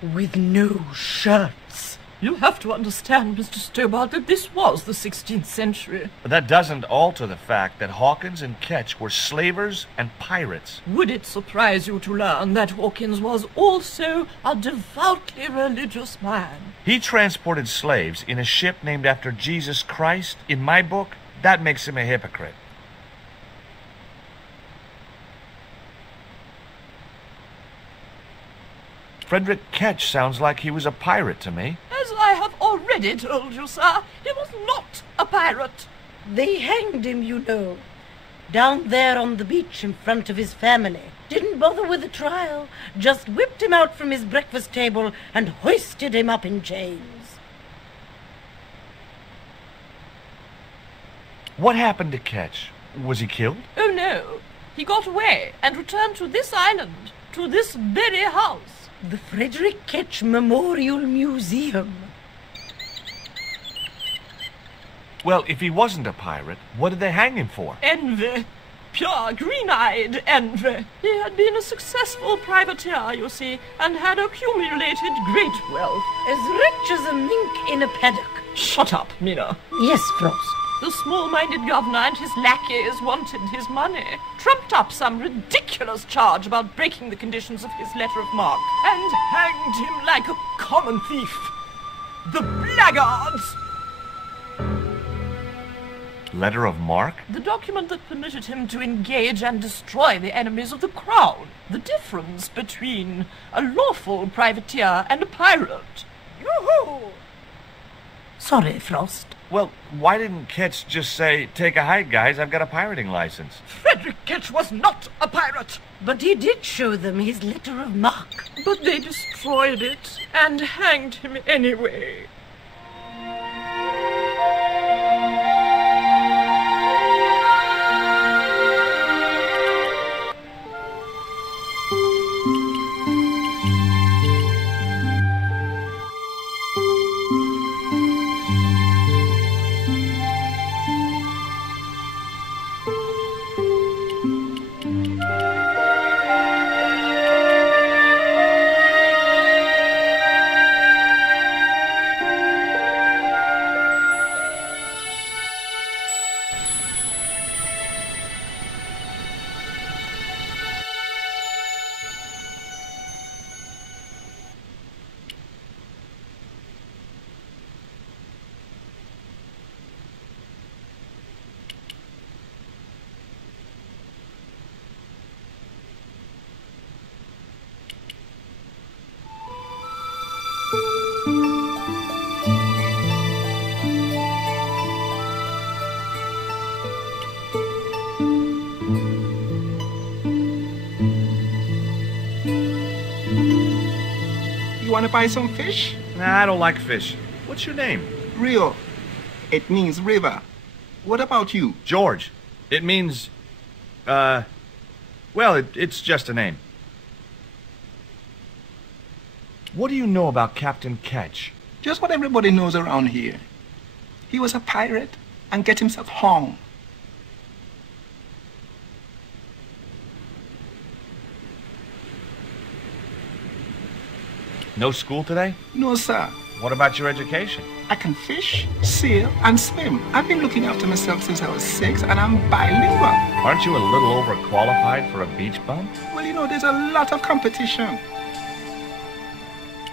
with no shirts. You have to understand, Mr. Stobart, that this was the 16th century. But that doesn't alter the fact that Hawkins and Ketch were slavers and pirates. Would it surprise you to learn that Hawkins was also a devoutly religious man? He transported slaves in a ship named after Jesus Christ. In my book, that makes him a hypocrite. Frederick Ketch sounds like he was a pirate to me. As I have already told you, sir, he was not a pirate. They hanged him, you know, down there on the beach in front of his family. Didn't bother with the trial, just whipped him out from his breakfast table and hoisted him up in chains. What happened to Ketch? Was he killed? Oh, no. He got away and returned to this island, to this very house. The Frederick Ketch Memorial Museum. Well, if he wasn't a pirate, what did they hang him for? Envy. pure green-eyed envy. He had been a successful privateer, you see, and had accumulated great wealth. As rich as a mink in a paddock. Shut up, Mina. Yes, Frost. The small-minded governor and his lackeys wanted his money, trumped up some ridiculous charge about breaking the conditions of his letter of marque, and hanged him like a common thief. The blackguards! Letter of marque? The document that permitted him to engage and destroy the enemies of the crown. The difference between a lawful privateer and a pirate. Yoo-hoo! Sorry, Frost. Well, why didn't Ketch just say, take a hike, guys, I've got a pirating license? Frederick Ketch was not a pirate! But he did show them his letter of marque. But they destroyed it and hanged him anyway. You want to buy some fish? Nah, I don't like fish. What's your name? Rio. It means river. What about you? George. It means, well, it's just a name. What do you know about Captain Ketch? Just what everybody knows around here. He was a pirate and get himself hung. No school today? No, sir. What about your education? I can fish, sail, and swim. I've been looking after myself since I was 6, and I'm bilingual. Aren't you a little overqualified for a beach bum? Well, you know, there's a lot of competition.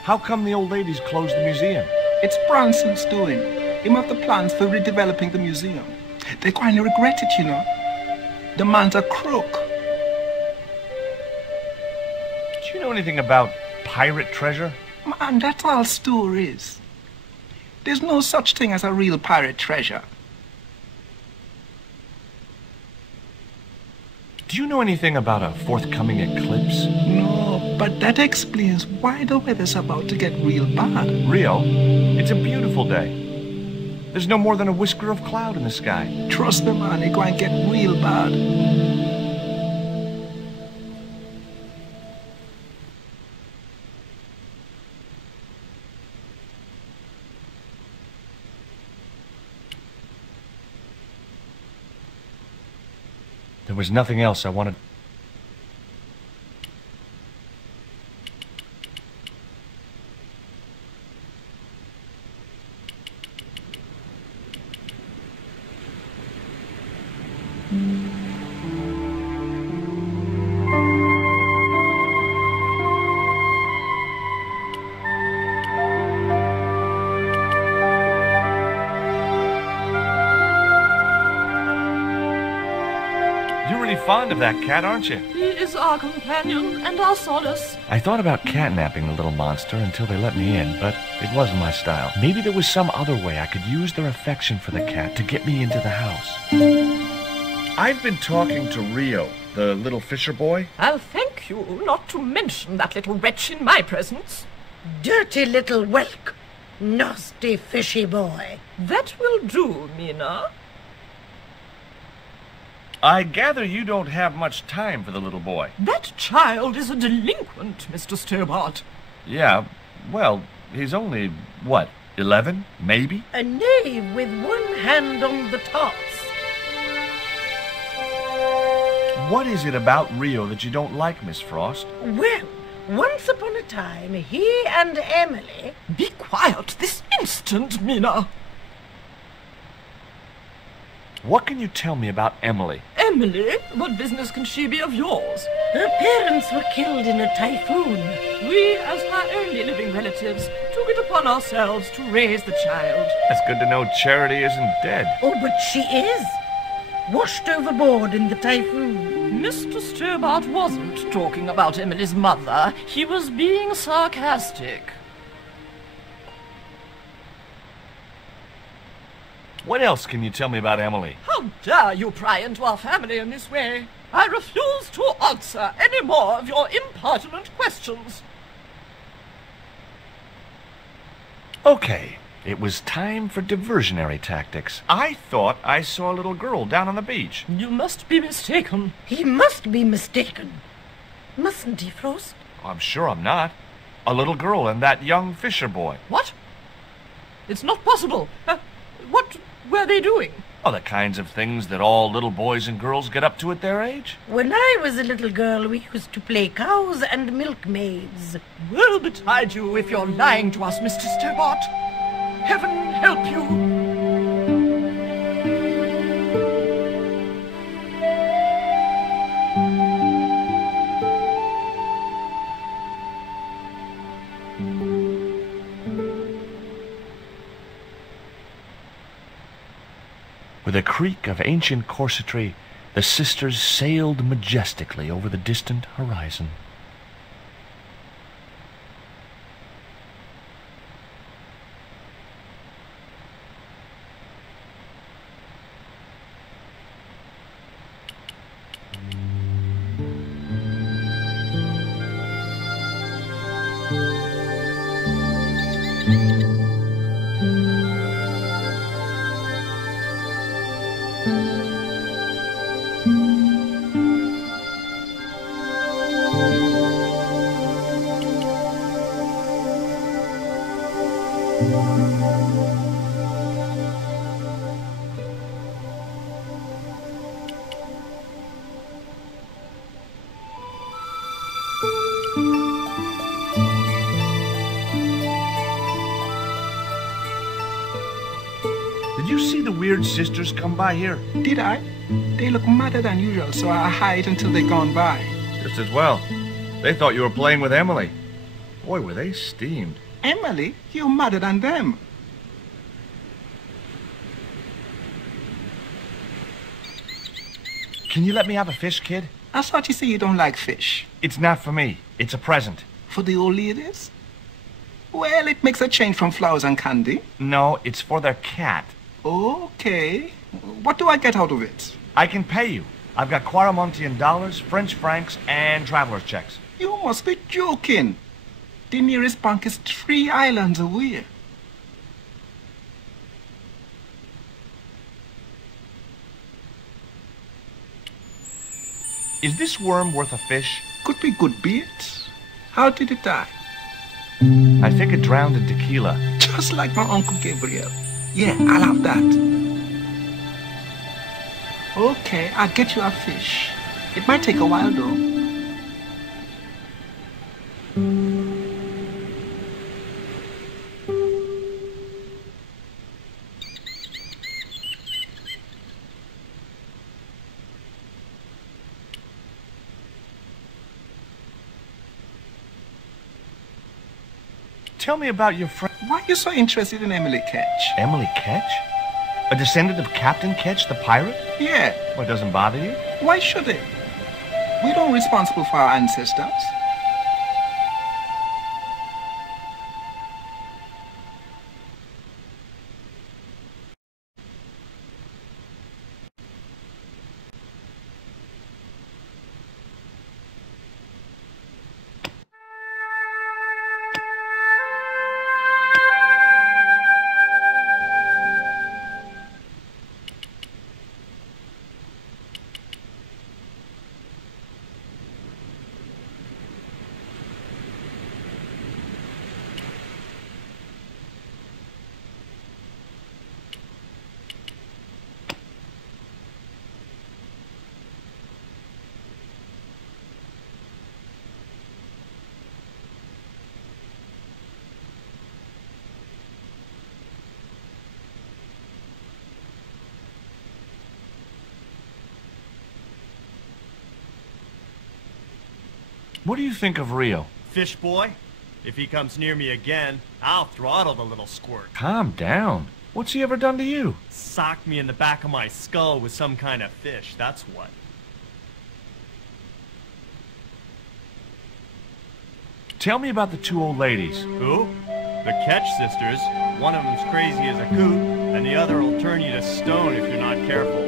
How come the old ladies closed the museum? It's Bronson's doing. Him have the plans for redeveloping the museum. They kind of regret it, you know. The man's a crook. Do you know anything about pirate treasure? Man, that's all stories. There's no such thing as a real pirate treasure. Do you know anything about a forthcoming eclipse? No, but that explains why the weather's about to get real bad. Rio, it's a beautiful day. There's no more than a whisker of cloud in the sky. Trust me, man, it's going to get real bad. There was nothing else I wanted. Fond of that cat, aren't you? He is our companion and our solace. I thought about catnapping the little monster until they let me in, but it wasn't my style. Maybe there was some other way I could use their affection for the cat to get me into the house. I've been talking to Rio, the little fisher boy. I'll thank you not to mention that little wretch in my presence. Dirty little whelk. Nasty fishy boy. That will do, Mina. I gather you don't have much time for the little boy. That child is a delinquent, Mr. Stobart. Yeah, well, he's only, what, 11, maybe? A knave with one hand on the tops. What is it about Rio that you don't like, Miss Frost? Well, once upon a time, he and Emily... Be quiet this instant, Mina. What can you tell me about Emily? Emily? What business can she be of yours? Her parents were killed in a typhoon. We, as her only living relatives, took it upon ourselves to raise the child. It's good to know Charity isn't dead. Oh, but she is. Washed overboard in the typhoon. Mr. Stobart wasn't talking about Emily's mother. He was being sarcastic. What else can you tell me about Emily? How dare you pry into our family in this way? I refuse to answer any more of your impertinent questions. Okay, it was time for diversionary tactics. I thought I saw a little girl down on the beach. You must be mistaken. He must be mistaken. Mustn't he, Frost? I'm sure I'm not. A little girl and that young fisher boy. What? It's not possible. What were they doing? Oh, the kinds of things that all little boys and girls get up to at their age. When I was a little girl, we used to play cows and milkmaids. Well betide you if you're lying to us, Mr. Stobart. Heaven help you. With a creak of ancient corsetry, the sisters sailed majestically over the distant horizon. Did you see the weird sisters come by here? Did I? They look madder than usual, so I hide until they're gone by. Just as well. They thought you were playing with Emily. Boy, were they steamed. Emily? You're madder than them. Can you let me have a fish, kid? I thought you said you don't like fish. It's not for me. It's a present. For the old ladies? Well, it makes a change from flowers and candy. No, it's for their cat. Okay. What do I get out of it? I can pay you. I've got Quaramontian dollars, French francs, and traveler's checks. You must be joking. The nearest bank is 3 islands away. Is this worm worth a fish? Could be good bait. How did it die? I think it drowned in tequila. Just like my Uncle Gabriel. Yeah, I'll have that. Okay, I'll get you a fish. It might take a while, though. Tell me about your friend. Why are you so interested in Emily Ketch? Emily Ketch? A descendant of Captain Ketch, the pirate? Yeah. Well, it doesn't bother you? Why should it? We don't responsible for our ancestors. What do you think of Rio? Fish boy? If he comes near me again, I'll throttle the little squirt. Calm down. What's he ever done to you? Socked me in the back of my skull with some kind of fish, that's what. Tell me about the two old ladies. Who? The Ketch sisters. One of them's crazy as a coot, and the other will turn you to stone if you're not careful.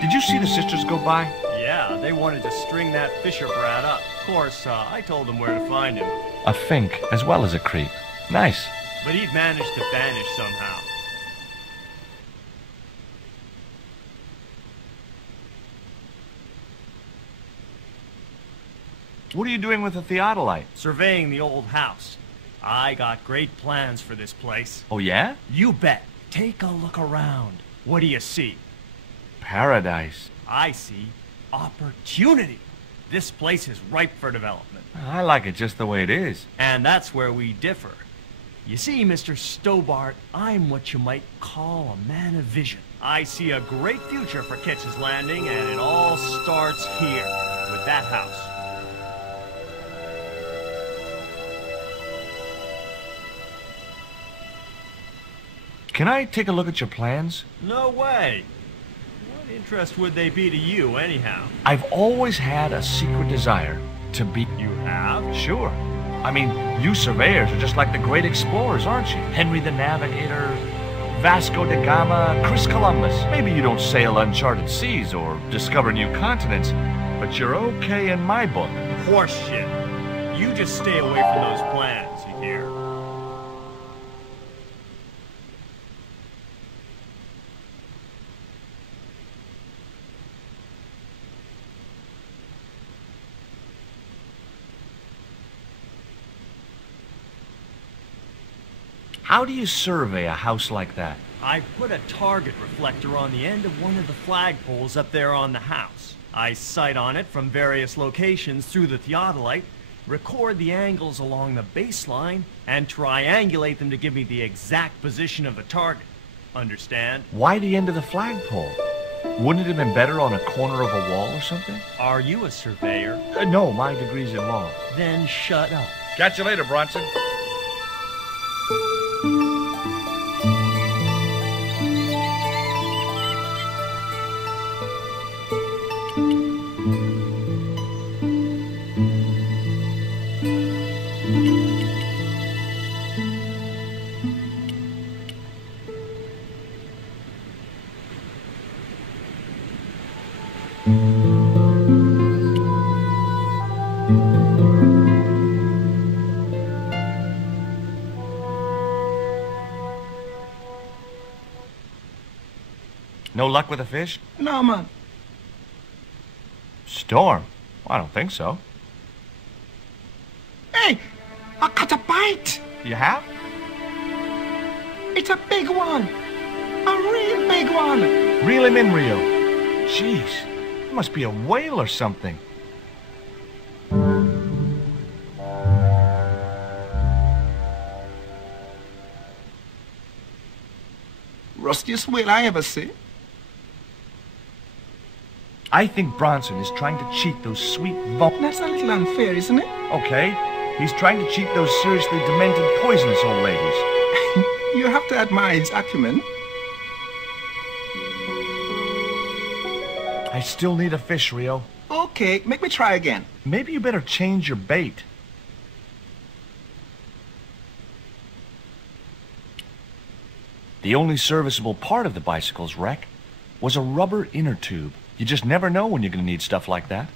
Did you see the sisters go by? Yeah, they wanted to string that Fisher brat up. Of course, I told them where to find him. A fink as well as a creep. Nice. But he'd managed to vanish somehow. What are you doing with the theodolite? Surveying the old house. I got great plans for this place. Oh, yeah? You bet. Take a look around. What do you see? Paradise. I see opportunity. This place is ripe for development. I like it just the way it is. And that's where we differ. You see, Mr. Stobart, I'm what you might call a man of vision. I see a great future for Ketch's Landing, and it all starts here, with that house. Can I take a look at your plans? No way. What interest would they be to you, anyhow? I've always had a secret desire to be... You have? Sure. I mean, you surveyors are just like the great explorers, aren't you? Henry the Navigator, Vasco da Gama, Chris Columbus. Maybe you don't sail uncharted seas or discover new continents, but you're okay in my book. Horse shit. You just stay away from those plans, you hear? How do you survey a house like that? I put a target reflector on the end of one of the flagpoles up there on the house. I sight on it from various locations through the theodolite, record the angles along the baseline, and triangulate them to give me the exact position of the target. Understand? Why the end of the flagpole? Wouldn't it have been better on a corner of a wall or something? Are you a surveyor? No, my degree's in law. Then shut up. Catch you later, Bronson. No luck with a fish? No, man. Storm? I don't think so. Hey, I caught a bite. You have? It's a big one. A real big one. Reel him in, Rio. Jeez, it must be a whale or something. Rustiest whale I ever see. I think Bronson is trying to cheat those sweet That's a little unfair, isn't it? Okay, he's trying to cheat those seriously demented, poisonous old ladies. You have to admire his acumen. I still need a fish, Rio. Okay, make me try again. Maybe you better change your bait. The only serviceable part of the bicycle's wreck was a rubber inner tube. You just never know when you're going to need stuff like that.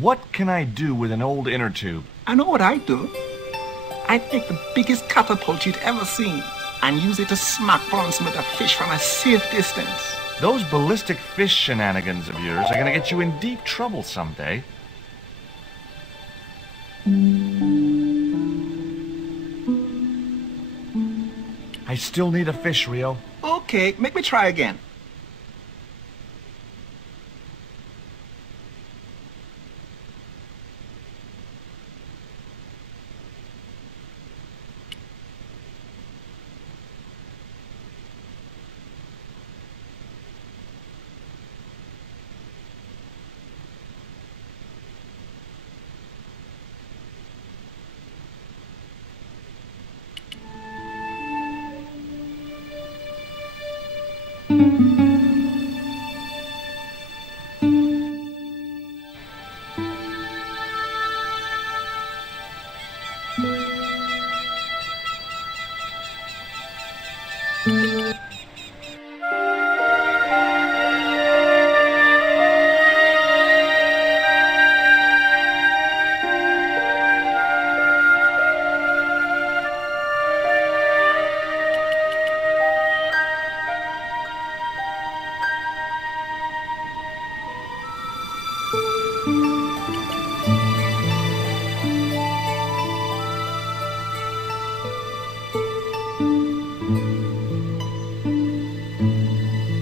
What can I do with an old inner tube? I know what I'd do. I'd take the biggest catapult you'd ever seen and use it to smack Bronson with a fish from a safe distance. Those ballistic fish shenanigans of yours are going to get you in deep trouble someday. still need a fish, Rio. Okay, make me try again.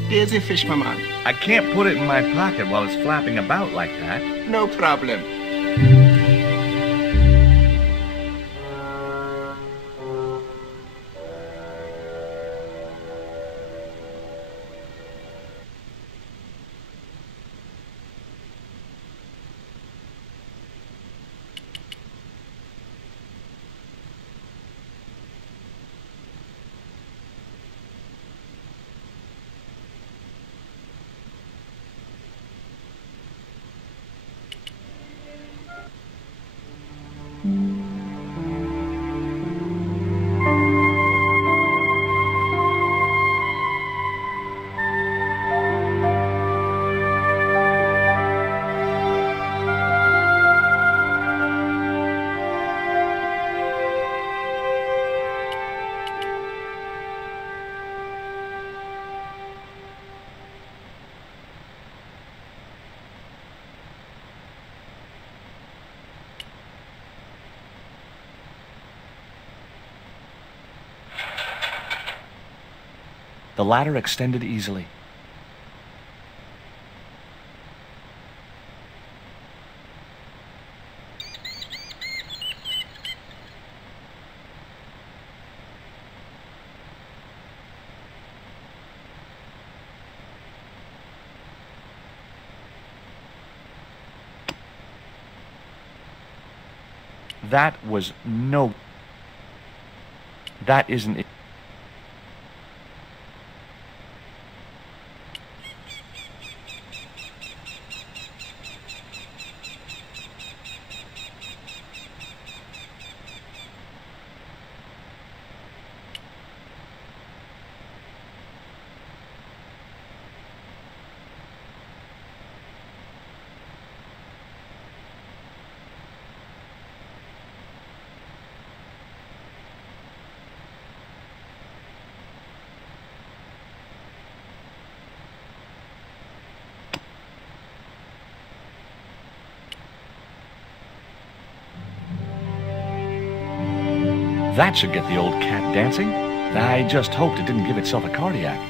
Here's a fish, Maman. I can't put it in my pocket while it's flapping about like that. No problem. The ladder extended easily. That was no... That isn't it. That should get the old cat dancing. I just hoped it didn't give itself a cardiac.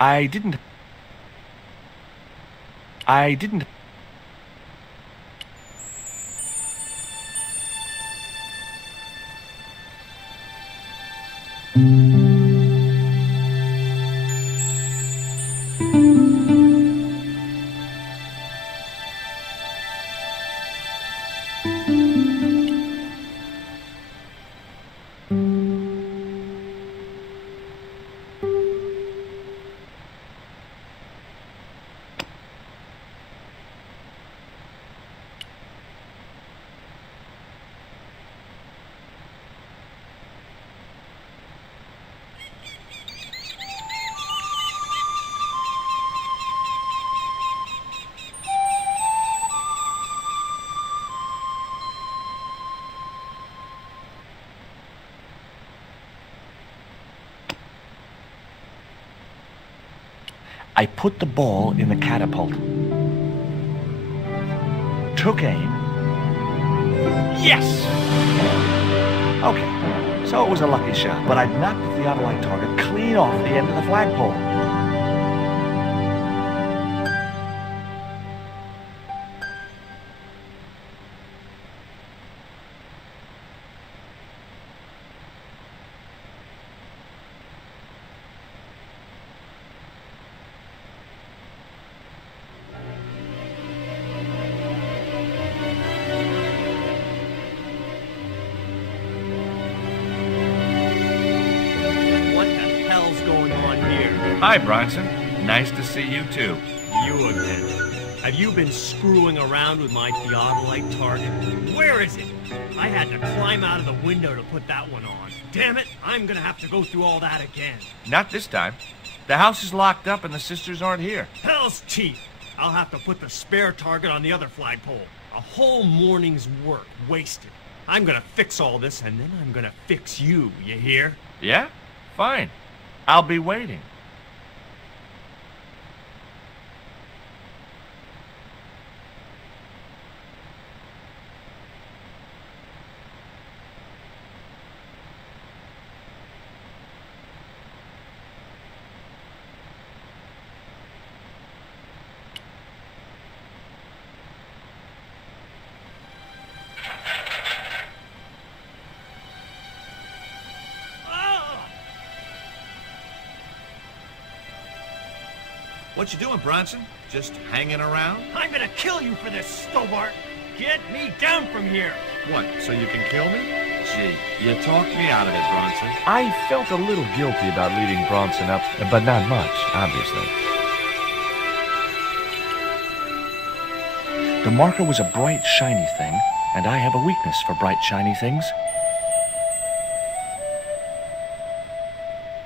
I didn't... I put the ball in the catapult. Took aim. Yes! Okay, so it was a lucky shot, but I'd knocked the theodolite target clean off the end of the flagpole. Hi, Bronson. Nice to see you, too. You again. Have you been screwing around with my theodolite target? Where is it? I had to climb out of the window to put that one on. Damn it, I'm gonna have to go through all that again. Not this time. The house is locked up and the sisters aren't here. Hell's teeth! I'll have to put the spare target on the other flagpole. A whole morning's work wasted. I'm gonna fix all this and then I'm gonna fix you, you hear? Yeah? Fine. I'll be waiting. What you doing, Bronson? Just hanging around? I'm gonna kill you for this, Stobart! Get me down from here! What, so you can kill me? Gee, you talked me out of it, Bronson. I felt a little guilty about leaving Bronson up, but not much, obviously. The marker was a bright, shiny thing, and I have a weakness for bright, shiny things.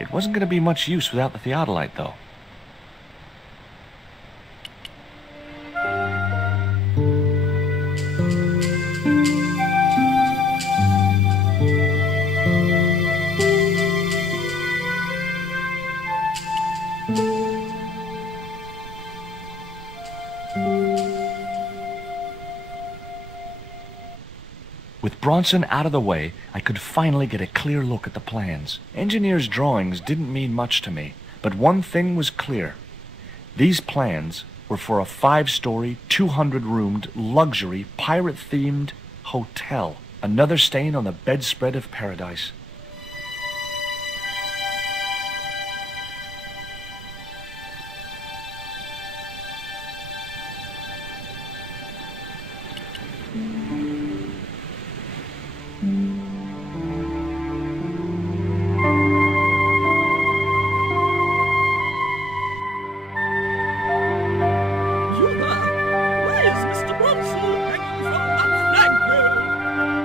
It wasn't going to be much use without the theodolite, though. With Bronson out of the way, I could finally get a clear look at the plans. Engineers' drawings didn't mean much to me, but one thing was clear. These plans were for a 5-story, 200-roomed, luxury, pirate-themed hotel. Another stain on the bedspread of paradise.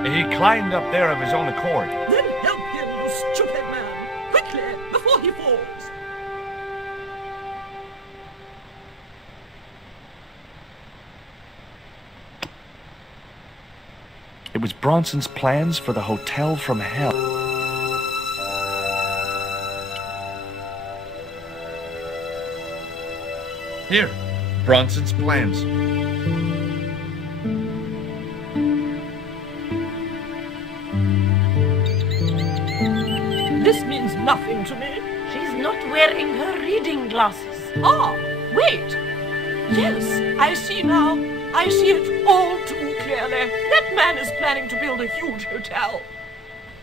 He climbed up there of his own accord. Then help him, you stupid man! Quickly, before he falls! It was Bronson's plans for the hotel from hell. Here, Bronson's plans. This means nothing to me. She's not wearing her reading glasses. Ah, wait. Yes, I see now. I see it all too clearly. That man is planning to build a huge hotel.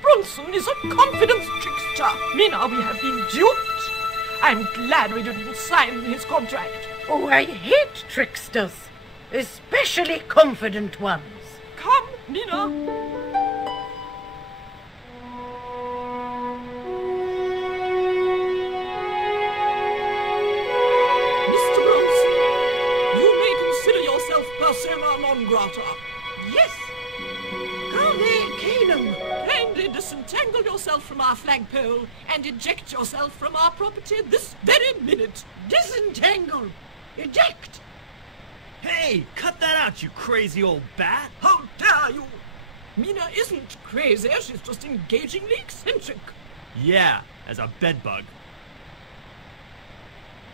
Bronson is a confidence trickster. Mina, we have been duped. I'm glad we didn't sign his contract. Oh, I hate tricksters, especially confident ones. Come, Mina. Persona non grata. Yes. Grave Canum. Kindly disentangle yourself from our flagpole and eject yourself from our property this very minute. Disentangle. Eject. Hey, cut that out, you crazy old bat. How dare you? Mina isn't crazy, she's just engagingly eccentric. Yeah, as a bedbug.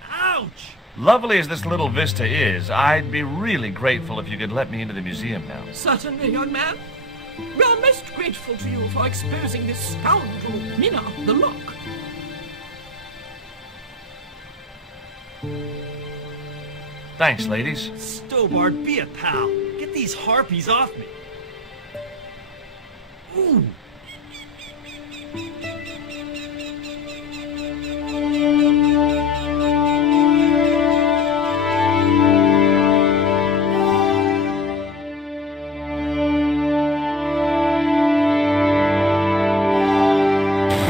Ouch! Lovely as this little vista is, I'd be really grateful if you could let me into the museum now. Certainly, young man. We are most grateful to you for exposing this scoundrel, Mina, the lock. Thanks, ladies. Stobart, be a pal. Get these harpies off me. Ooh.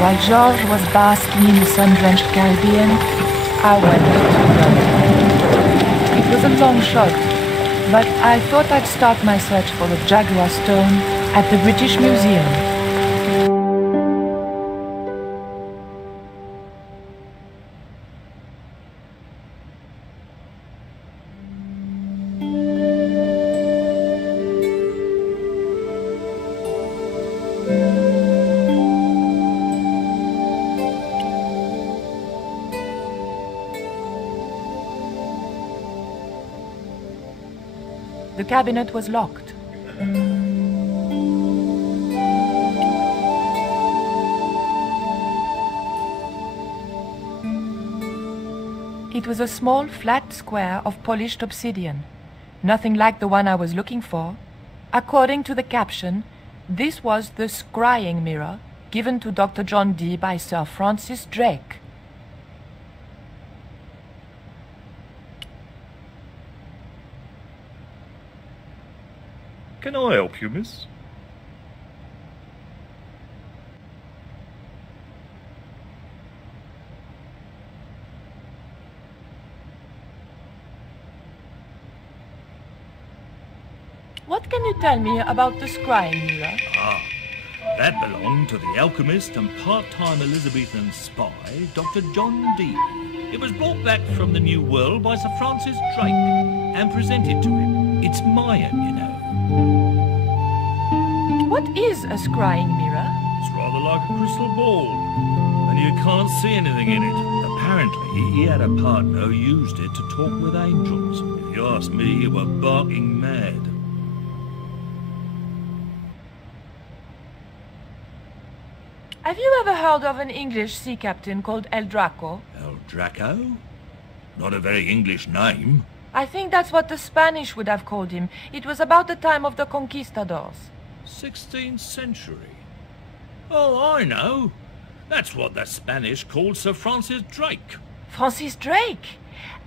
While George was basking in the sun-drenched Caribbean, I went to London. It was a long shot, but I thought I'd start my search for the Jaguar Stone at the British Museum. The cabinet was locked. It was a small, flat square of polished obsidian. Nothing like the one I was looking for. According to the caption, this was the scrying mirror given to Dr. John Dee by Sir Francis Drake. Can I help you, miss? What can you tell me about the scrying mirror? That belonged to the alchemist and part-time Elizabethan spy, Dr. John Dee. It was brought back from the New World by Sir Francis Drake and presented to him. It's Mayan, you know. What is a scrying mirror? It's rather like a crystal ball, and you can't see anything in it. Apparently, he had a partner who used it to talk with angels. If you ask me, you were barking mad. Have you ever heard of an English sea captain called El Draco? El Draco? Not a very English name. I think that's what the Spanish would have called him. It was about the time of the conquistadors. 16th century. Oh, I know. That's what the Spanish called Sir Francis Drake. Francis Drake?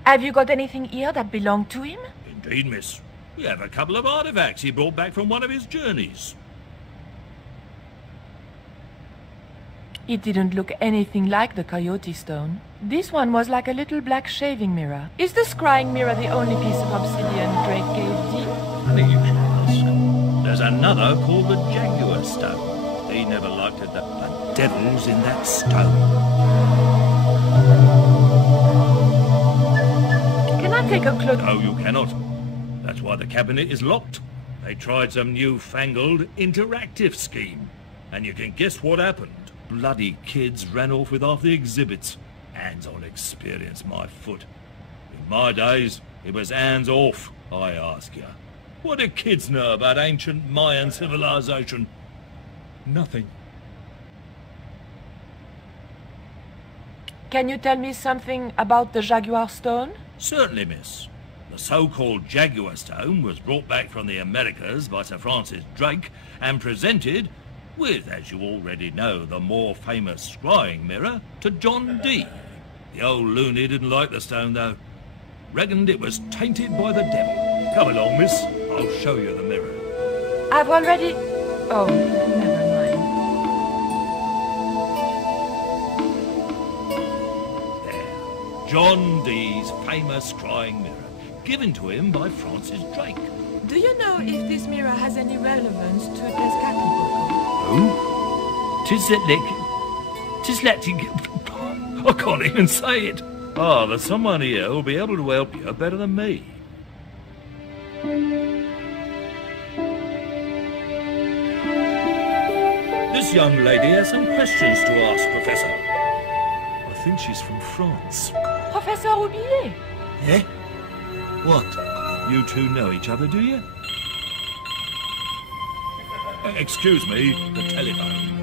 Have you got anything here that belonged to him? Indeed, miss. We have a couple of artifacts he brought back from one of his journeys. It didn't look anything like the Coyote Stone. This one was like a little black shaving mirror. Is the scrying mirror the only piece of obsidian Drake gave Dee? Funny you should ask. There's another called the Jaguar Stone. He never liked it. The devil's in that stone. Can I take a cloak? No, you cannot. That's why the cabinet is locked. They tried some newfangled interactive scheme. And you can guess what happened. Bloody kids ran off with half the exhibits. Hands-on experience, my foot. In my days, it was hands off, I ask you. What do kids know about ancient Mayan civilization? Nothing. Can you tell me something about the Jaguar Stone? Certainly, miss. The so-called Jaguar Stone was brought back from the Americas by Sir Francis Drake and presented with, as you already know, the more famous scrying mirror to John Dee. The old loony didn't like the stone, though. Reckoned it was tainted by the devil. Come along, miss. I'll show you the mirror. I've already... Oh, never mind. There. John Dee's famous scrying mirror, given to him by Francis Drake. Do you know if this mirror has any relevance to Tezcatlipoca? Who? I can't even say it. Ah, there's someone here who'll be able to help you better than me. This young lady has some questions to ask, Professor. I think she's from France. Professor Roubillier? Eh? What? You two know each other, do you? Excuse me, the telephone.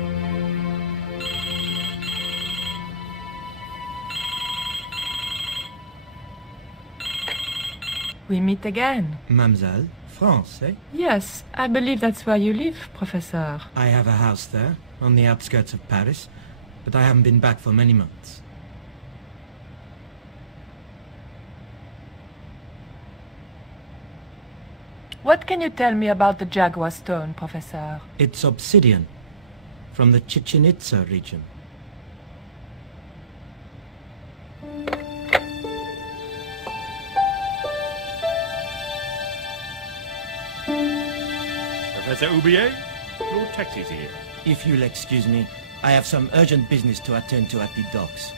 We meet again. Mademoiselle, France, eh? Yes, I believe that's where you live, Professor. I have a house there, on the outskirts of Paris, but I haven't been back for many months. What can you tell me about the Jaguar Stone, Professor? It's obsidian, from the Chichen Itza region. Professor Oubier, your taxi's here. If you'll excuse me, I have some urgent business to attend to at the docks.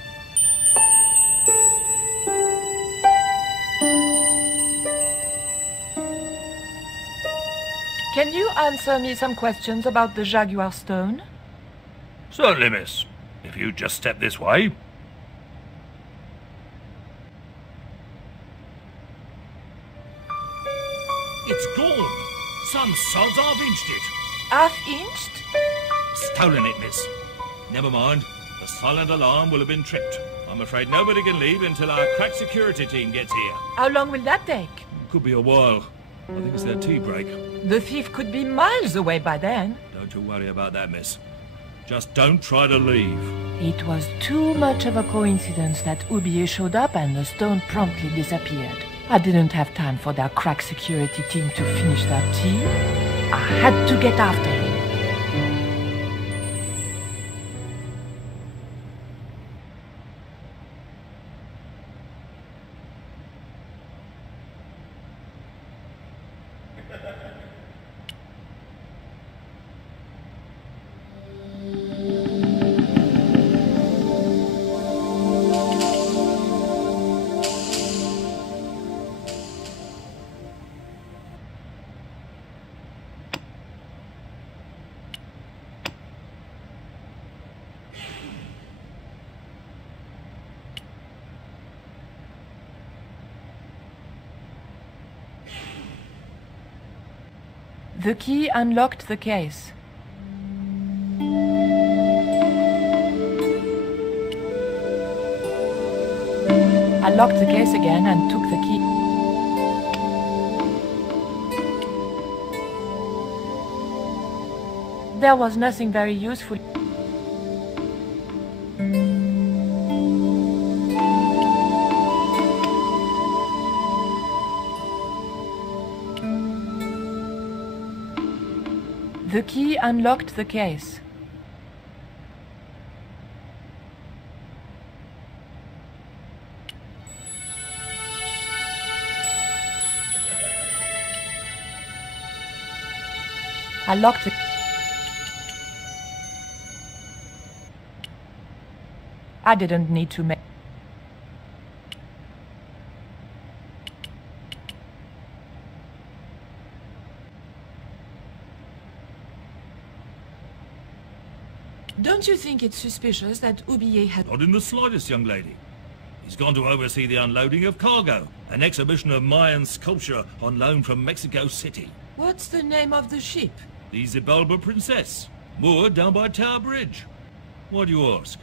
Can you answer me some questions about the Jaguar Stone? Certainly, miss. If you just step this way. It's gone. Some sods half-inched it. Half-inched? Stolen it, miss. Never mind. The silent alarm will have been tripped. I'm afraid nobody can leave until our crack security team gets here. How long will that take? Could be a while. I think it's their tea break. The thief could be miles away by then. Don't you worry about that, miss. Just don't try to leave. It was too much of a coincidence that Oubier showed up and the stone promptly disappeared. I didn't have time for their crack security team to finish their tea. I had to get after him. The key unlocked the case. I locked the case again and took the key. There was nothing very useful. The key unlocked the case. I locked the... I didn't need to make... Don't you think it's suspicious that Oubier had... Not in the slightest, young lady. He's gone to oversee the unloading of cargo, an exhibition of Mayan sculpture on loan from Mexico City. What's the name of the ship? The Xibalba Princess, moored down by Tower Bridge. Why do you ask?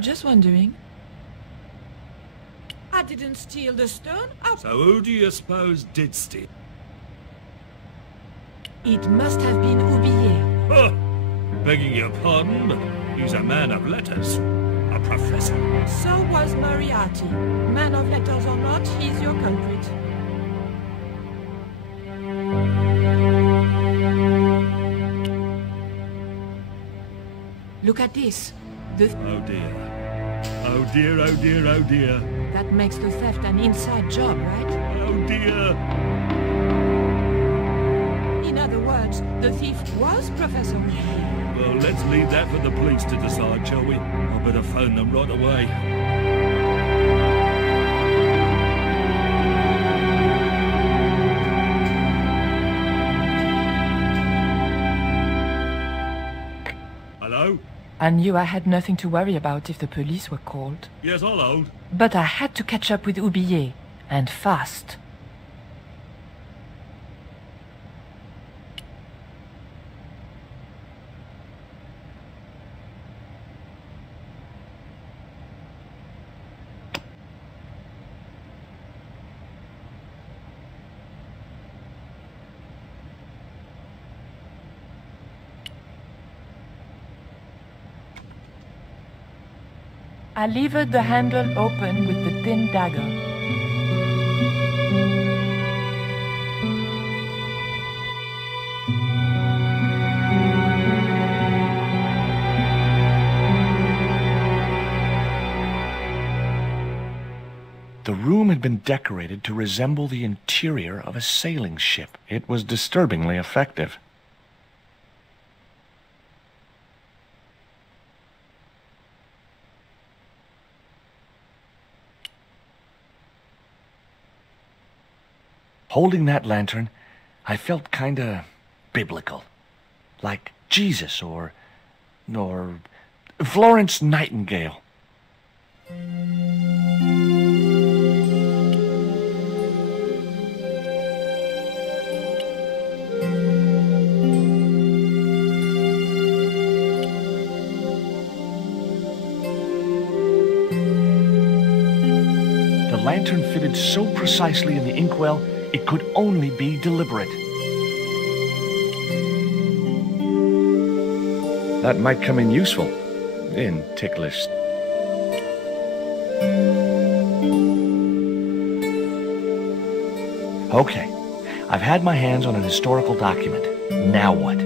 Just wondering. I didn't steal the stone. So who do you suppose did steal? It must have been Oubier. Huh! Begging your pardon, but he's a man of letters. A professor. So was Moriarty. Man of letters or not, he's your culprit. Look at this. Oh dear. Oh dear, oh dear, oh dear. That makes the theft an inside job, right? Oh dear. In other words, the thief was Professor Oubier. Well, let's leave that for the police to decide, shall we? I better phone them right away. Hello? I knew I had nothing to worry about if the police were called. Yes, all out. But I had to catch up with Oublié, and fast. I levered the handle open with the thin dagger. The room had been decorated to resemble the interior of a sailing ship. It was disturbingly effective. Holding that lantern, I felt kinda biblical. Like Jesus or Florence Nightingale. The lantern fitted so precisely in the inkwell, it could only be deliberate. That might come in useful. In ticklish. Okay, I've had my hands on an historical document. Now what?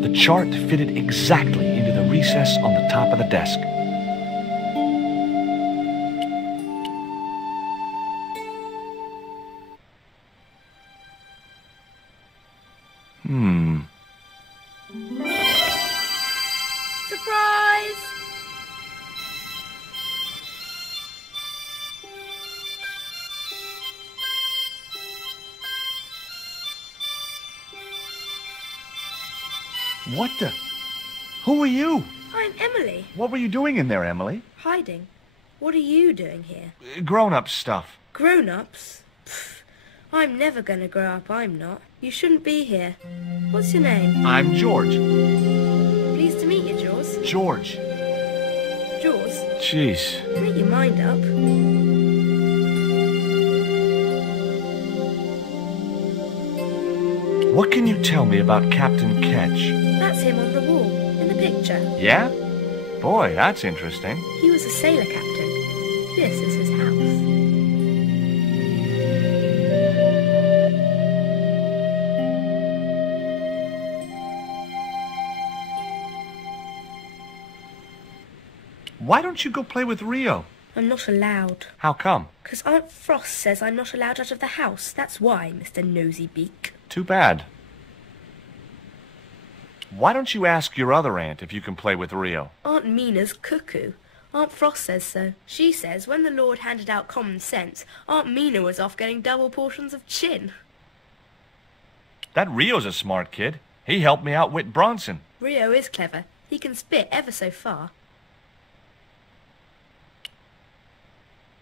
The chart fitted exactly into the recess on the top of the desk. Surprise! What the? Who are you? I'm Emily. What were you doing in there, Emily? Hiding. What are you doing here? Grown-up stuff. Grown-ups? Pfft. I'm never gonna grow up, I'm not. You shouldn't be here. What's your name? I'm George. Pleased to meet you, Jaws. George. Jaws? Jeez. Make your mind up. What can you tell me about Captain Ketch? That's him on the wall, in the picture. Yeah? Boy, that's interesting. He was a sailor captain. This is his house. Why don't you go play with Rio? I'm not allowed. How come? 'Cause Aunt Frost says I'm not allowed out of the house. That's why, Mr. Nosy Beak. Too bad. Why don't you ask your other aunt if you can play with Rio? Aunt Mina's cuckoo. Aunt Frost says so. She says when the Lord handed out common sense, Aunt Mina was off getting double portions of chin. That Rio's a smart kid. He helped me outwit Bronson. Rio is clever. He can spit ever so far.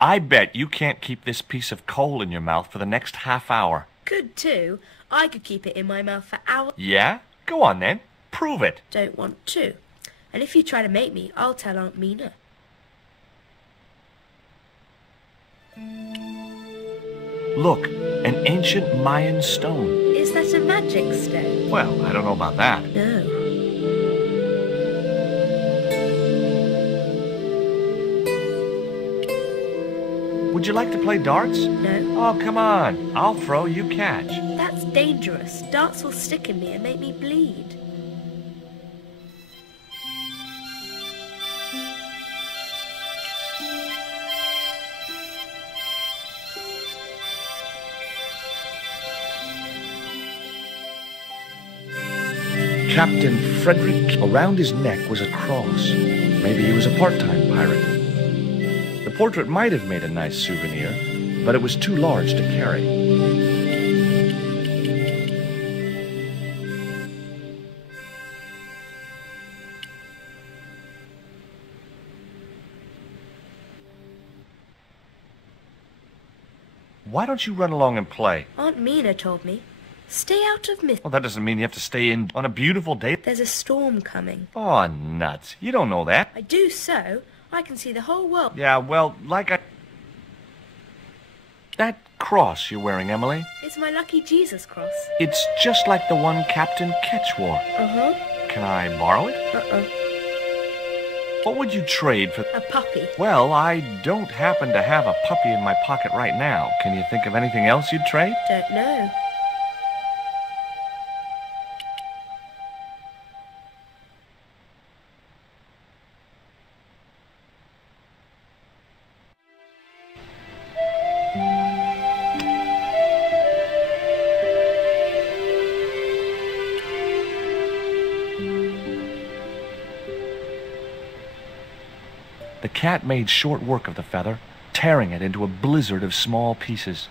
I bet you can't keep this piece of coal in your mouth for the next half hour. Could too. I could keep it in my mouth for hours. Yeah? Go on then. Prove it. Don't want to. And if you try to make me, I'll tell Aunt Mina. Look, an ancient Mayan stone. Is that a magic stone? Well, I don't know about that. No. Would you like to play darts? No. Oh, come on. I'll throw, you catch. That's dangerous. Darts will stick in me and make me bleed. Captain Frederick. Around his neck was a cross. Maybe he was a part-time pirate. The portrait might have made a nice souvenir, but it was too large to carry. Why don't you run along and play? Aunt Mina told me. Stay out of Well, that doesn't mean you have to stay in on a beautiful day. There's a storm coming. Oh, nuts. You don't know that. I do so. I can see the whole world. Yeah, well, That cross you're wearing, Emily, It's my lucky Jesus cross. it's just like the one Captain Ketch wore. Uh-huh. Can I borrow it? Uh-uh. What would you trade for... A puppy. Well, I don't happen to have a puppy in my pocket right now. Can you think of anything else you'd trade? Don't know. The cat made short work of the feather, tearing it into a blizzard of small pieces.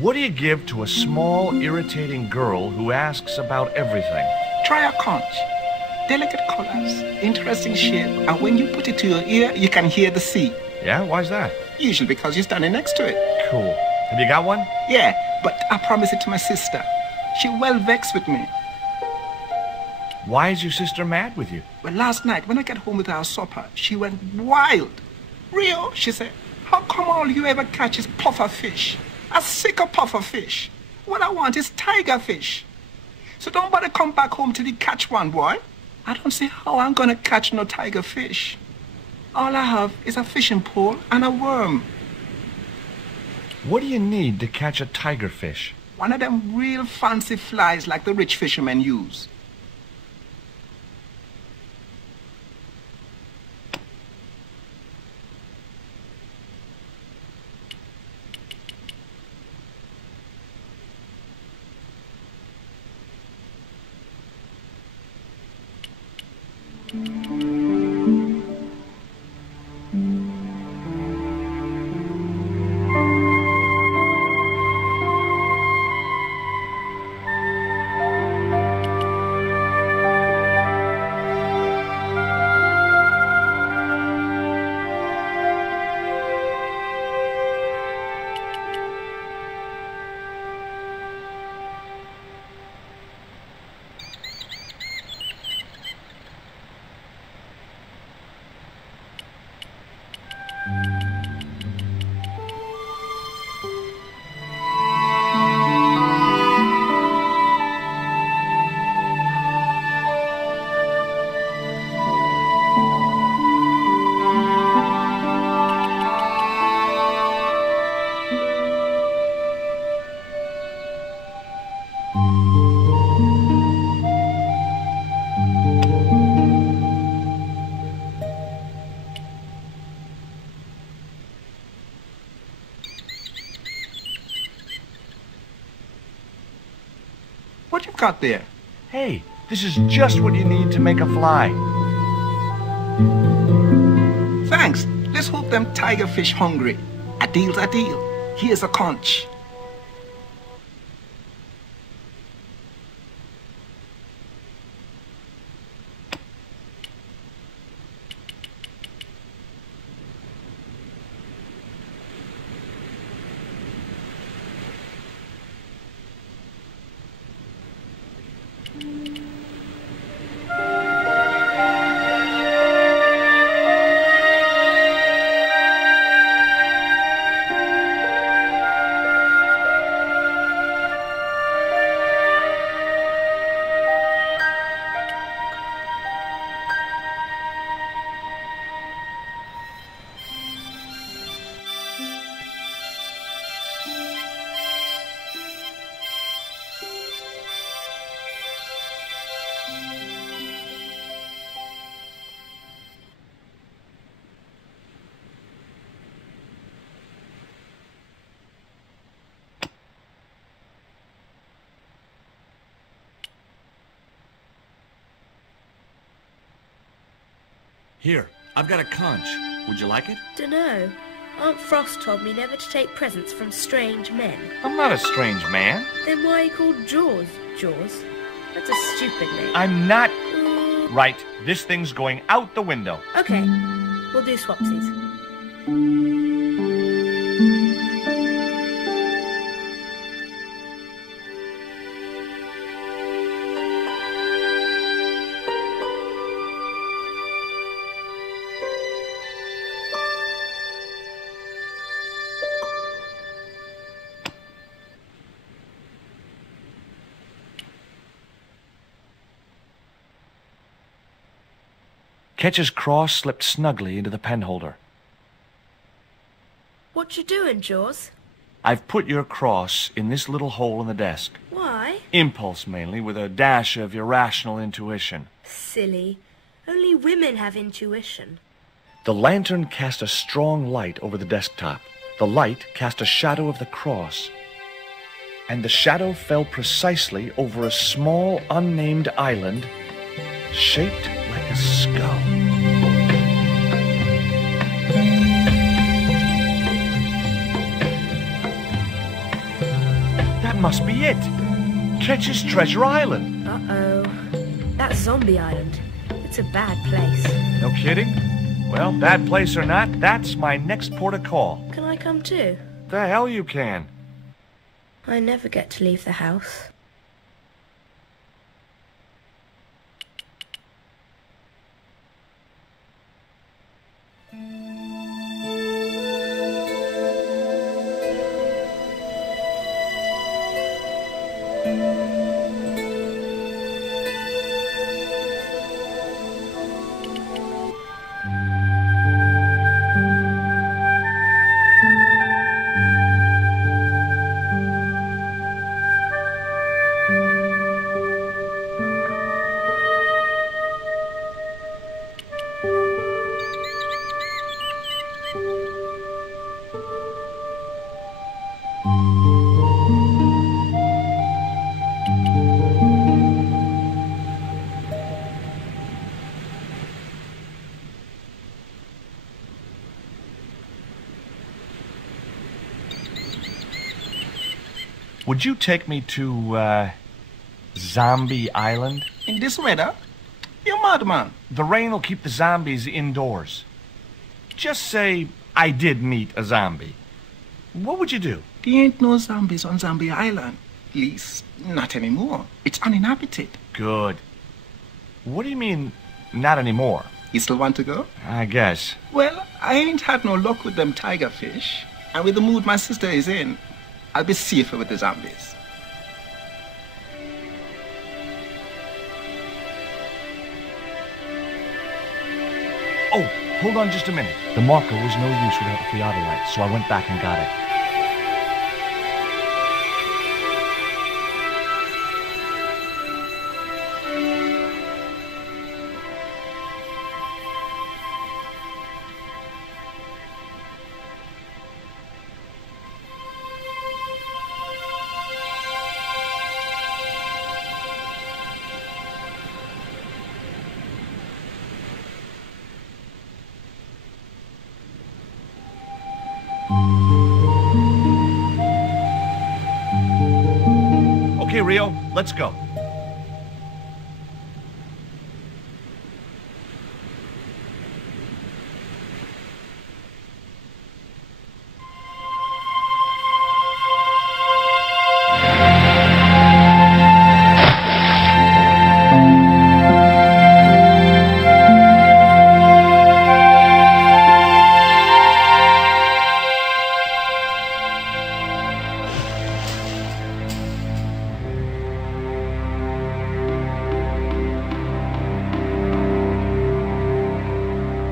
What do you give to a small, irritating girl who asks about everything? Try a conch. Delicate colors, interesting shape, and when you put it to your ear, you can hear the sea. Yeah? Why's that? Usually because you're standing next to it. Cool. Have you got one? Yeah, but I promised it to my sister. She well vexed with me. Why is your sister mad with you? Well, last night, when I got home with our supper, she went wild. Rio, she said, how come all you ever catch is puffer fish? A sicker puffer fish. What I want is tiger fish. So don't bother come back home till you catch one, boy. I don't see how I'm gonna catch no tiger fish. All I have is a fishing pole and a worm. What do you need to catch a tiger fish? One of them real fancy flies like the rich fishermen use. What you got there? Hey, this is just what you need to make a fly. Thanks. Let's hope them tiger fish hungry. A deal's a deal. Here's a conch. Here, I've got a conch. Would you like it? Dunno. Aunt Frost told me never to take presents from strange men. I'm not a strange man. Then why are you called Jaws? Jaws? That's a stupid name. I'm not... Right, this thing's going out the window. Okay, we'll do swapsies. Ketch's cross slipped snugly into the penholder. What you doing, Jaws? I've put your cross in this little hole in the desk. Why? Impulse, mainly, with a dash of irrational intuition. Silly. Only women have intuition. The lantern cast a strong light over the desktop. The light cast a shadow of the cross. And the shadow fell precisely over a small, unnamed island shaped like a skull. That must be it. Ketch's Treasure Island. Uh-oh. That's Zombie Island. It's a bad place. No kidding? Well, bad place or not, that's my next port of call. Can I come too? The hell you can. I never get to leave the house. Would you take me to, Zombie Island? In this weather? You're mad, man. The rain will keep the zombies indoors. Just say I did meet a zombie. What would you do? There ain't no zombies on Zombie Island. At least, not anymore. It's uninhabited. Good. What do you mean, not anymore? You still want to go? I guess. Well, I ain't had no luck with them tiger fish. And with the mood my sister is in, I'll be safer with the zombies. Oh, hold on just a minute. The marker was no use without the theodolite, so I went back and got it. Okay, Rio, let's go.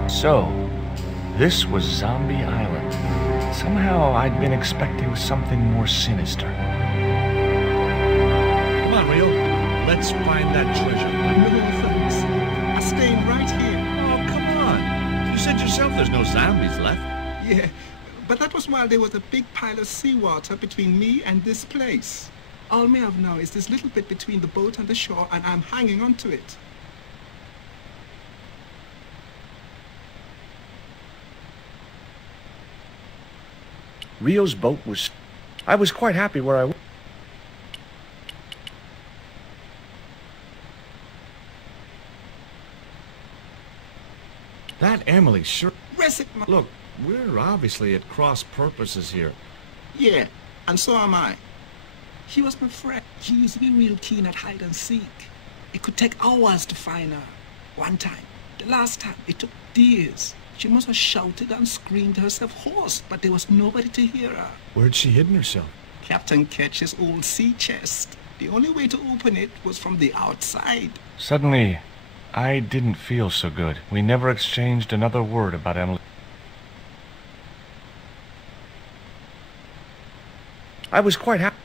So, this was Zombie Island. Somehow I'd been expecting something more sinister. Come on, Rio. Let's find that treasure. No, thanks. I'm staying right here. Oh, come on. You said yourself there's no zombies left. Yeah, but that was while there was a big pile of seawater between me and this place. All me have now is this little bit between the boat and the shore, and I'm hanging on to it. Rio's boat was... I was quite happy where I was. That Emily sure... Resign. Look, we're obviously at cross purposes here. Yeah, and so am I. He was my friend. He used to be real keen at hide and seek. It could take hours to find her. One time, the last time, it took days. She must have shouted and screamed herself hoarse, but there was nobody to hear her. Where'd she hidden herself? Captain Ketch's old sea chest. The only way to open it was from the outside. Suddenly, I didn't feel so good. We never exchanged another word about Emily. I was quite happy.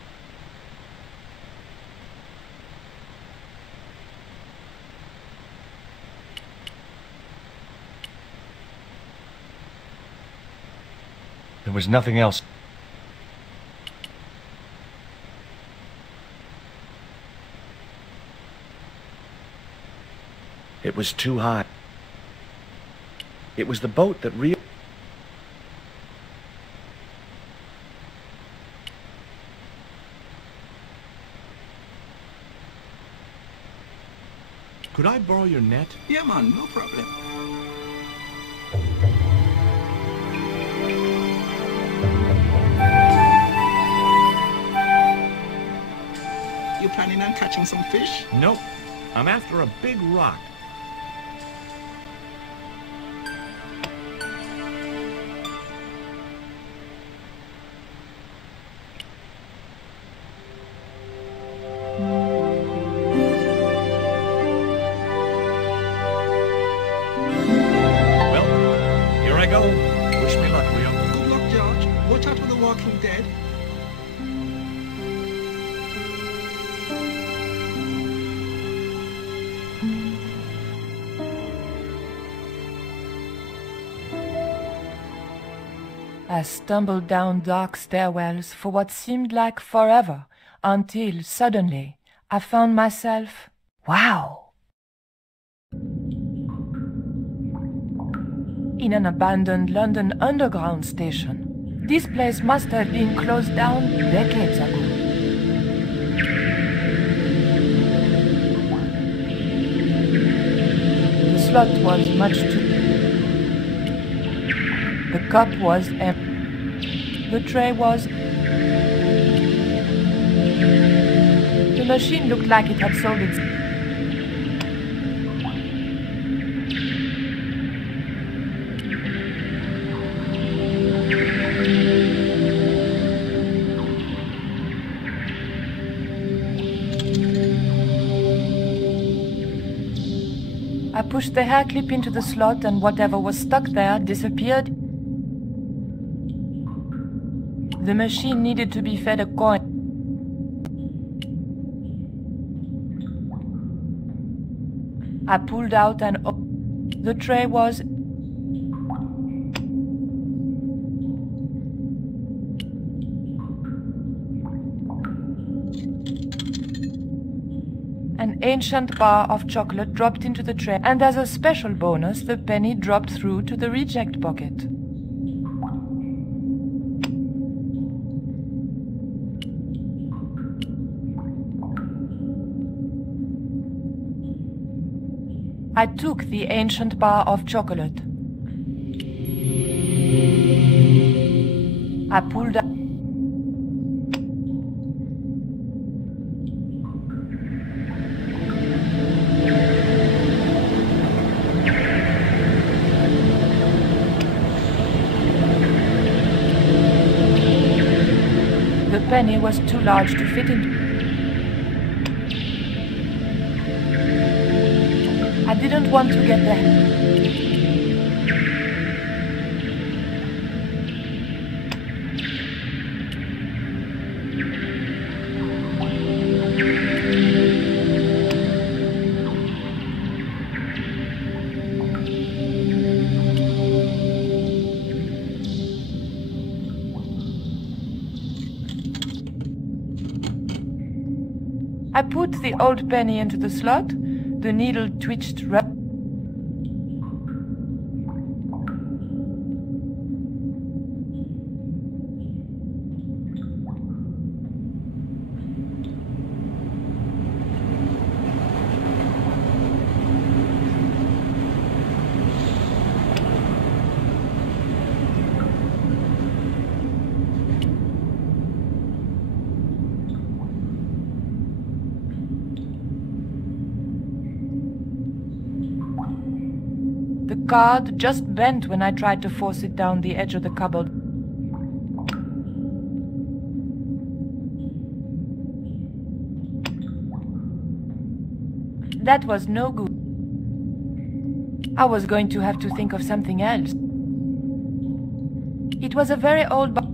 There was nothing else. It was too hot. It was the boat that Rio... Could I borrow your net? Yeah, man, no problem. You planning on catching some fish? Nope. I'm after a big rock. Well, here I go. Wish me luck, Rio. Good luck, George. Watch out for the walking dead. I stumbled down dark stairwells for what seemed like forever, until suddenly I found myself, wow, in an abandoned London Underground station. This place must have been closed down decades ago. The slot was much too... The cup was empty. The tray was... The machine looked like it had sold its... I pushed the hair clip into the slot and whatever was stuck there disappeared. The machine needed to be fed a coin. I pulled out and the tray was... An ancient bar of chocolate dropped into the tray, and as a special bonus, the penny dropped through to the reject bucket. I took the ancient bar of chocolate. I pulled out... The penny was too large to fit in. I didn't want to get there. I put the old penny into the slot. The needle twitched card just bent when I tried to force it down the edge of the cupboard. That was no good. I was going to have to think of something else. It was a very old box.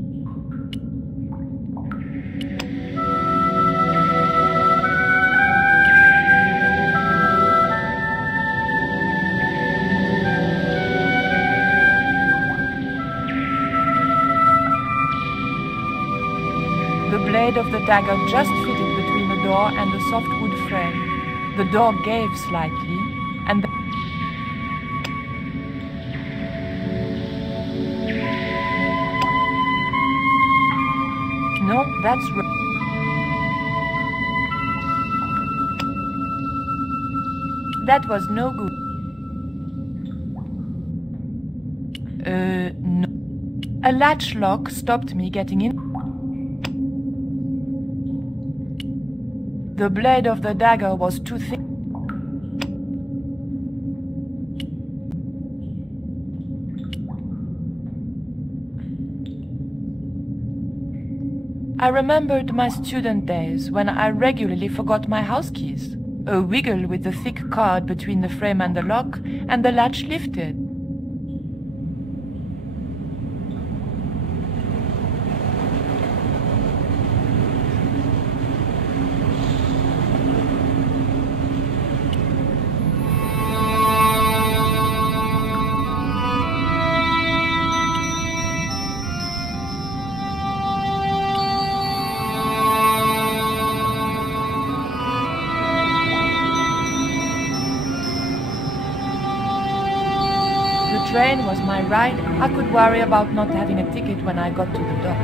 The blade of the dagger just fitted between the door and the soft wood frame. The door gave slightly, and no, that's right. That was no good. No. A latch lock stopped me getting in. The blade of the dagger was too thick. I remembered my student days when I regularly forgot my house keys. A wiggle with the thick cord between the frame and the lock, and the latch lifted. The train was my ride. I could worry about not having a ticket when I got to the dock.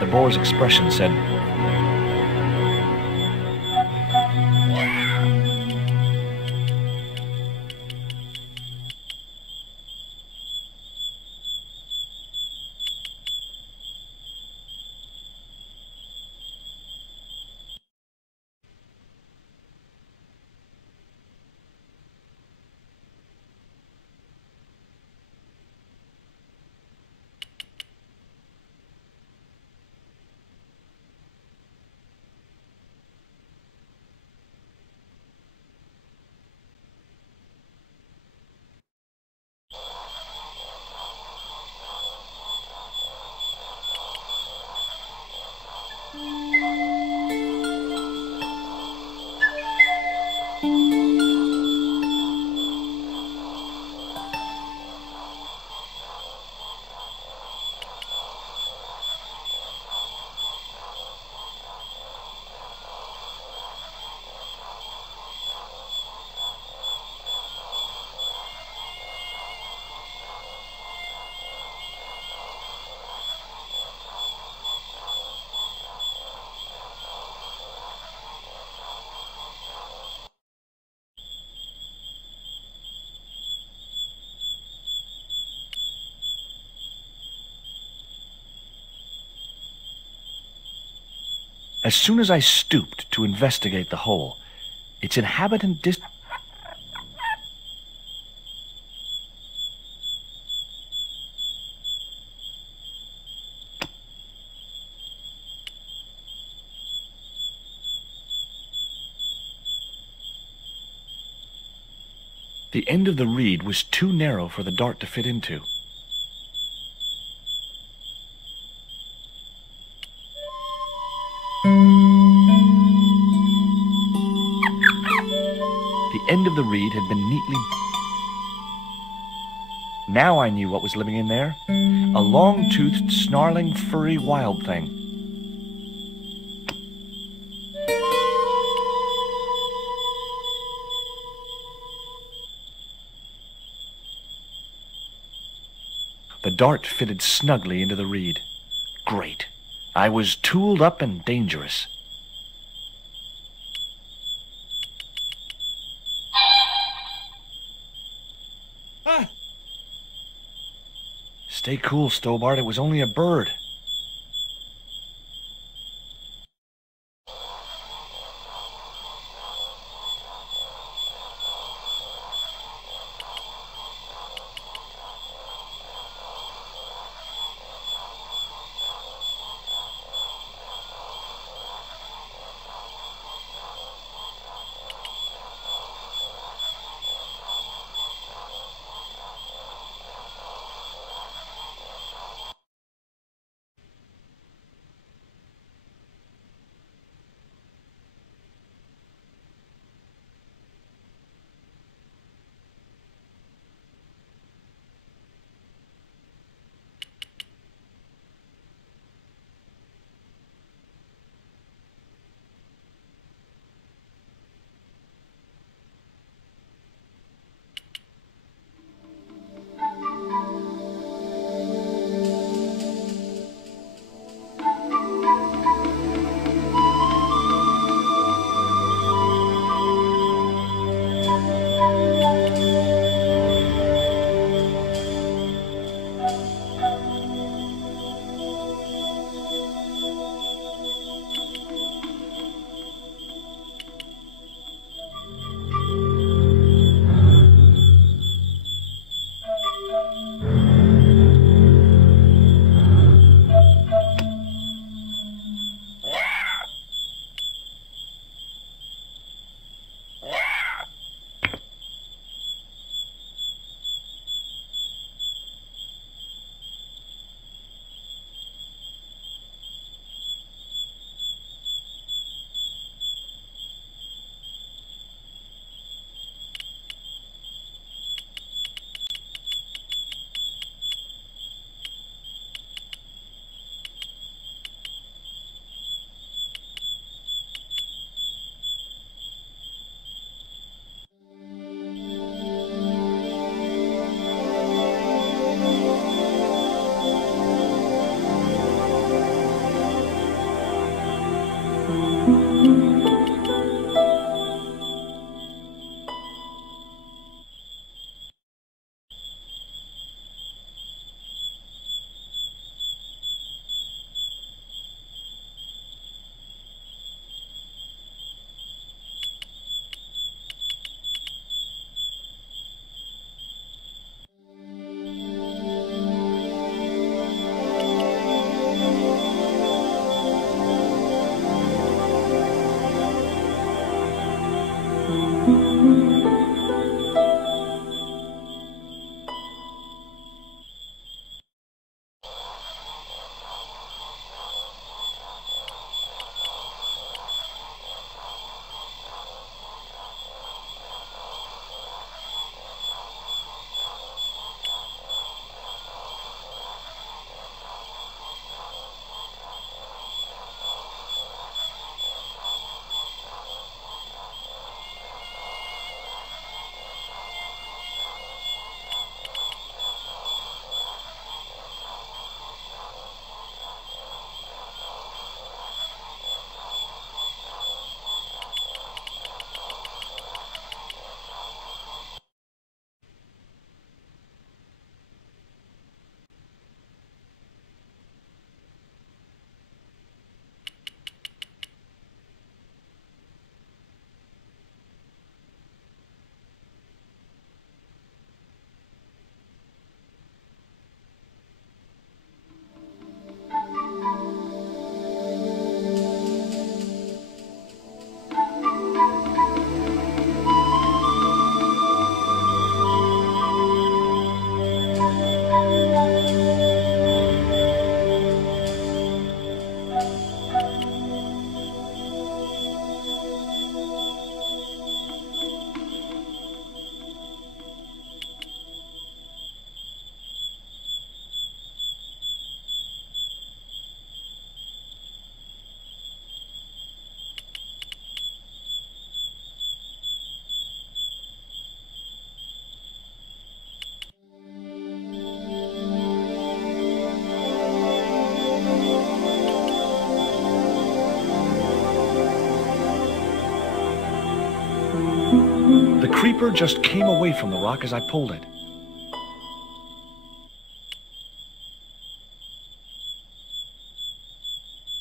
The boar's expression said, As soon as I stooped to investigate the hole, its inhabitant The end of the reed was too narrow for the dart to fit into. The end of the reed had been neatly... Now I knew what was living in there. A long-toothed, snarling, furry wild thing. The dart fitted snugly into the reed. Great. I was tooled up and dangerous. Stay cool, Stobart. It was only a bird. The creeper just came away from the rock as I pulled it.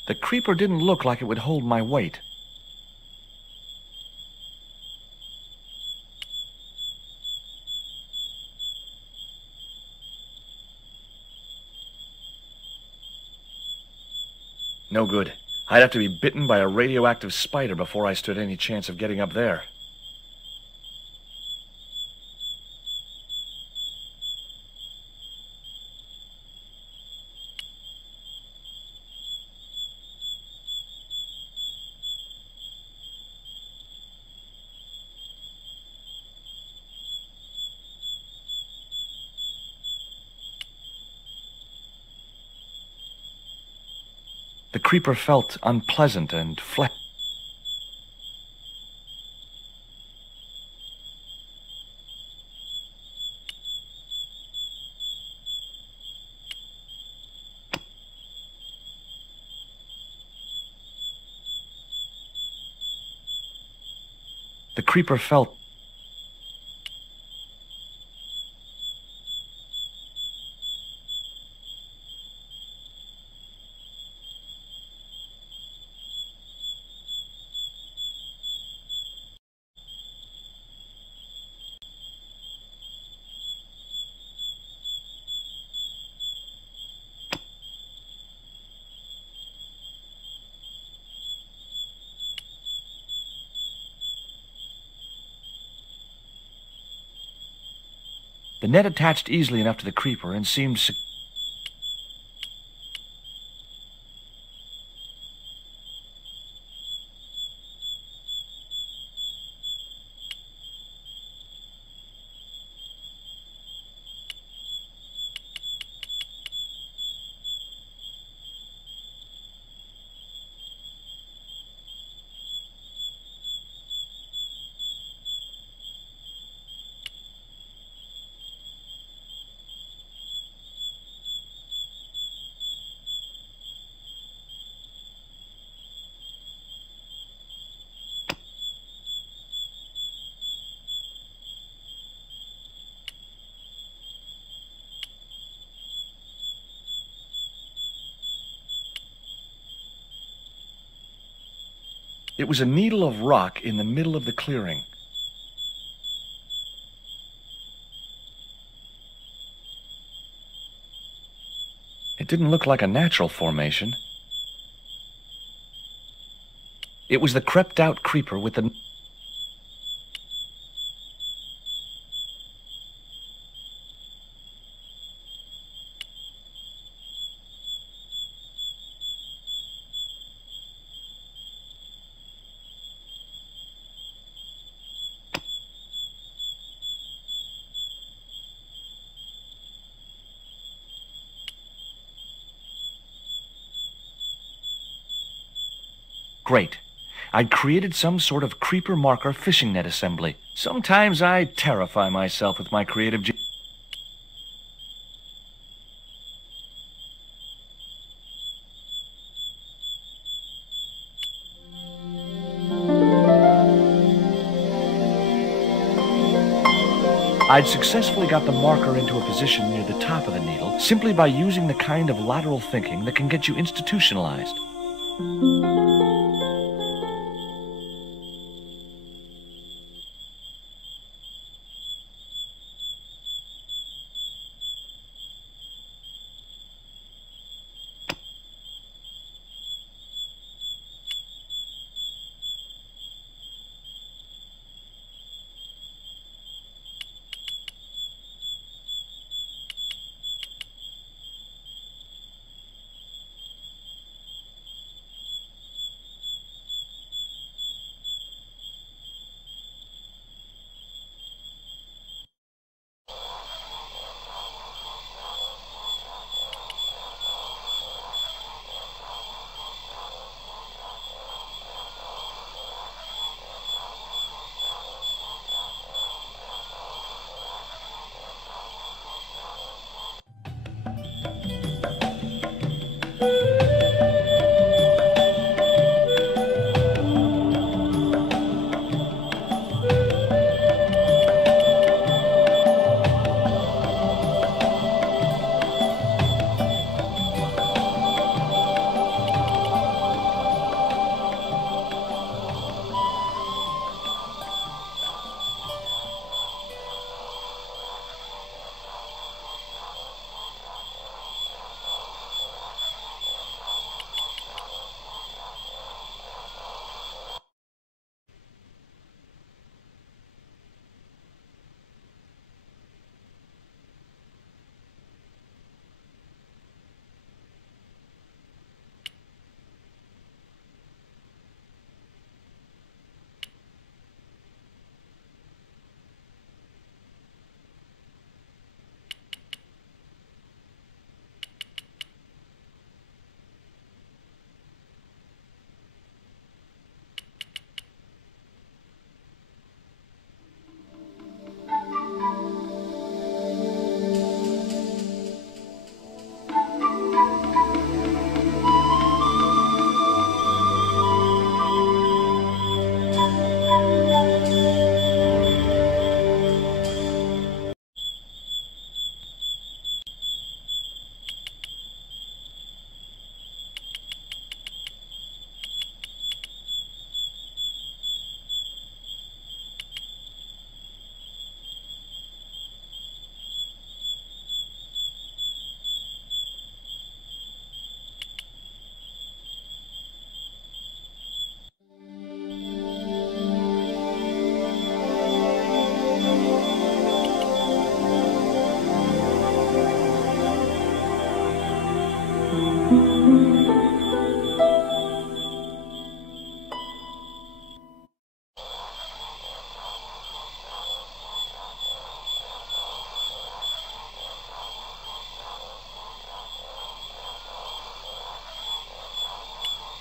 The creeper didn't look like it would hold my weight. No good. I'd have to be bitten by a radioactive spider before I stood any chance of getting up there. The creeper felt unpleasant and fled. The creeper felt. The net attached easily enough to the creeper and seemed It was a needle of rock in the middle of the clearing. It didn't look like a natural formation. It was the crept-out creeper with the... Great. I'd created some sort of creeper marker fishing net assembly. Sometimes I terrify myself with my creative I'd successfully got the marker into a position near the top of the needle simply by using the kind of lateral thinking that can get you institutionalized.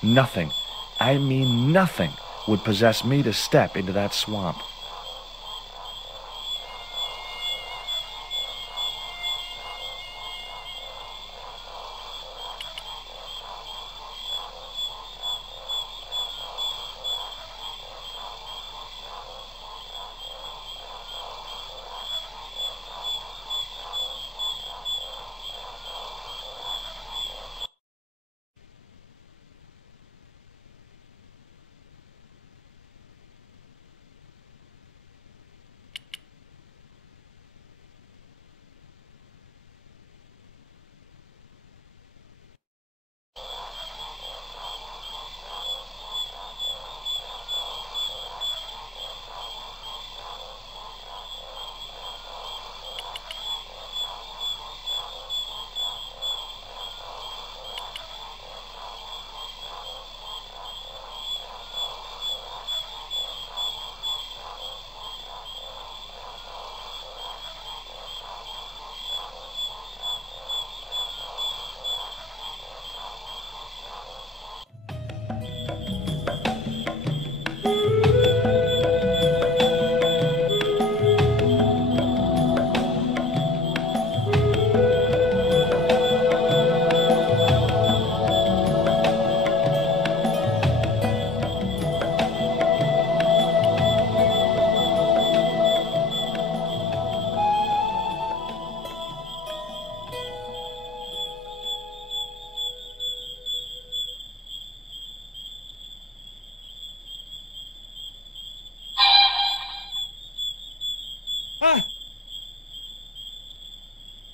Nothing, I mean nothing, would possess me to step into that swamp.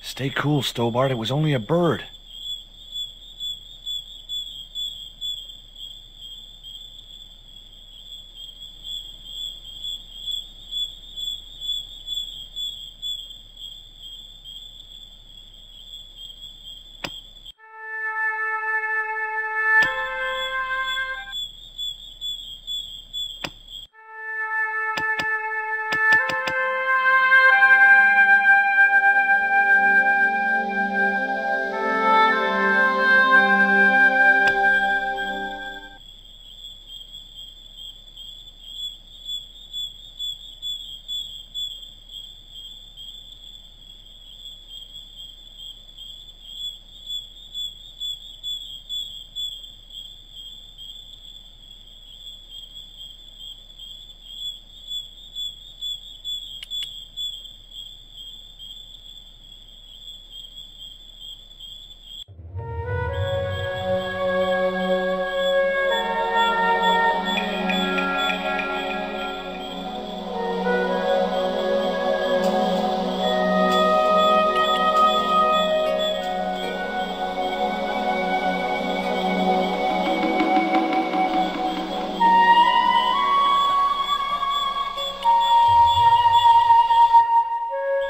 Stay cool, Stobart. It was only a bird.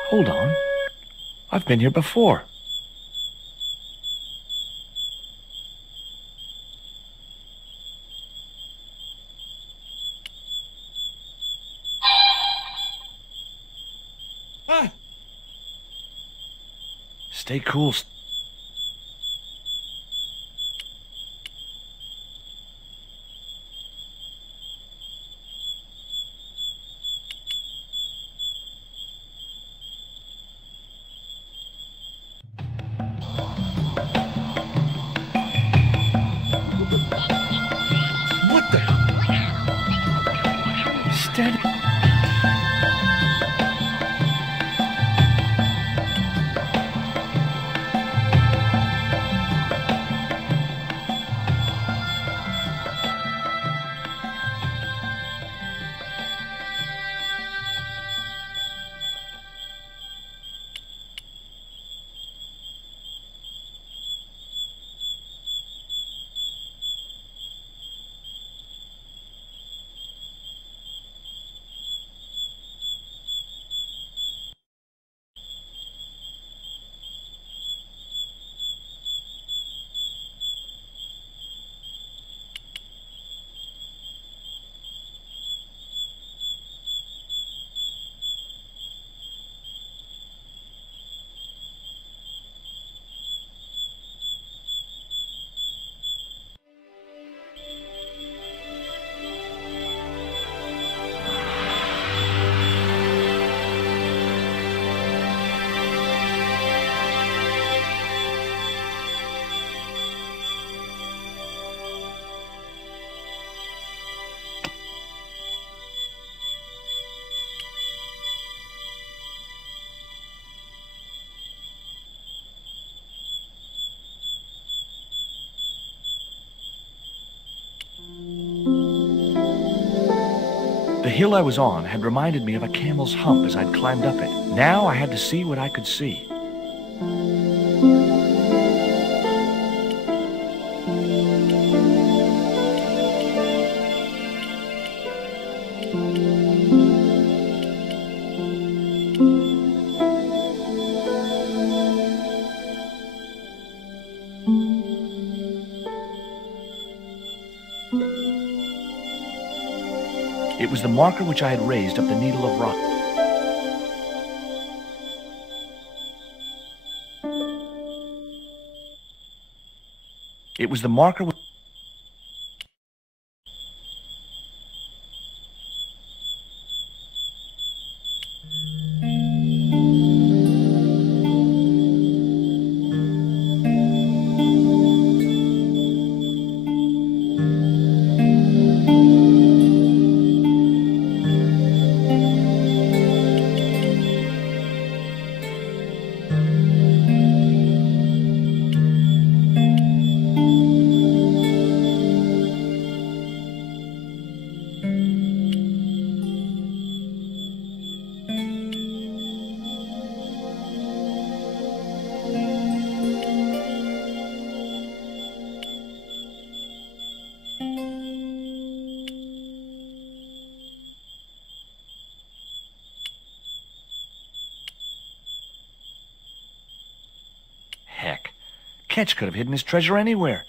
Hold on. I've been here before. Stay cool. What the? Steady. The hill I was on had reminded me of a camel's hump as I'd climbed up it. Now I had to see what I could see. It was the marker which I had raised up the needle of rock. It was the marker which... Heck, Ketch could have hidden his treasure anywhere.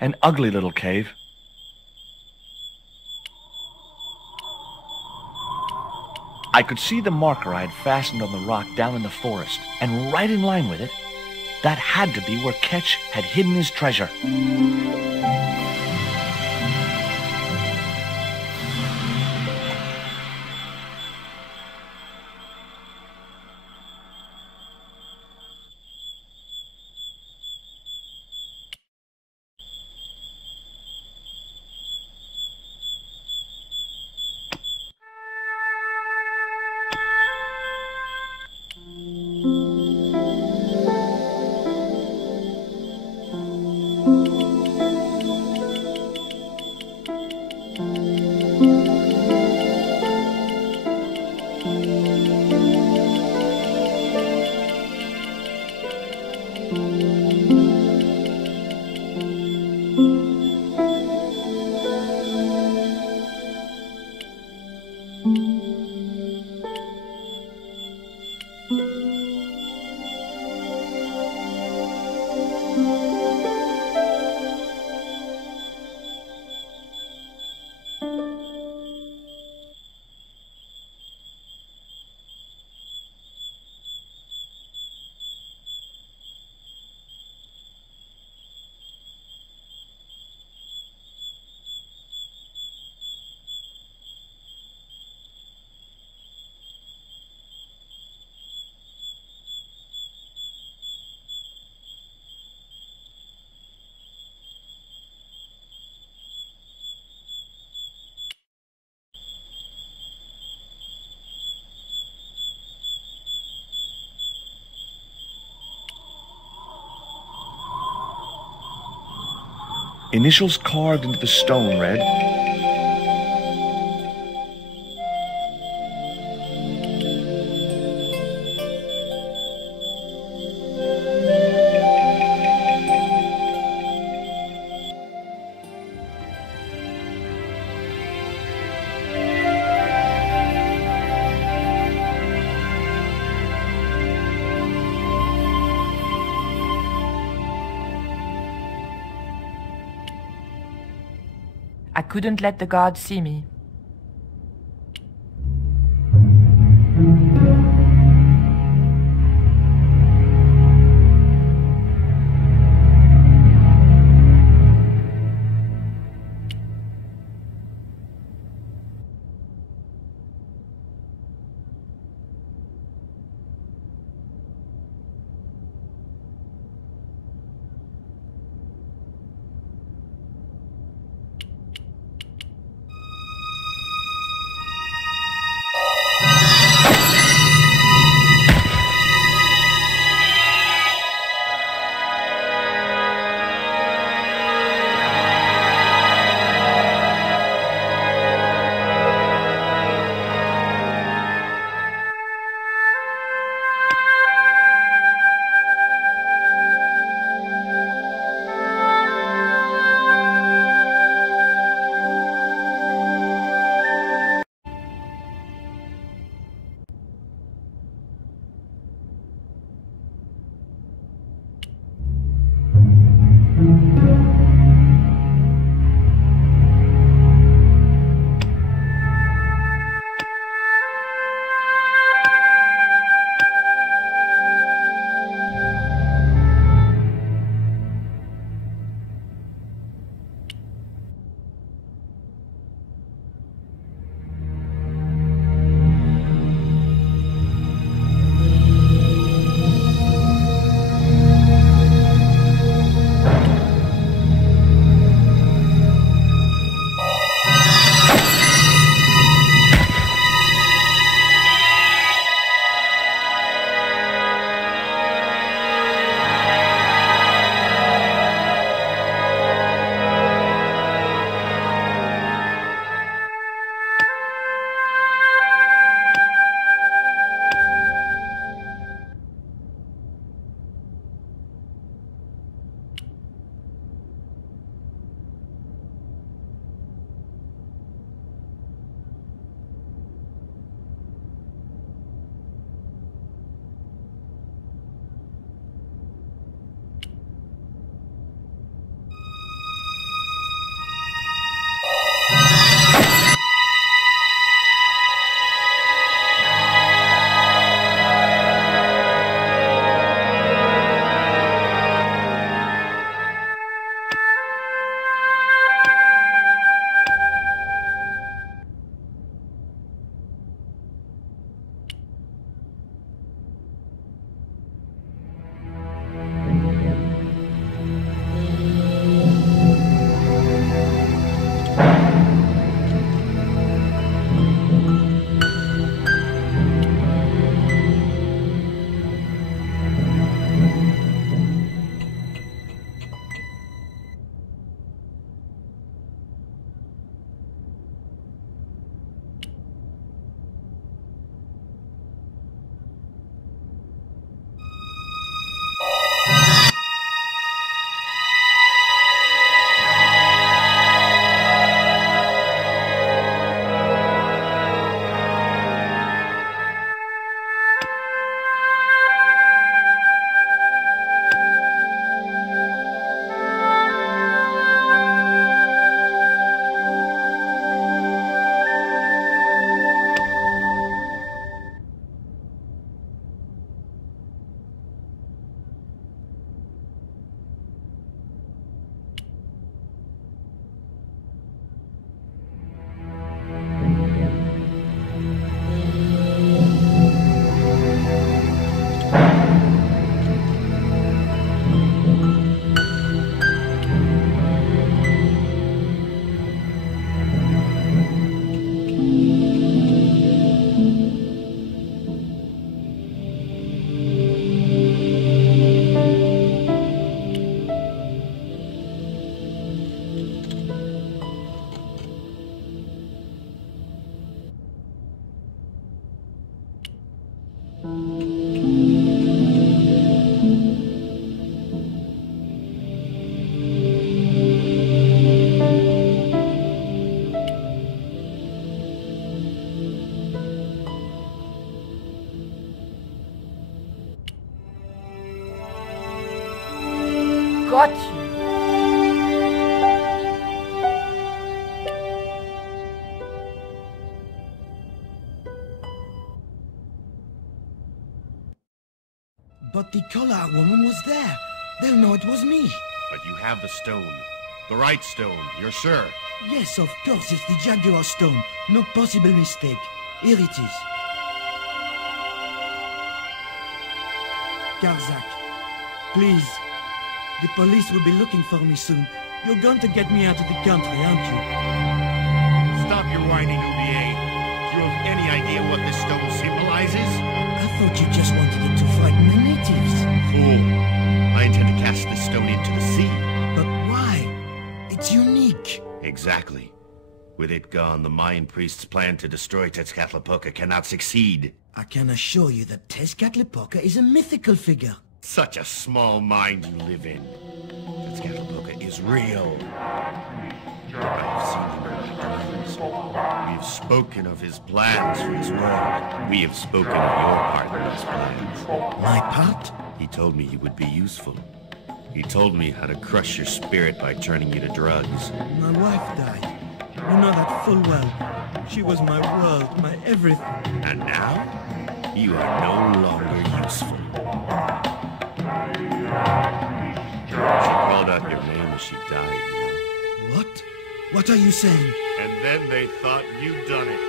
An ugly little cave. I could see the marker I had fastened on the rock down in the forest, and right in line with it, that had to be where Ketch had hidden his treasure. Initials carved into the stone read, I couldn't let the guards see me. got you. But the collar woman was there. They'll know it was me. But you have the stone. The right stone, you're sure? Yes, of course, it's the Jaguar Stone. No possible mistake. Here it is. Garzak, please. The police will be looking for me soon. You're going to get me out of the country, aren't you? Stop your whining, Oublier. Do you have any idea what this stone symbolizes? I thought you just wanted it to frighten the natives. Fool. I intend to cast this stone into the sea. But why? It's unique. Exactly. With it gone, the Mayan priest's plan to destroy Tezcatlipoca cannot succeed. I can assure you that Tezcatlipoca is a mythical figure. Such a small mind you live in. Tezcatlipoca is real. I have seen him in my dreams. We have spoken of his plans for this world. We have spoken of your part in those plans. My part? He told me you would be useful. He told me how to crush your spirit by turning you to drugs. My wife died. You know that full well. She was my world, my everything. And now, you are no longer useful. She called out your name as she died, you know. What? What are you saying? And then they thought you'd done it.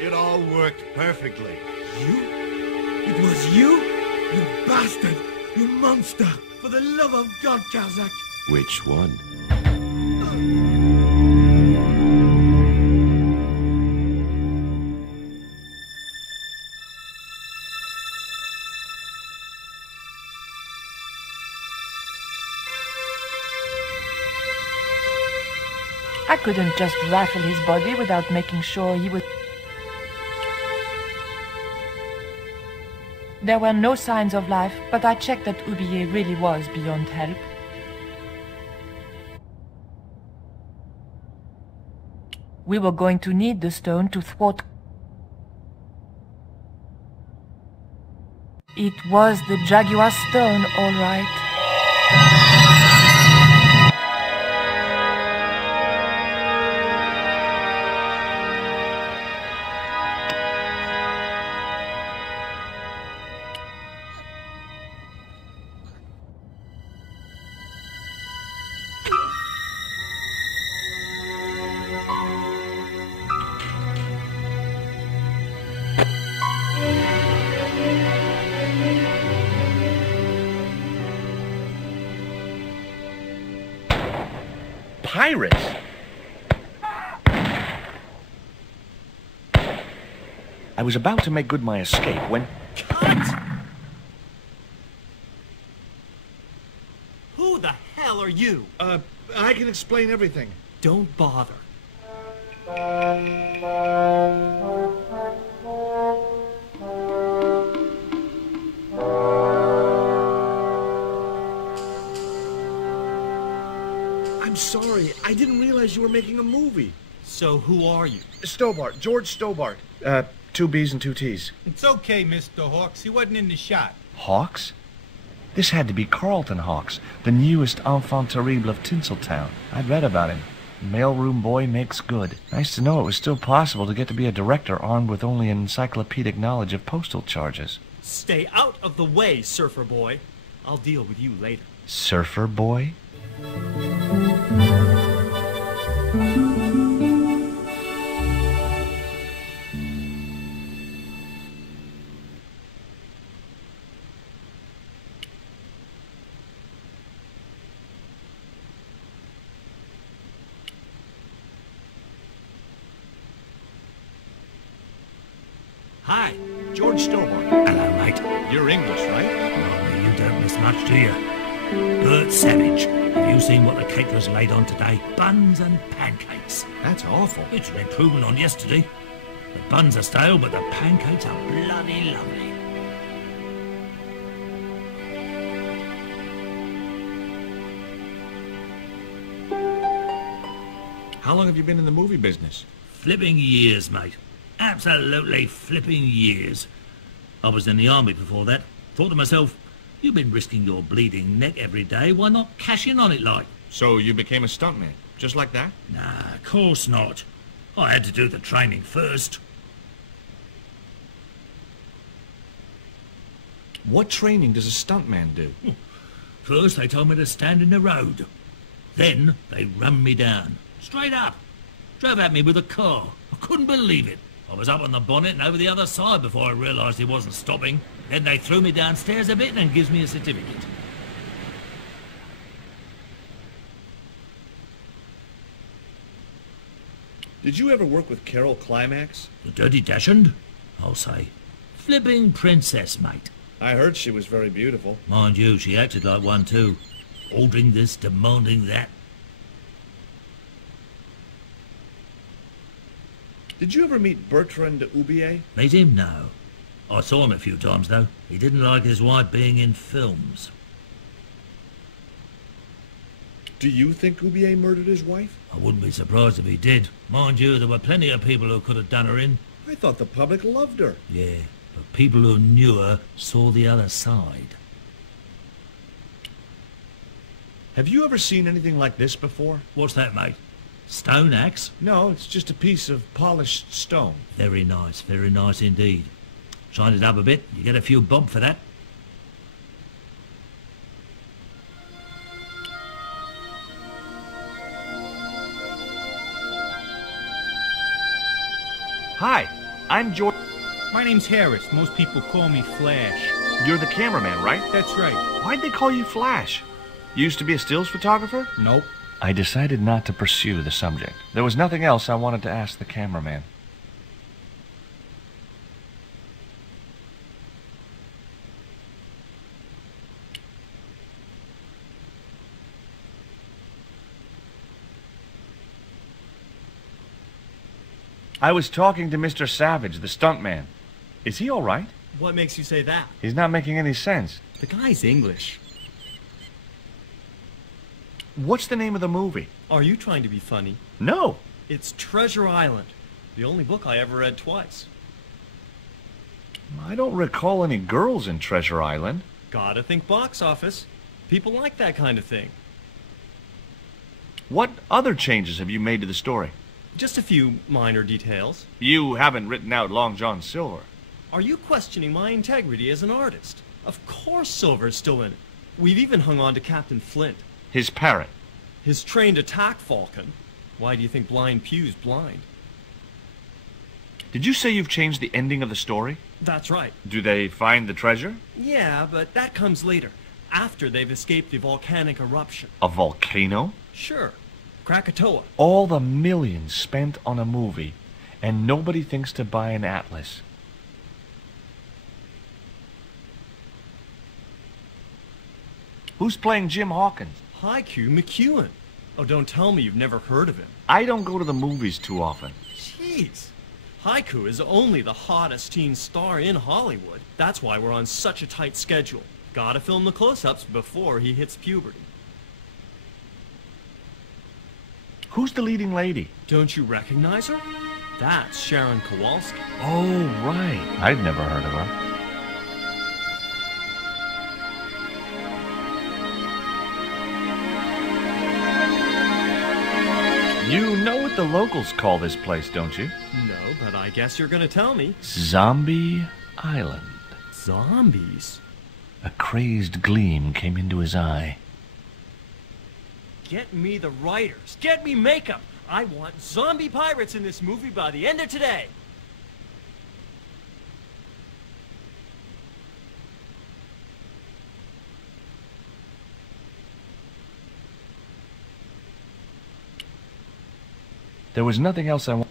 It all worked perfectly. You? It was you? You bastard! You monster! For the love of God, Garzak! Which one? I couldn't just rifle his body without making sure he would... There were no signs of life, but I checked that Oublier really was beyond help. We were going to need the stone to thwart... It was the Jaguar Stone, all right. Pirates? I was about to make good my escape when... Cut! Who the hell are you? I can explain everything. Don't bother. I'm sorry. I didn't realize you were making a movie. So who are you? Stobart, George Stobart. 2 B's and 2 T's. It's okay, Mr. Hawks. He wasn't in the shot. Hawks? This had to be Carlton Hawks, the newest enfant terrible of Tinseltown. I'd read about him. Mailroom boy makes good. Nice to know it was still possible to get to be a director armed with only an encyclopedic knowledge of postal charges. Stay out of the way, surfer boy. I'll deal with you later. Surfer boy? Hi, George Stobart. Hello, mate. You're English, right? Well, you don't miss much, do you? Bert Savage. Have you seen what the caterers laid on today? Buns and pancakes. That's awful. It's an improvement on yesterday. The buns are stale, but the pancakes are bloody lovely. How long have you been in the movie business? Flipping years, mate. Absolutely flipping years. I was in the army before that. Thought to myself, You've been risking your bleeding neck every day. Why not cash in on it like? So you became a stuntman, just like that? Nah, of course not. I had to do the training first. What training does a stuntman do? First, they told me to stand in the road. Then, they run me down. Straight up. Drove at me with a car. I couldn't believe it. I was up on the bonnet and over the other side before I realised he wasn't stopping. Then they threw me downstairs a bit and gives me a certificate. Did you ever work with Carol Climax? The Dirty Dachshund? I'll say. Flipping princess, mate. I heard she was very beautiful. Mind you, she acted like one too. Ordering this, demanding that. Did you ever meet Bertrand Oubier? Meet him? No. I saw him a few times, though. He didn't like his wife being in films. Do you think Oubier murdered his wife? I wouldn't be surprised if he did. Mind you, there were plenty of people who could have done her in. I thought the public loved her. Yeah, but people who knew her saw the other side. Have you ever seen anything like this before? What's that, mate? Stone axe? No, it's just a piece of polished stone. Very nice indeed. Shine it up a bit, you get a few bob for that. Hi, I'm George. My name's Harris. Most people call me Flash. You're the cameraman, right? That's right. Why'd they call you Flash? You used to be a stills photographer? Nope. I decided not to pursue the subject. There was nothing else I wanted to ask the cameraman. I was talking to Mr. Savage, the stuntman. Is he all right? What makes you say that? He's not making any sense. The guy's English. What's the name of the movie? Are you trying to be funny? No. It's Treasure Island, the only book I ever read twice. I don't recall any girls in Treasure Island. Gotta think box office. People like that kind of thing. What other changes have you made to the story? Just a few minor details. You haven't written out Long John Silver. Are you questioning my integrity as an artist? Of course Silver's still in it. We've even hung on to Captain Flint. His parrot. His trained attack falcon. Why do you think Blind Pew's blind? Did you say you've changed the ending of the story? That's right. Do they find the treasure? Yeah, but that comes later, after they've escaped the volcanic eruption. A volcano? Sure. Krakatoa. All the millions spent on a movie, and nobody thinks to buy an atlas. Who's playing Jim Hawkins? Haiku McEwen. Oh, don't tell me you've never heard of him. I don't go to the movies too often. Jeez. Haiku is only the hottest teen star in Hollywood. That's why we're on such a tight schedule. Gotta film the close-ups before he hits puberty. Who's the leading lady? Don't you recognize her? That's Sharon Kowalski. Oh, right. I'd never heard of her. You know what the locals call this place, don't you? No, but I guess you're gonna tell me. Zombie Island. Zombies? A crazed gleam came into his eye. Get me the writers. Get me makeup. I want zombie pirates in this movie by the end of today. There was nothing else I wanted.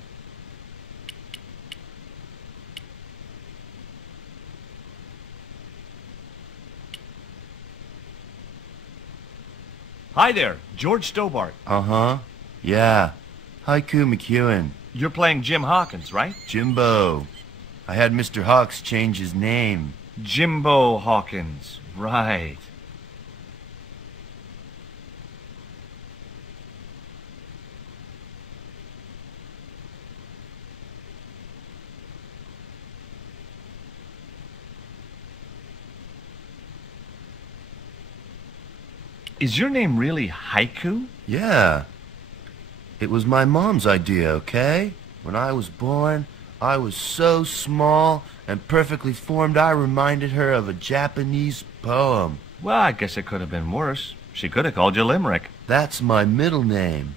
Hi there, George Stobart. Uh-huh. Yeah. Haiku McEwen. You're playing Jim Hawkins, right? Jimbo. I had Mr. Hawks change his name. Jimbo Hawkins, right. Is your name really Haiku? Yeah. It was my mom's idea, okay? When I was born, I was so small and perfectly formed I reminded her of a Japanese poem. Well, I guess it could have been worse. She could have called you Limerick. That's my middle name.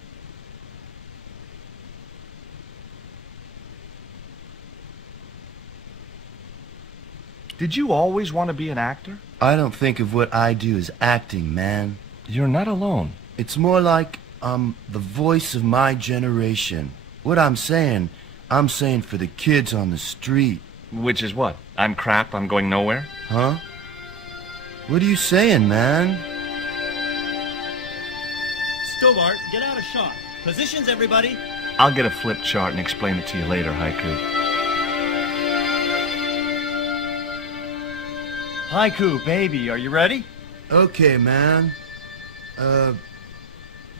Did you always want to be an actor? I don't think of what I do as acting, man. You're not alone. It's more like I'm the voice of my generation. What I'm saying for the kids on the street. Which is what? I'm crap, I'm going nowhere? Huh? What are you saying, man? Stobart, get out of shot. Positions, everybody. I'll get a flip chart and explain it to you later, Haiku. Haiku, baby, are you ready? Okay, man.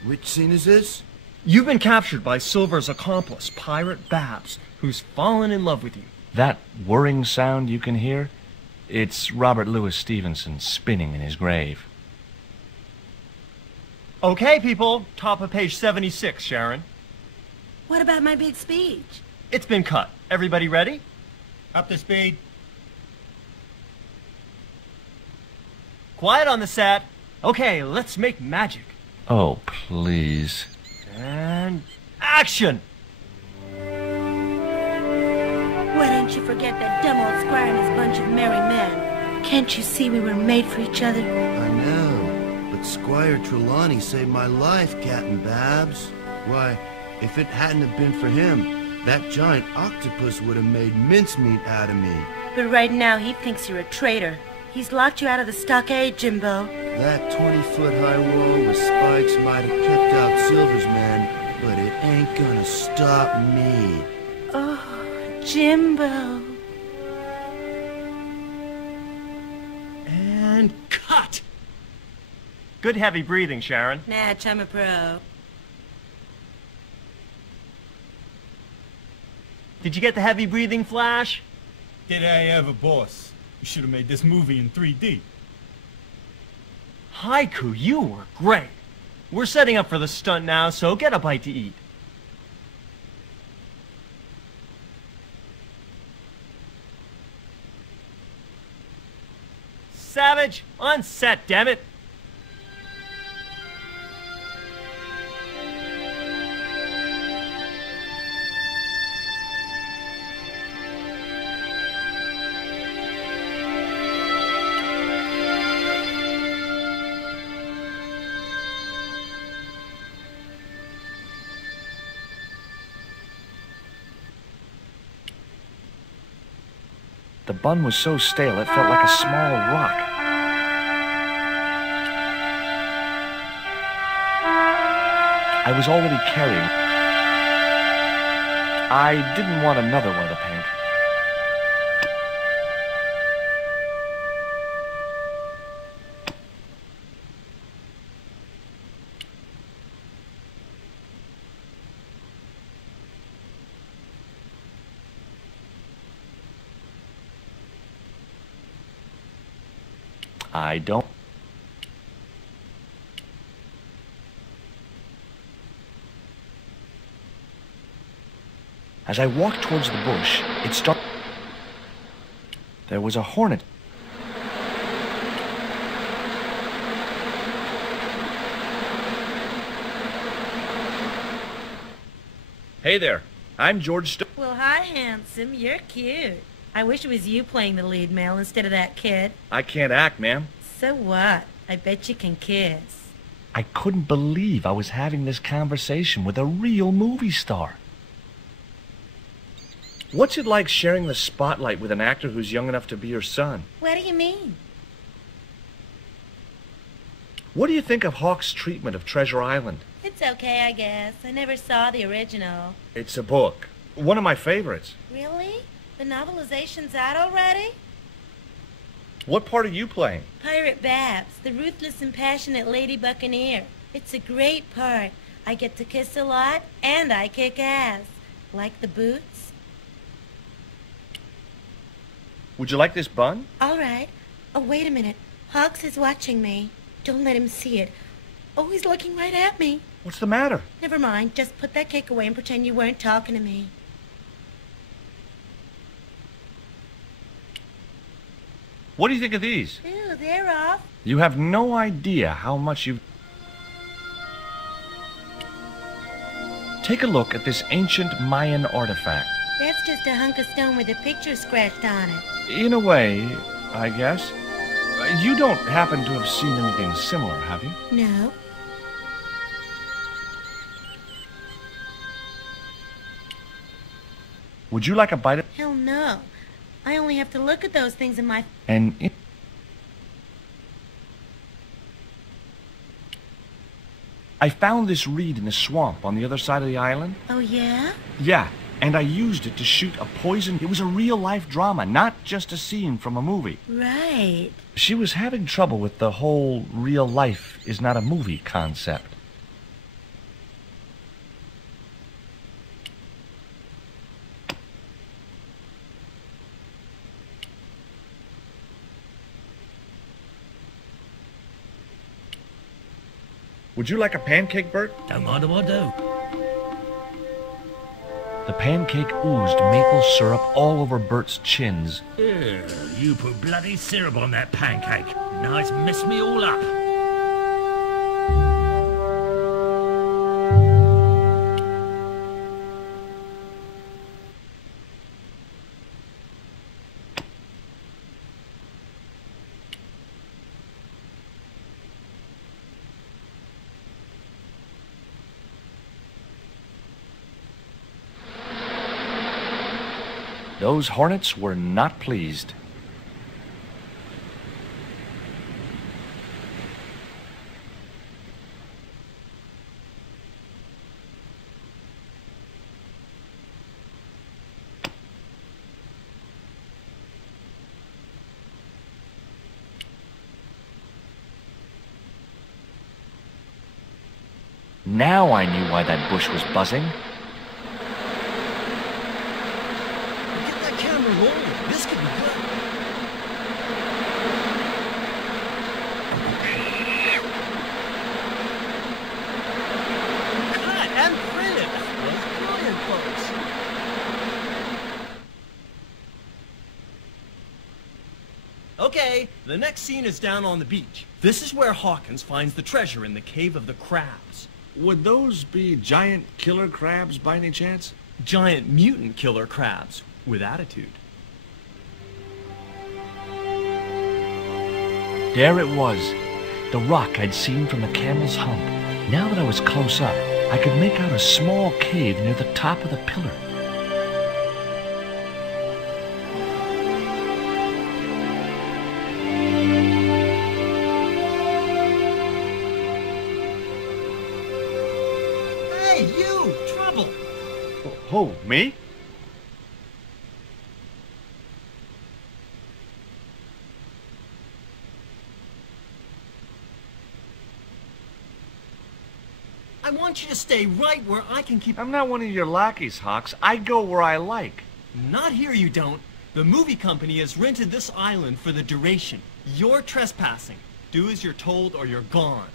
Which scene is this? You've been captured by Silver's accomplice, Pirate Babs, who's fallen in love with you. That whirring sound you can hear? It's Robert Louis Stevenson spinning in his grave. Okay, people, top of page 76, Sharon. What about my big speech? It's been cut. Everybody ready? Up to speed. Quiet on the set. Okay, let's make magic. Oh, please. And action! Why don't you forget that dumb old squire and his bunch of merry men? Can't you see we were made for each other? I know, but Squire Trelawney saved my life, Captain Babs. Why, if it hadn't have been for him, that giant octopus would have made mincemeat out of me. But right now he thinks you're a traitor. He's locked you out of the stockade, Jimbo. That 20-foot-high wall with spikes might have kept out Silver's men, but it ain't gonna stop me. Oh, Jimbo. And cut! Good heavy breathing, Sharon. Natch, I'm a pro. Did you get the heavy breathing, Flash? Did I ever, boss? You should have made this movie in 3D. Haiku, you were great. We're setting up for the stunt now, so get a bite to eat. Savage, on set, damn it. The bun was so stale it felt like a small rock. I was already carrying. I didn't want another one of the paint. I don't. As I walked towards the bush, it started. There was a hornet. Hey there, I'm George Stone. Well, hi, handsome. You're cute. I wish it was you playing the lead male instead of that kid. I can't act, ma'am. So what? I bet you can kiss. I couldn't believe I was having this conversation with a real movie star. What's it like sharing the spotlight with an actor who's young enough to be your son? What do you mean? What do you think of Hawk's treatment of Treasure Island? It's okay, I guess. I never saw the original. It's a book. One of my favorites. Really? The novelization's out already? What part are you playing? Pirate Babs, the ruthless and passionate lady buccaneer. It's a great part. I get to kiss a lot, and I kick ass. Like the boots? Would you like this bun? All right. Oh, wait a minute. Hawks is watching me. Don't let him see it. Oh, he's looking right at me. What's the matter? Never mind. Just put that cake away and pretend you weren't talking to me. What do you think of these? Ooh, they're off. You have no idea how much you've... Take a look at this ancient Mayan artifact. That's just a hunk of stone with a picture scratched on it. In a way, I guess. You don't happen to have seen anything similar, have you? No. Would you like a bite of... Hell no. I only have to look at those things in my... And... I found this reed in the swamp on the other side of the island. Oh, yeah? Yeah, and I used it to shoot a poison... It was a real-life drama, not just a scene from a movie. Right. She was having trouble with the whole real life is not a movie concept. Would you like a pancake, Bert? Don't mind if I do. The pancake oozed maple syrup all over Bert's chins. Ew, you put bloody syrup on that pancake. Now it's messed me all up. Those hornets were not pleased. Now I knew why that bush was buzzing. This could be good. Cut and printed. That was brilliant, folks. Okay, the next scene is down on the beach. This is where Hawkins finds the treasure in the Cave of the Crabs. Would those be giant killer crabs by any chance? Giant mutant killer crabs with attitude. There it was, the rock I'd seen from the camel's hump. Now that I was close up, I could make out a small cave near the top of the pillar. Hey, you! Trouble! Oh, me? I want you to stay right where I can keep... I'm not one of your lackeys, Hawks. I go where I like. Not here, you don't. The movie company has rented this island for the duration. You're trespassing. Do as you're told or you're gone.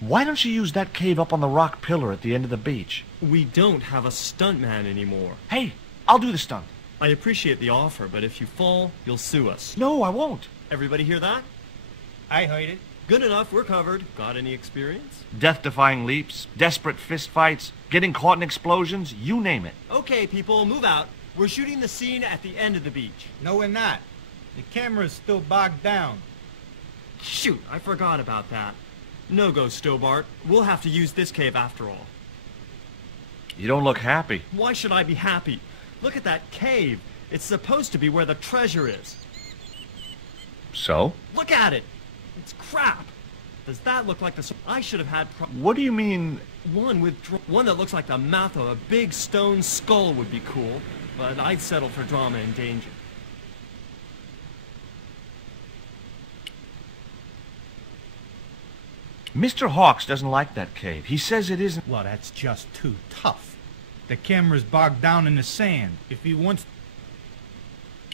Why don't you use that cave up on the rock pillar at the end of the beach? We don't have a stuntman anymore. Hey, I'll do the stunt. I appreciate the offer, but if you fall, you'll sue us. No, I won't. Everybody hear that? I heard it. Good enough, we're covered. Got any experience? Death-defying leaps, desperate fistfights, getting caught in explosions, you name it. Okay, people, move out. We're shooting the scene at the end of the beach. No, we're not. The camera's still bogged down. Shoot, I forgot about that. No go, Stobart. We'll have to use this cave after all. You don't look happy. Why should I be happy? Look at that cave. It's supposed to be where the treasure is. So? Look at it. It's crap. Does that look like the... I should have had... What do you mean? One that looks like the mouth of a big stone skull would be cool, but I'd settle for drama and danger. Mr. Hawks doesn't like that cave. He says it isn't... Well, that's just too tough. The camera's bogged down in the sand. If he wants...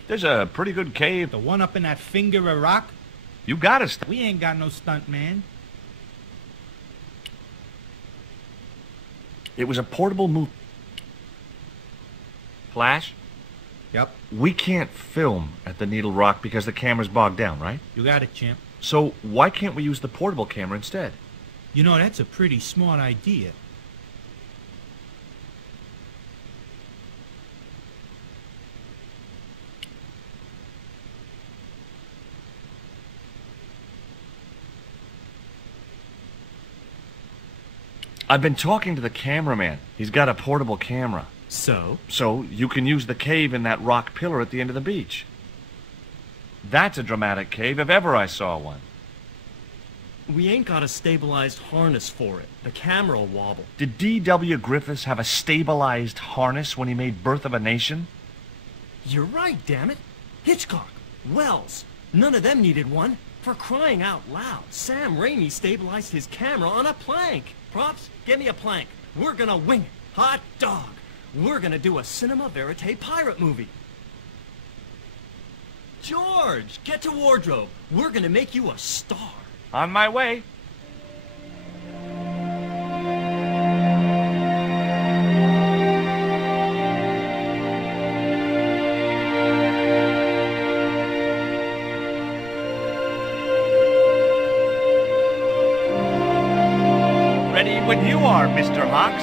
There's a pretty good cave. The one up in that finger of rock? You got us. We ain't got no stunt man. It was a portable move. Flash? Yep. We can't film at the Needle Rock because the camera's bogged down, right? You got it, champ. So why can't we use the portable camera instead? You know, that's a pretty smart idea. I've been talking to the cameraman. He's got a portable camera. So? So you can use the cave in that rock pillar at the end of the beach. That's a dramatic cave if ever I saw one. We ain't got a stabilized harness for it. The camera will wobble. Did D.W. Griffiths have a stabilized harness when he made Birth of a Nation? You're right, damn it. Hitchcock, Wells, none of them needed one. For crying out loud, Sam Raimi stabilized his camera on a plank. Props, get me a plank. We're gonna wing it. Hot dog. We're gonna do a cinema verite pirate movie. George, get to wardrobe. We're gonna make you a star. On my way. Ready when you are, Mr. Hawks.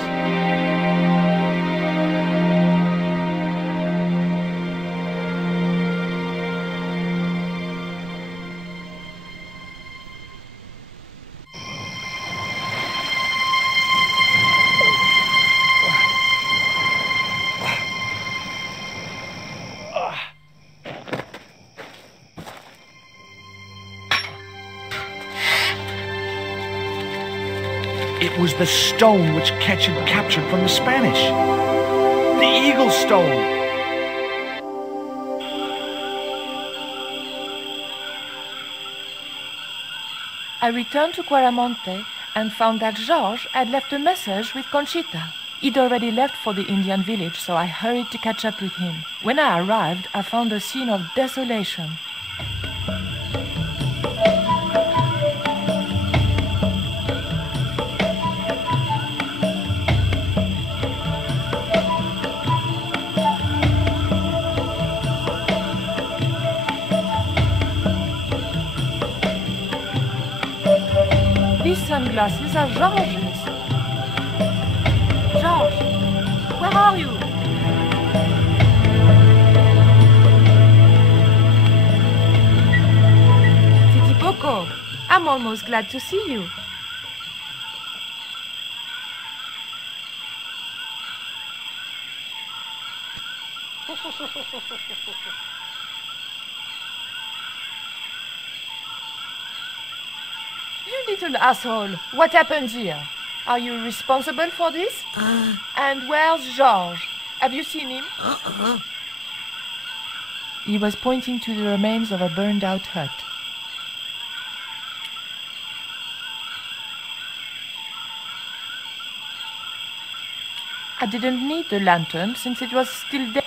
It was the stone which Ketch had captured from the Spanish. The Eagle Stone. I returned to Quaramonte and found that Georges had left a message with Conchita. He'd already left for the Indian village, so I hurried to catch up with him. When I arrived, I found a scene of desolation. These sunglasses are Georges. Georges, where are you? Titi Poco, I'm almost glad to see you. You little asshole, what happened here? Are you responsible for this? And where's Georges? Have you seen him? He was pointing to the remains of a burned-out hut. I didn't need the lantern since it was still there.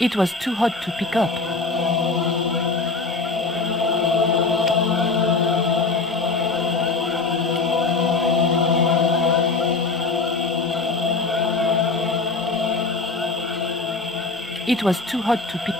It was too hot to pick up. It was too hot to pick.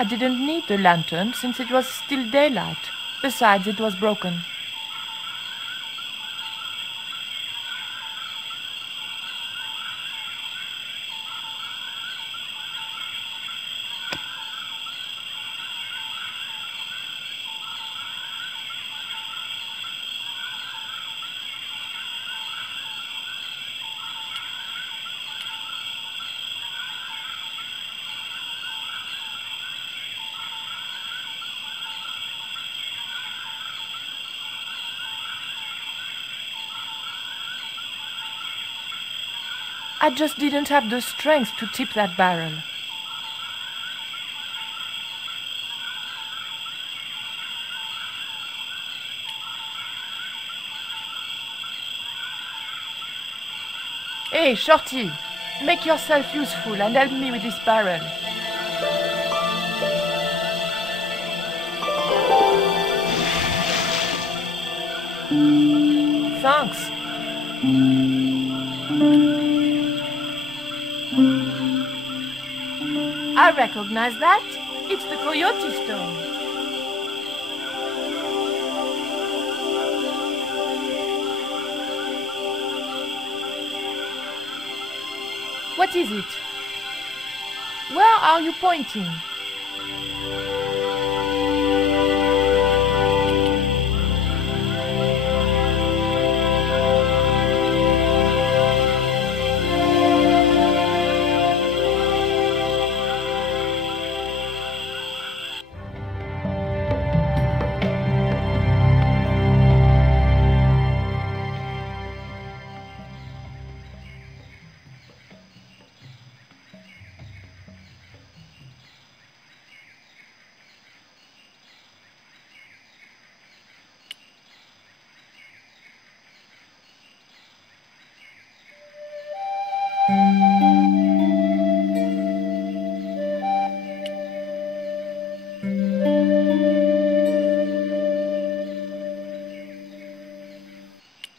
I didn't need the lantern since it was still daylight. Besides, it was broken. I just didn't have the strength to tip that barrel. Hey, Shorty, make yourself useful and help me with this barrel. Thanks. I recognize that. It's the Coyote Stone. What is it? Where are you pointing?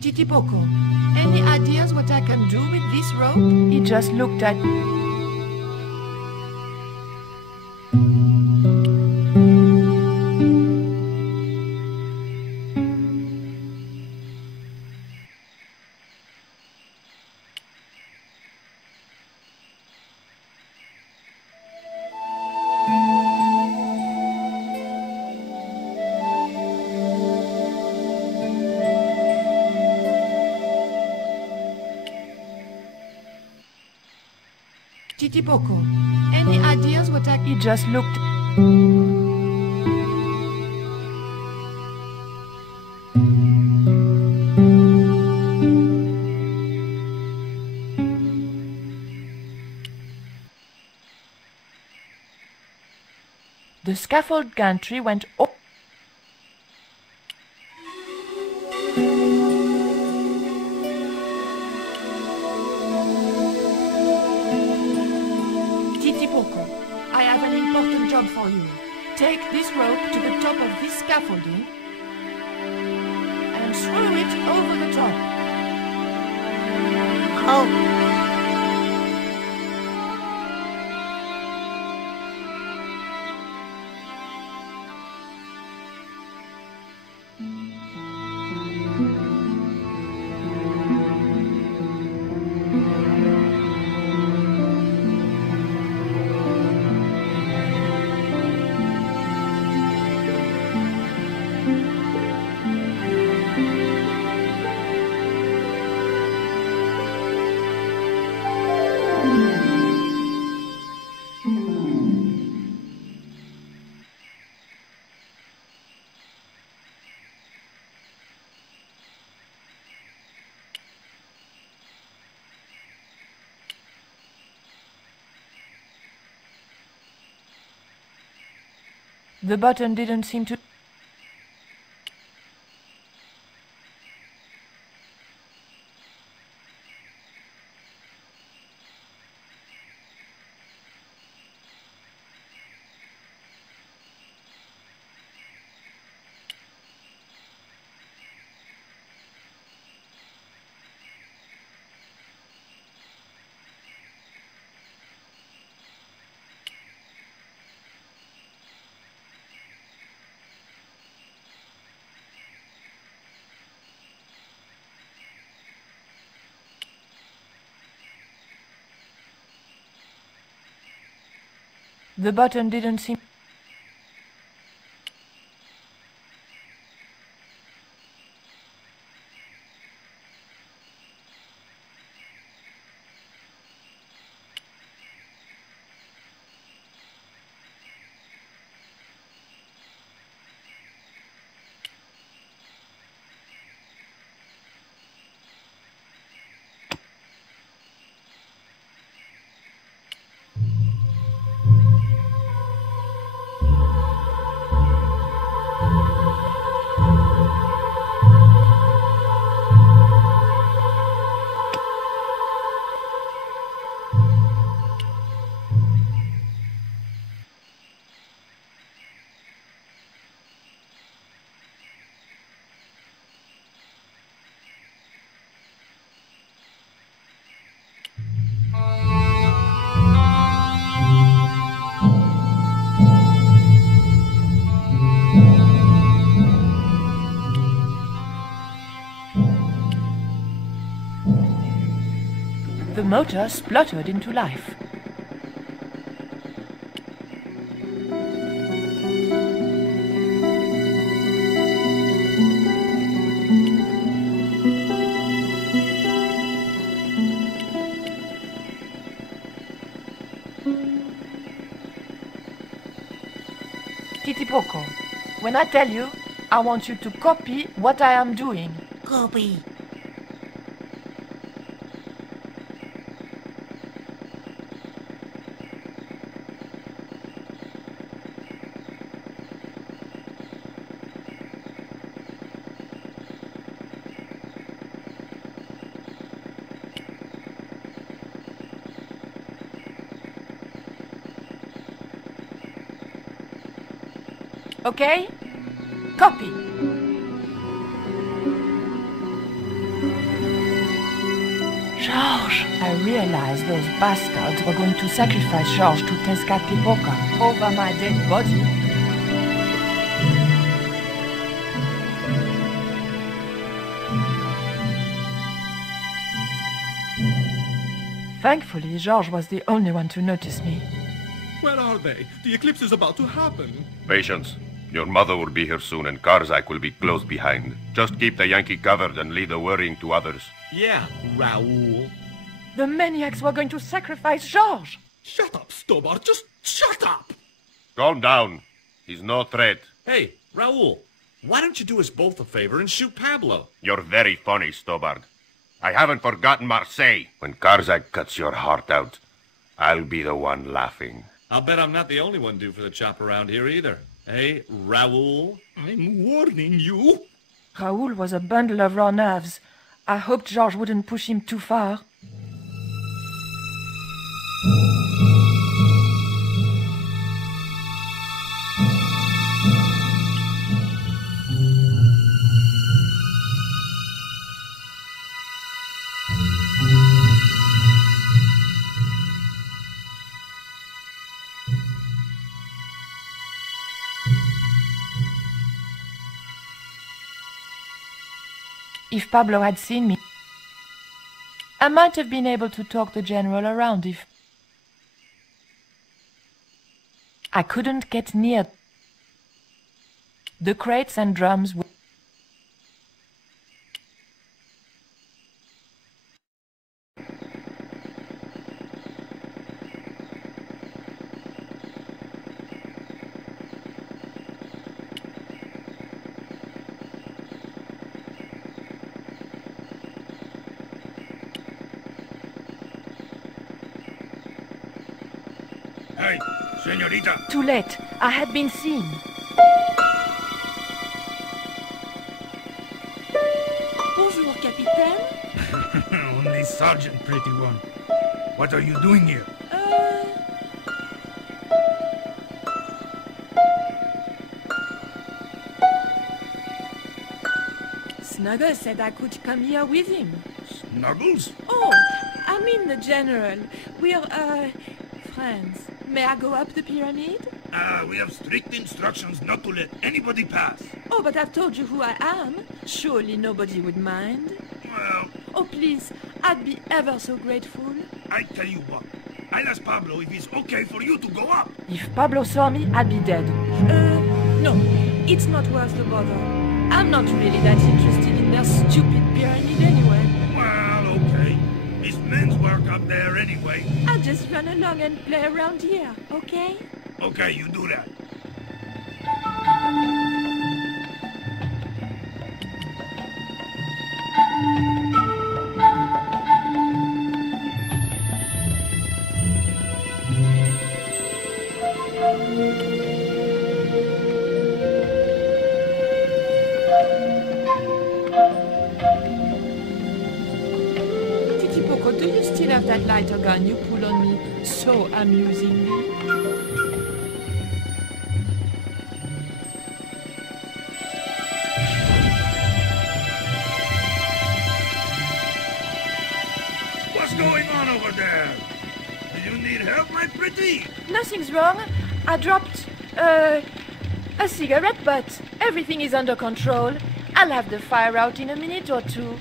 Titipoco, any ideas what I can do with this rope? He just looked at... Titipoco, any ideas what I... He just looked... The scaffold gantry went up. Titipoco, I have an important job for you. Take this rope to the top of this scaffolding and throw it over the top. Oh. The button didn't seem to... The button didn't seem... The motor spluttered into life. Titipoco, when I tell you, I want you to copy what I am doing. Copy. Okay? Copy. Georges! I realized those bastards were going to sacrifice Georges to Tezcatlipoca over my dead body. Thankfully, Georges was the only one to notice me. Where are they? The eclipse is about to happen. Patience. Your mother will be here soon and Karzak will be close behind. Just keep the Yankee covered and leave the worrying to others. Yeah, Raoul. The maniacs were going to sacrifice Georges! Shut up, Stobart. Just shut up! Calm down. He's no threat. Hey, Raoul, why don't you do us both a favor and shoot Pablo? You're very funny, Stobart. I haven't forgotten Marseille. When Karzak cuts your heart out, I'll be the one laughing. I'll bet I'm not the only one due for the chop around here either. Hey, Raoul? I'm warning you. Raoul was a bundle of raw nerves. I hoped Georges wouldn't push him too far. If Pablo had seen me, I might have been able to talk the general around if... I couldn't get near. The crates and drums were... Hey, señorita! Too late. I had been seen. Bonjour, Capitaine. Only Sergeant, pretty one. What are you doing here? Snuggles said I could come here with him. Snuggles? Oh, I mean the general. We're, friends. May I go up the pyramid? We have strict instructions not to let anybody pass. Oh, but I've told you who I am. Surely nobody would mind. Well... Oh, please. I'd be ever so grateful. I tell you what. I'll ask Pablo if it's okay for you to go up. If Pablo saw me, I'd be dead. No. It's not worth the bother. I'm not really that interested in their stupid pyramid anyway. Well, okay. It's men's work up there anyway. I'll just run along and play around here, okay? Okay, you do that. Titipoco, do you still have that lighter gun you pulled on me so amusingly? What's going on over there? Do you need help, my pretty? Nothing's wrong. I dropped, a cigarette butt. Everything is under control. I'll have the fire out in a minute or two.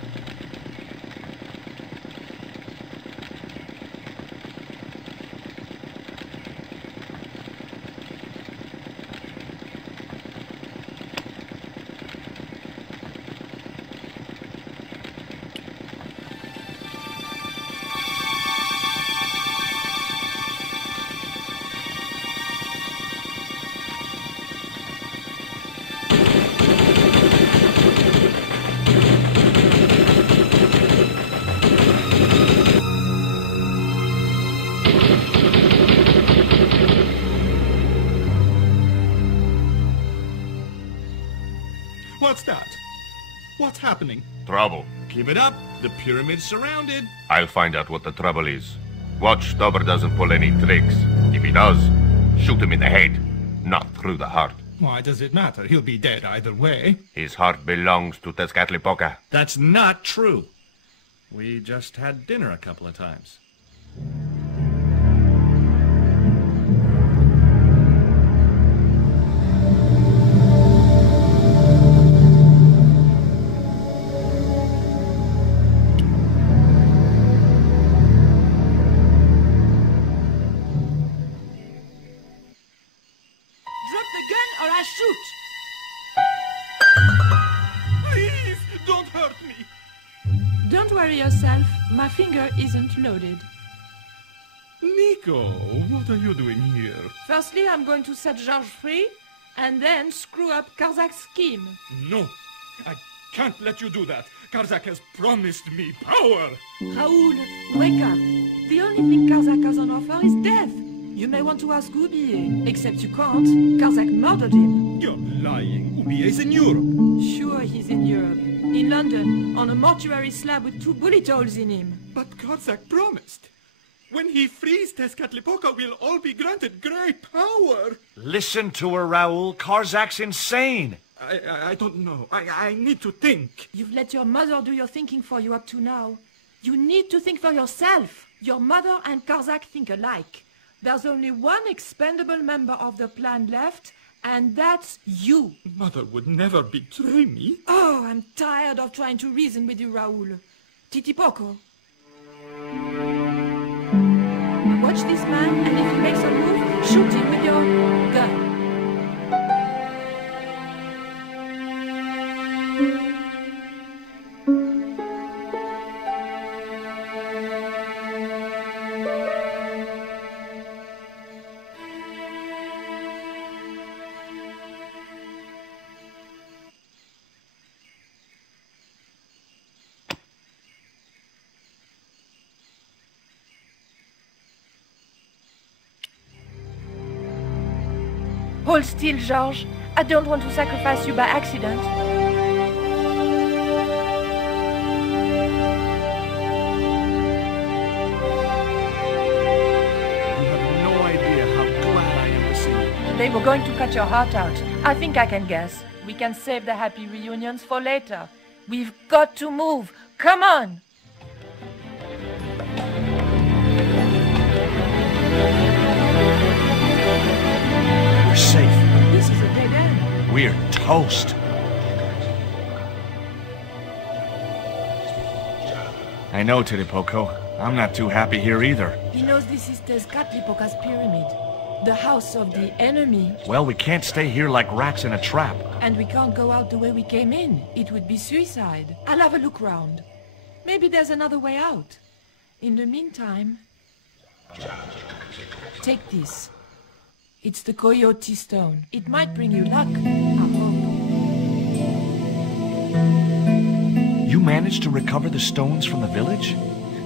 What's happening? Trouble. Give it up. The pyramid's surrounded. I'll find out what the trouble is. Watch Stubber doesn't pull any tricks. If he does, shoot him in the head, not through the heart. Why does it matter? He'll be dead either way. His heart belongs to Tezcatlipoca. That's not true. We just had dinner a couple of times. Don't worry yourself, my finger isn't loaded. Nico, what are you doing here? Firstly, I'm going to set Georges free, and then screw up Karzak's scheme. No, I can't let you do that. Karzak has promised me power. Raoul, wake up. The only thing Karzak has on offer is death. You may want to ask Oublié, except you can't. Karzak murdered him. You're lying. Oublié's in Europe. Sure, he's in Europe. In London, on a mortuary slab with 2 bullet holes in him. But Karzak promised. When he frees Tezcatlipoca, we'll all be granted great power. Listen to her, Raoul. Karzak's insane. I don't know. I need to think. You've let your mother do your thinking for you up to now. You need to think for yourself. Your mother and Karzak think alike. There's only one expendable member of the plan left, and that's you. Mother would never betray me. Oh, I'm tired of trying to reason with you, Raoul. Titipoco. Watch this man, and if he makes a move, shoot him with your gun. Hold still, Georges. I don't want to sacrifice you by accident. You have no idea how glad I am to see you. They were going to cut your heart out. I think I can guess. We can save the happy reunions for later. We've got to move. Come on! We're safe. This is a dead end. We're toast. I know, Titipoco. I'm not too happy here either. He knows this is Tezcatlipoca's pyramid, the house of the enemy. Well, we can't stay here like rats in a trap. And we can't go out the way we came in. It would be suicide. I'll have a look round. Maybe there's another way out. In the meantime, take this. It's the Coyote Stone. It might bring you luck, I hope. You managed to recover the stones from the village?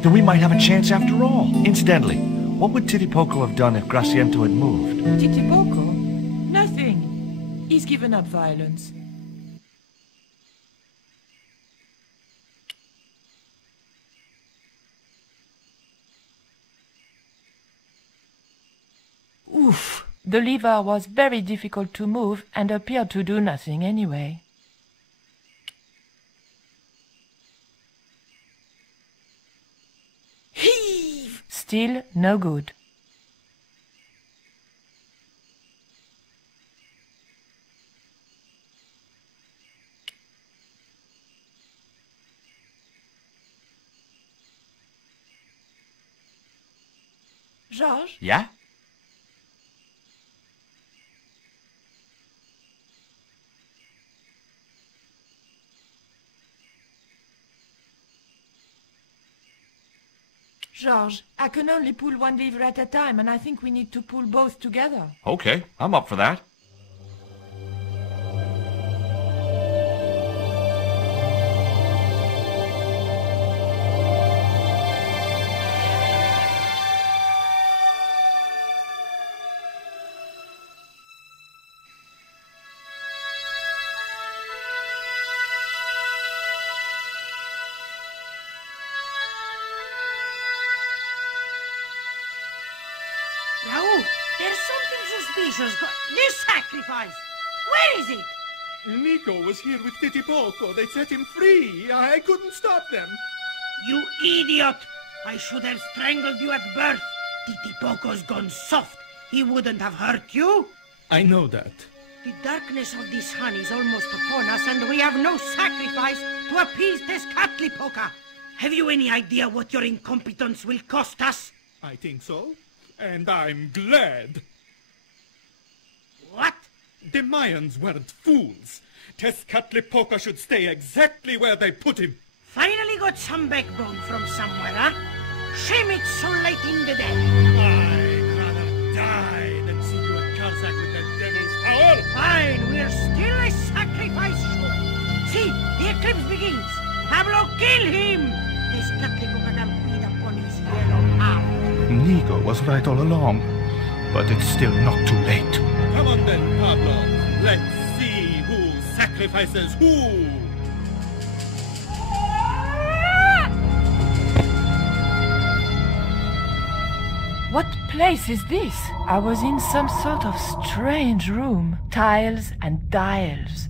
Then we might have a chance after all. Incidentally, what would Titipoco have done if Graciento had moved? Titipoco? Nothing. He's given up violence. Oof. The lever was very difficult to move and appeared to do nothing anyway. Heave! Still no good. Georges? Yeah? Georges, I can only pull one lever at a time, and I think we need to pull both together. Okay, I'm up for that. There's something suspicious This sacrifice! Where is it? Nico was here with Titipoco. They set him free. I couldn't stop them. You idiot! I should have strangled you at birth. Titipoco's gone soft. He wouldn't have hurt you. I know that. The darkness of this hun is almost upon us, and we have no sacrifice to appease Tezcatlipoca. Have you any idea what your incompetence will cost us? I think so. And I'm glad. What? The Mayans weren't fools. Tezcatlipoca should stay exactly where they put him. Finally got some backbone from somewhere, huh? Shame it's so late in the day. I'd rather die than see you at Karzak with that devil's power. Fine, we're still a sacrifice short. See, the eclipse begins. Pablo, kill him! Tezcatlipoca can feed upon his yellow heart. Nico was right all along, but it's still not too late. Come on then, Pablo. Let's see who sacrifices who. What place is this? I was in some sort of strange room. Tiles and dials.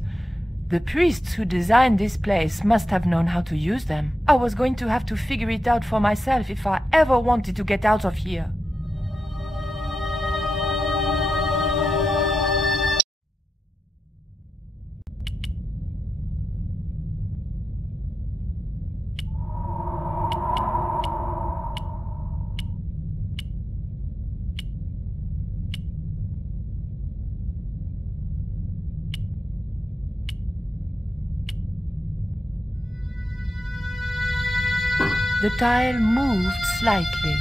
The priests who designed this place must have known how to use them. I was going to have to figure it out for myself if I ever wanted to get out of here. The tile moved slightly.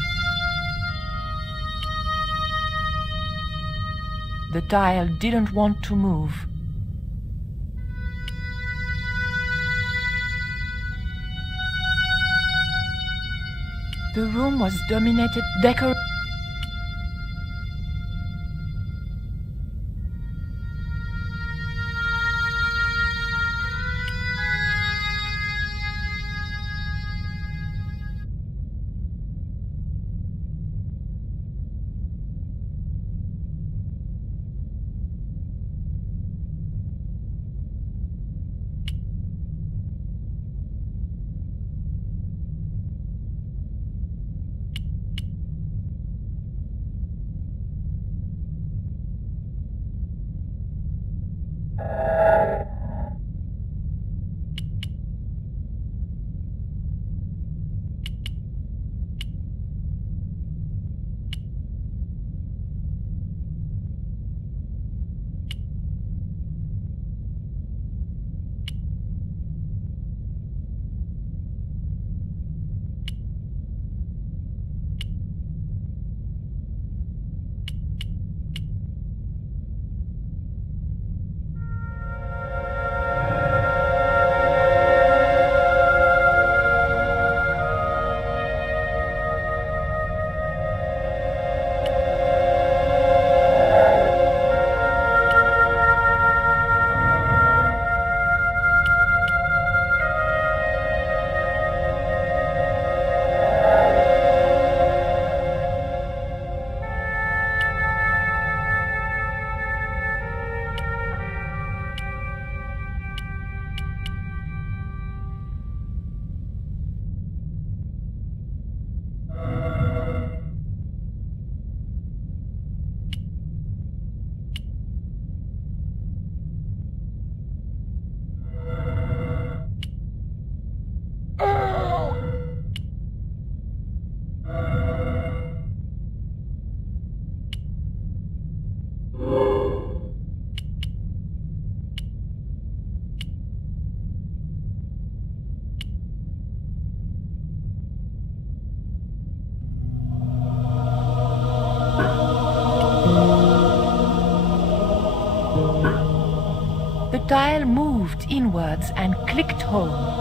The tile didn't want to move. The room was dominated The tile moved inwards and clicked home.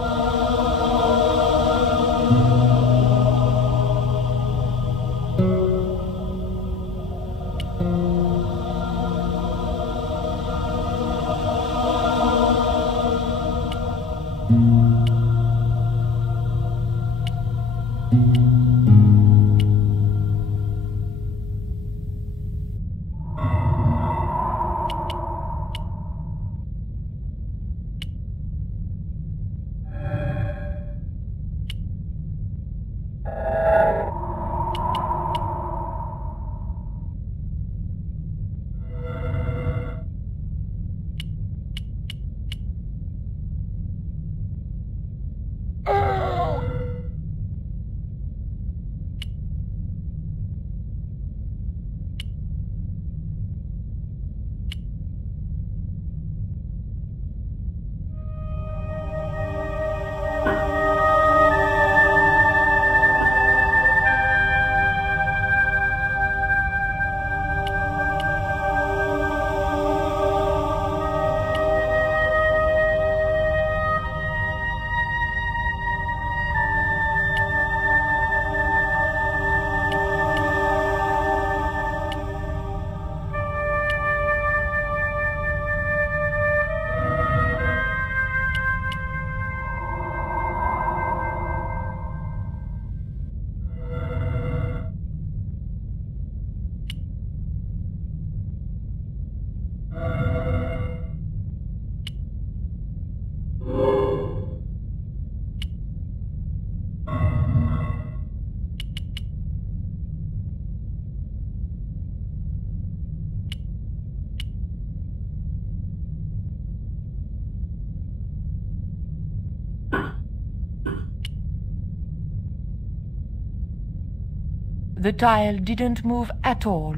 The tile didn't move at all.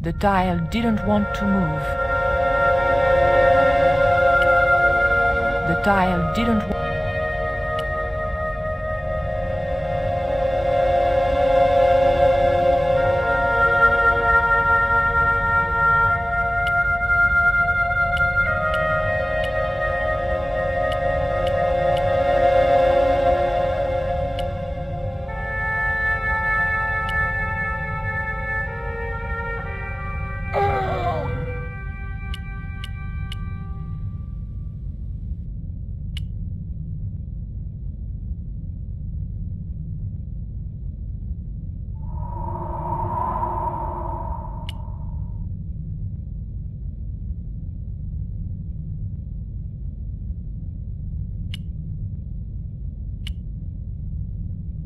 The tile didn't want to move. The tile didn't want...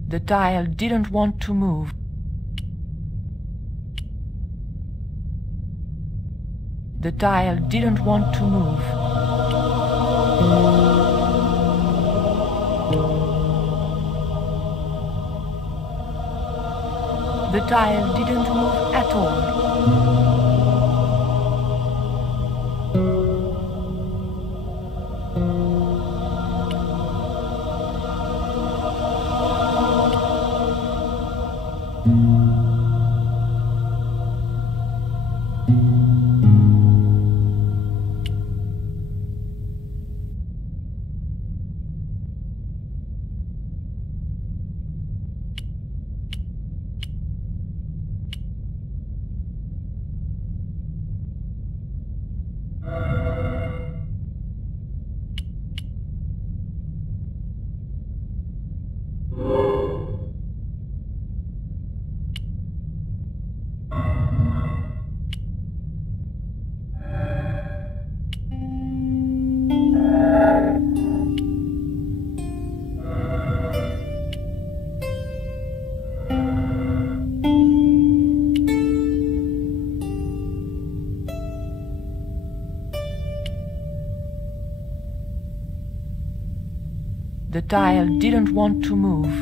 The tile didn't want to move. The tile didn't want to move. The tile didn't move at all. The tile didn't want to move.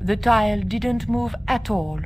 The tile didn't move at all.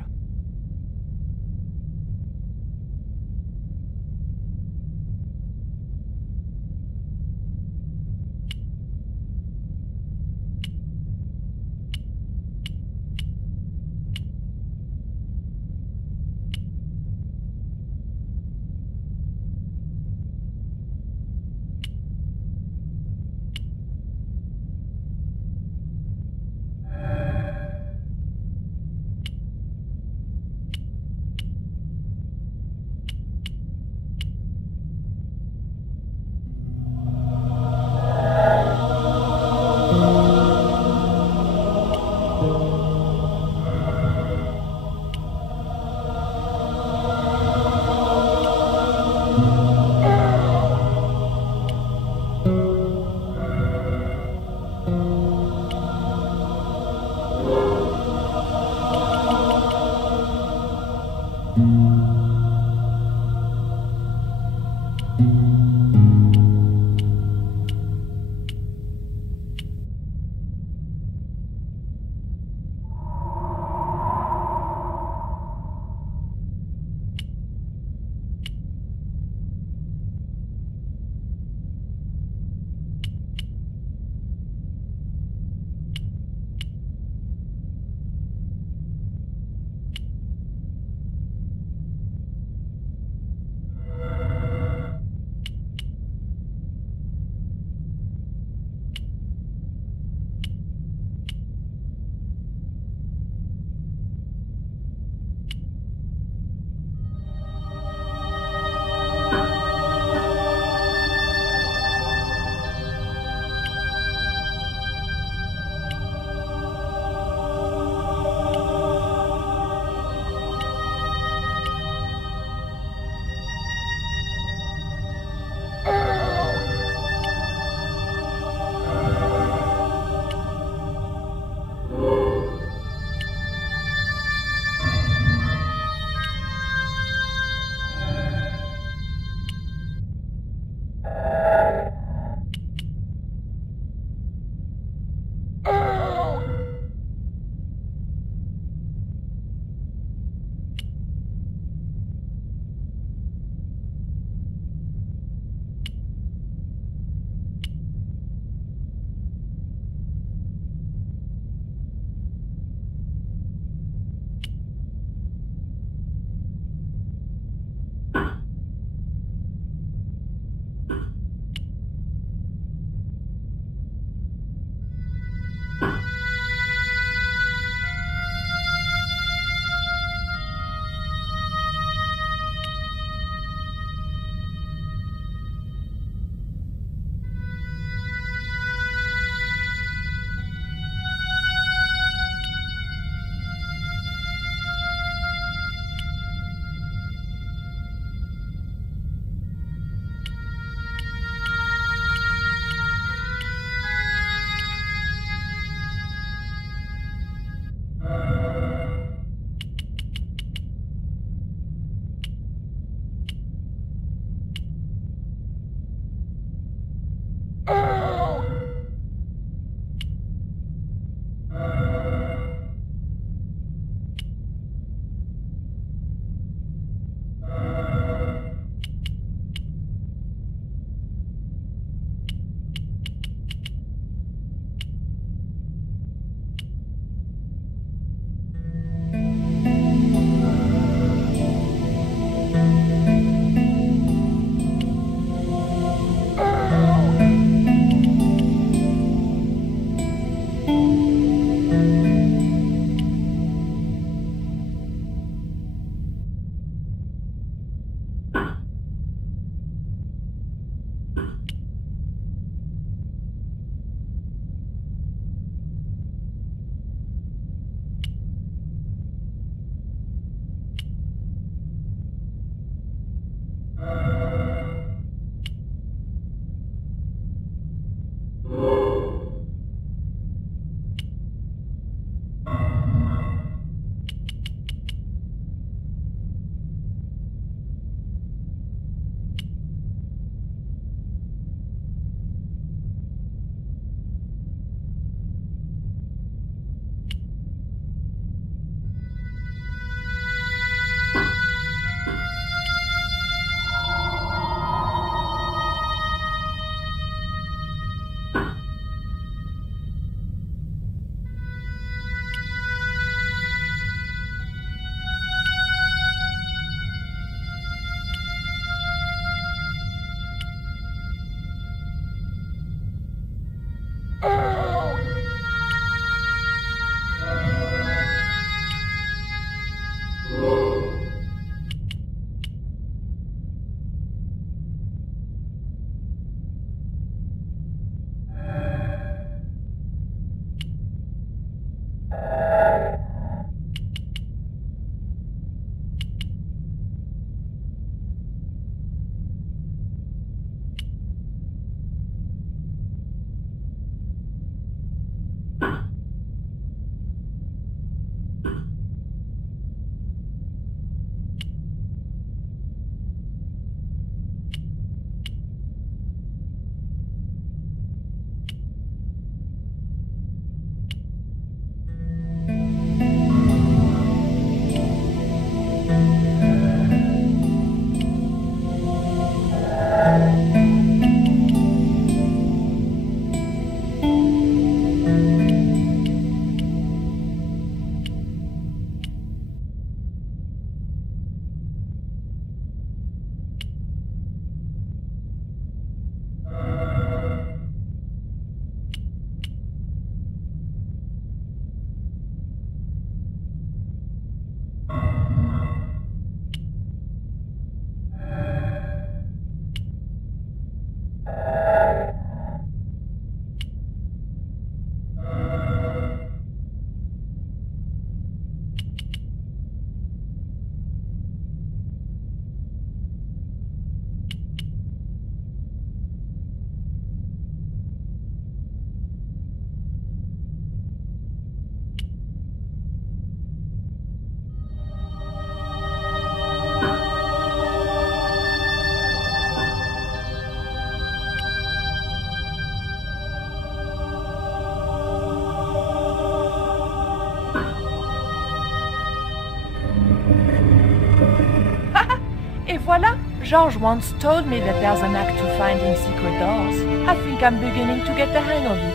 George once told me that there's an knack to finding secret doors. I think I'm beginning to get the hang of it.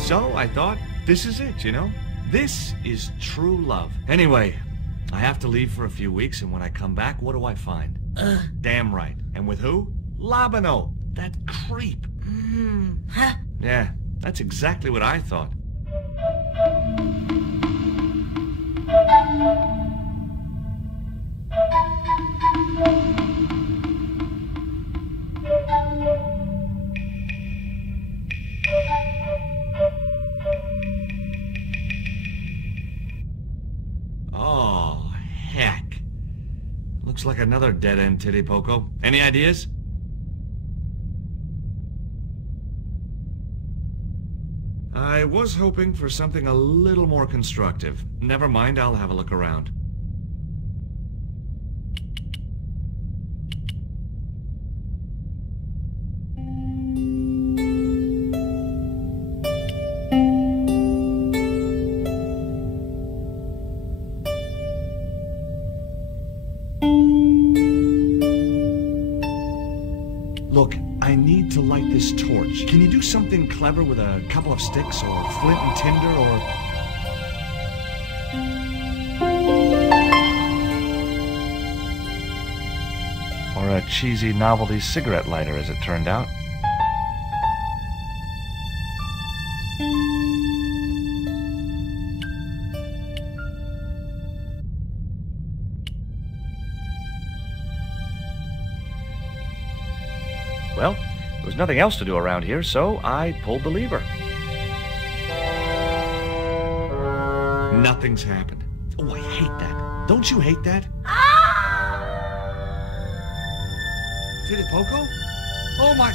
So I thought, this is it, you know? This is true love. Anyway, I have to leave for a few weeks, and when I come back, what do I find? Damn right. And with who? Labano, that creep. Huh? Yeah, that's exactly what I thought. Oh, heck. Looks like another dead-end titty, Poco. Any ideas? I was hoping for something a little more constructive. Never mind, I'll have a look around. Look, I need to light this torch. Can you do something clever with a couple of sticks, or flint and tinder, Or a cheesy novelty cigarette lighter, as it turned out. Well, there was nothing else to do around here, so I pulled the lever. Nothing's happened. Oh, I hate that. Don't you hate that? Did it, Poco? Oh my...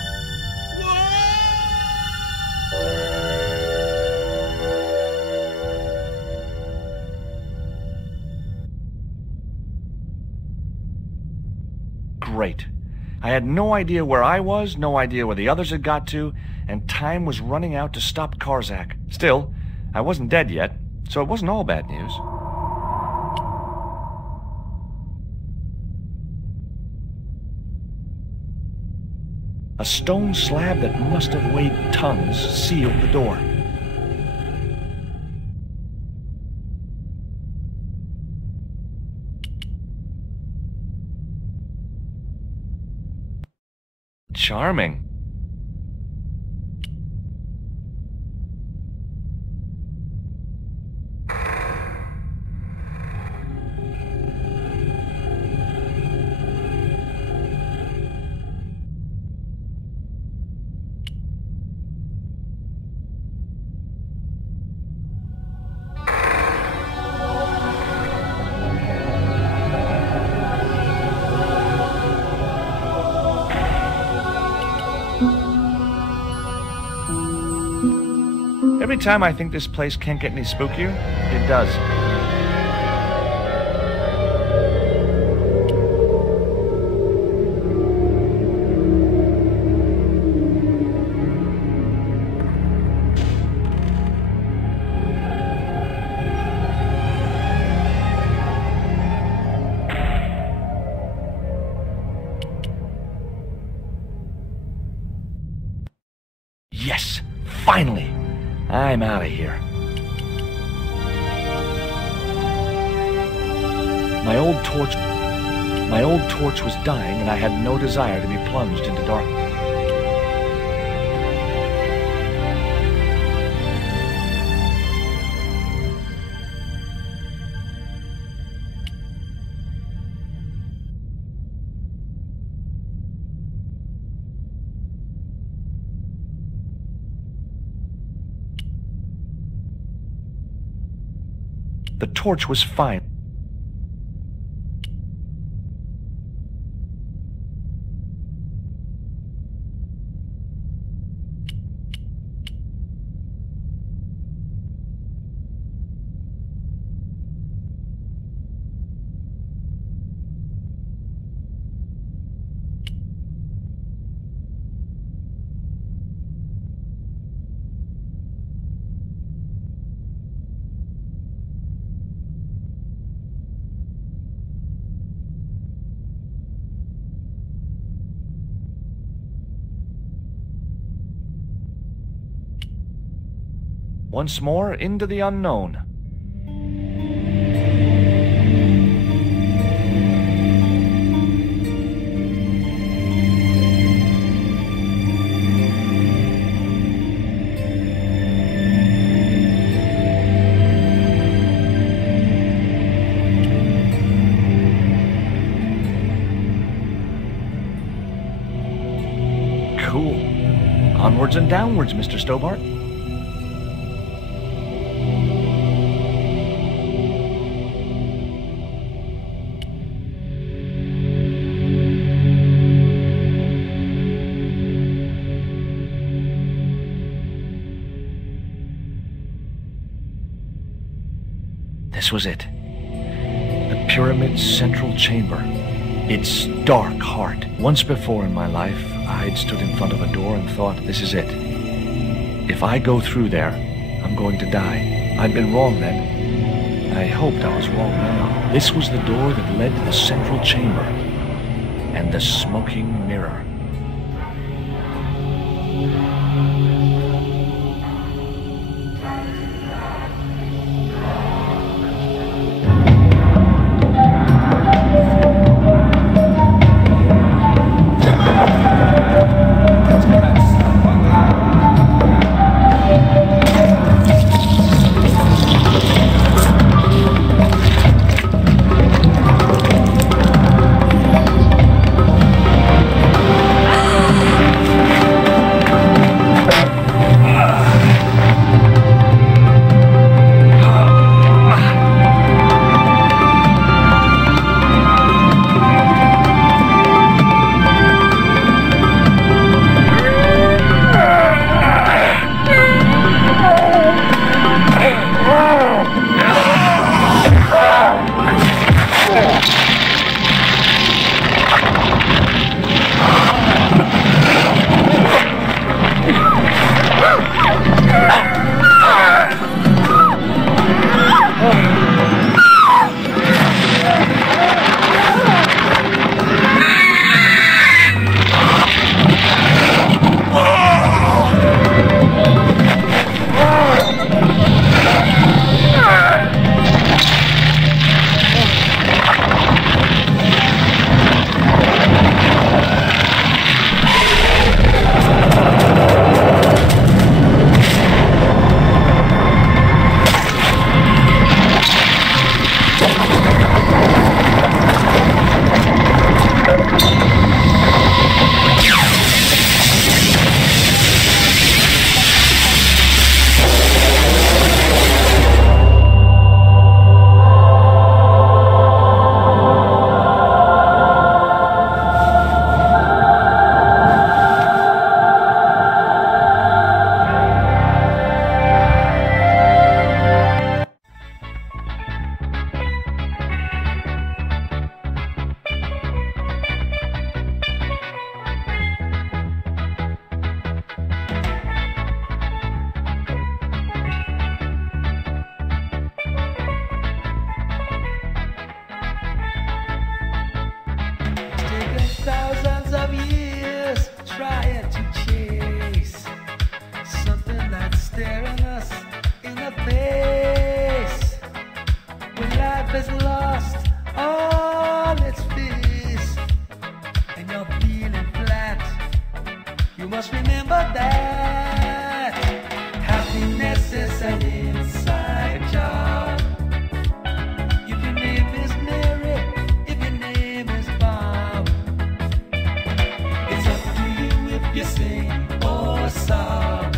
Great. I had no idea where I was, no idea where the others had got to, and time was running out to stop Karzak. Still, I wasn't dead yet, so it wasn't all bad news. A stone slab that must have weighed tons sealed the door. Charming. Every time I think this place can't get any spookier, it does. Yes! Finally! I'm out of here. My old torch was dying, and I had no desire to be plunged into darkness. The torch was fine. Once more into the unknown. Cool. Onwards and downwards, Mr. Stobart. This was it. The pyramid's central chamber. Its dark heart. Once before in my life, I'd stood in front of a door and thought, this is it. If I go through there, I'm going to die. I'd been wrong then. I hoped I was wrong now. This was the door that led to the central chamber and the smoking mirror. Thousands of years trying to chase something that's staring us in the face. When life has lost all its fears and you're feeling flat, you must remember that happiness is an inside job. If your name is Mary, if your name is Bob, you sing or sob.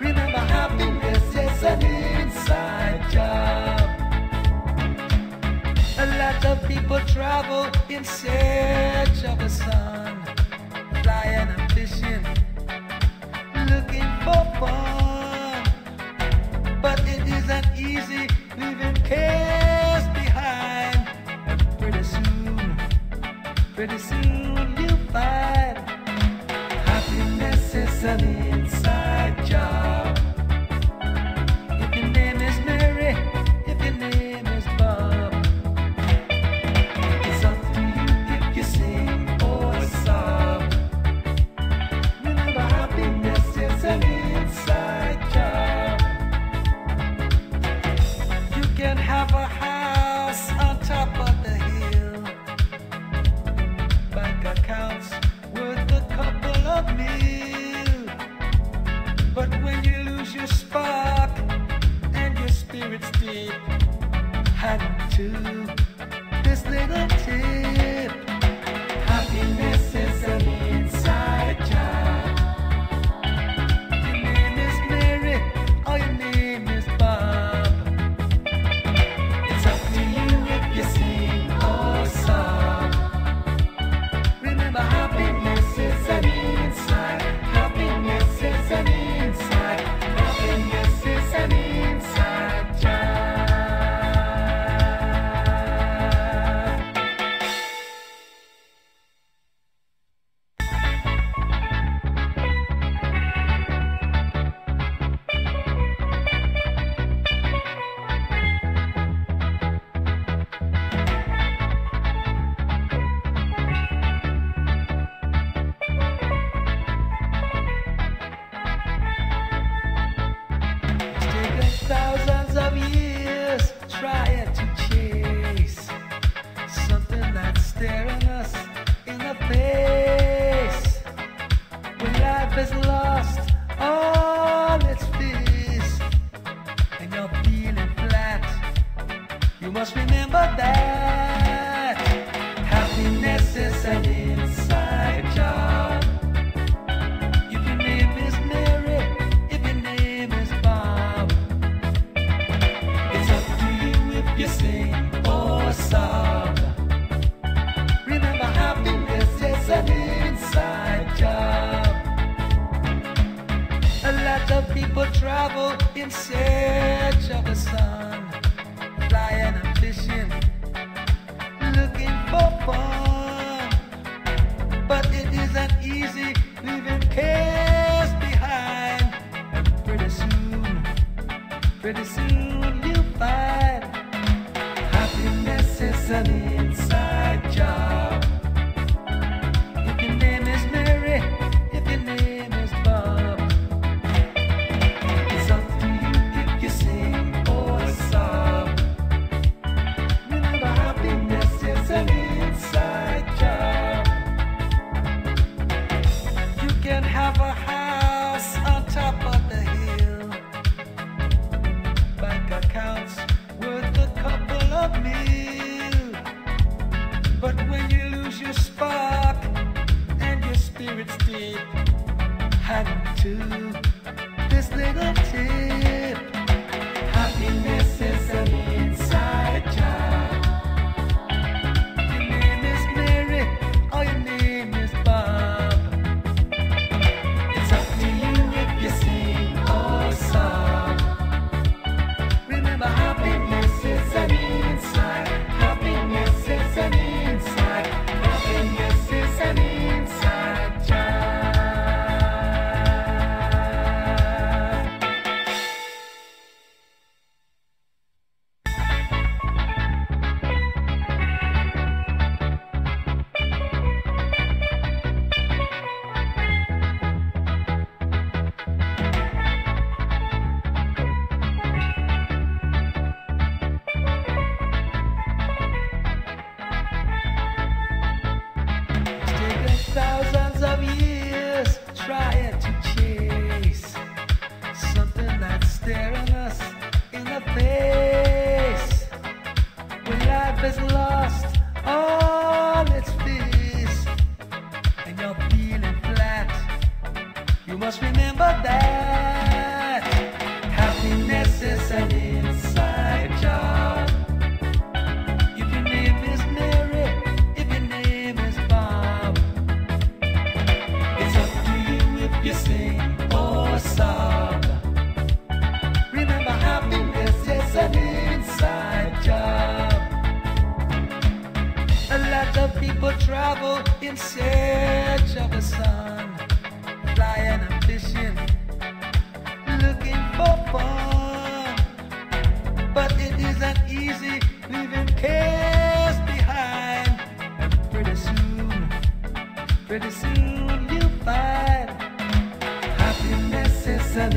Remember, happiness is an inside job. A lot of people travel in search of the sun, flying and fishing, looking for fun. But it isn't easy leaving cares behind. And pretty soon you'll find happiness is an inside job. If your name is Mary, if your name is Bob, it's up to you if you sing or sob. Remember, happiness is an inside job. tape. Hang on to this little tip. Happiness is an inside job. Your name is Mary or your name is Bob. It's up to you if you sing or song. Remember, happiness is an inside. Happiness is an inside. Happiness is an inside job. Thousands of years trying to chase something that's staring us in the face. When life has lost all its fizz and you're feeling flat, you must remember that happiness is an inside job. If your name is Mary, if your name is Bob, you sing or sob. Remember, happiness is an inside job. A lot of people travel in search of the sun, flying and fishing, looking for fun. But it isn't easy leaving cares behind. And pretty soon you'll find happiness is an inside job. If your name is Mary, if your name is Bob, it's up to you if you sing or sob. Remember, happiness is an inside job. You can have a house on top of the hill, bank accounts worth a couple of mil. But when you lose your spark and your spirit's deep, hang on to this little tip. Happiness is an inside job. Your name is Mary or your name is Bob. It's up to you if you sing or sob. Remember, happiness is an inside. Happiness is an inside. Happiness is an inside job. Thousands of years trying to chase something that's staring us in the face. When life has lost all its fizz and you're feeling flat, you must remember that happiness is an inside job. If your name is Mary, if your name is Bob, you sing or sob. Remember, happiness is an inside job. A lot of people travel in search of the sun, flying and fishing, looking for fun. But it isn't easy leaving cares behind. And pretty soon you'll find happiness is an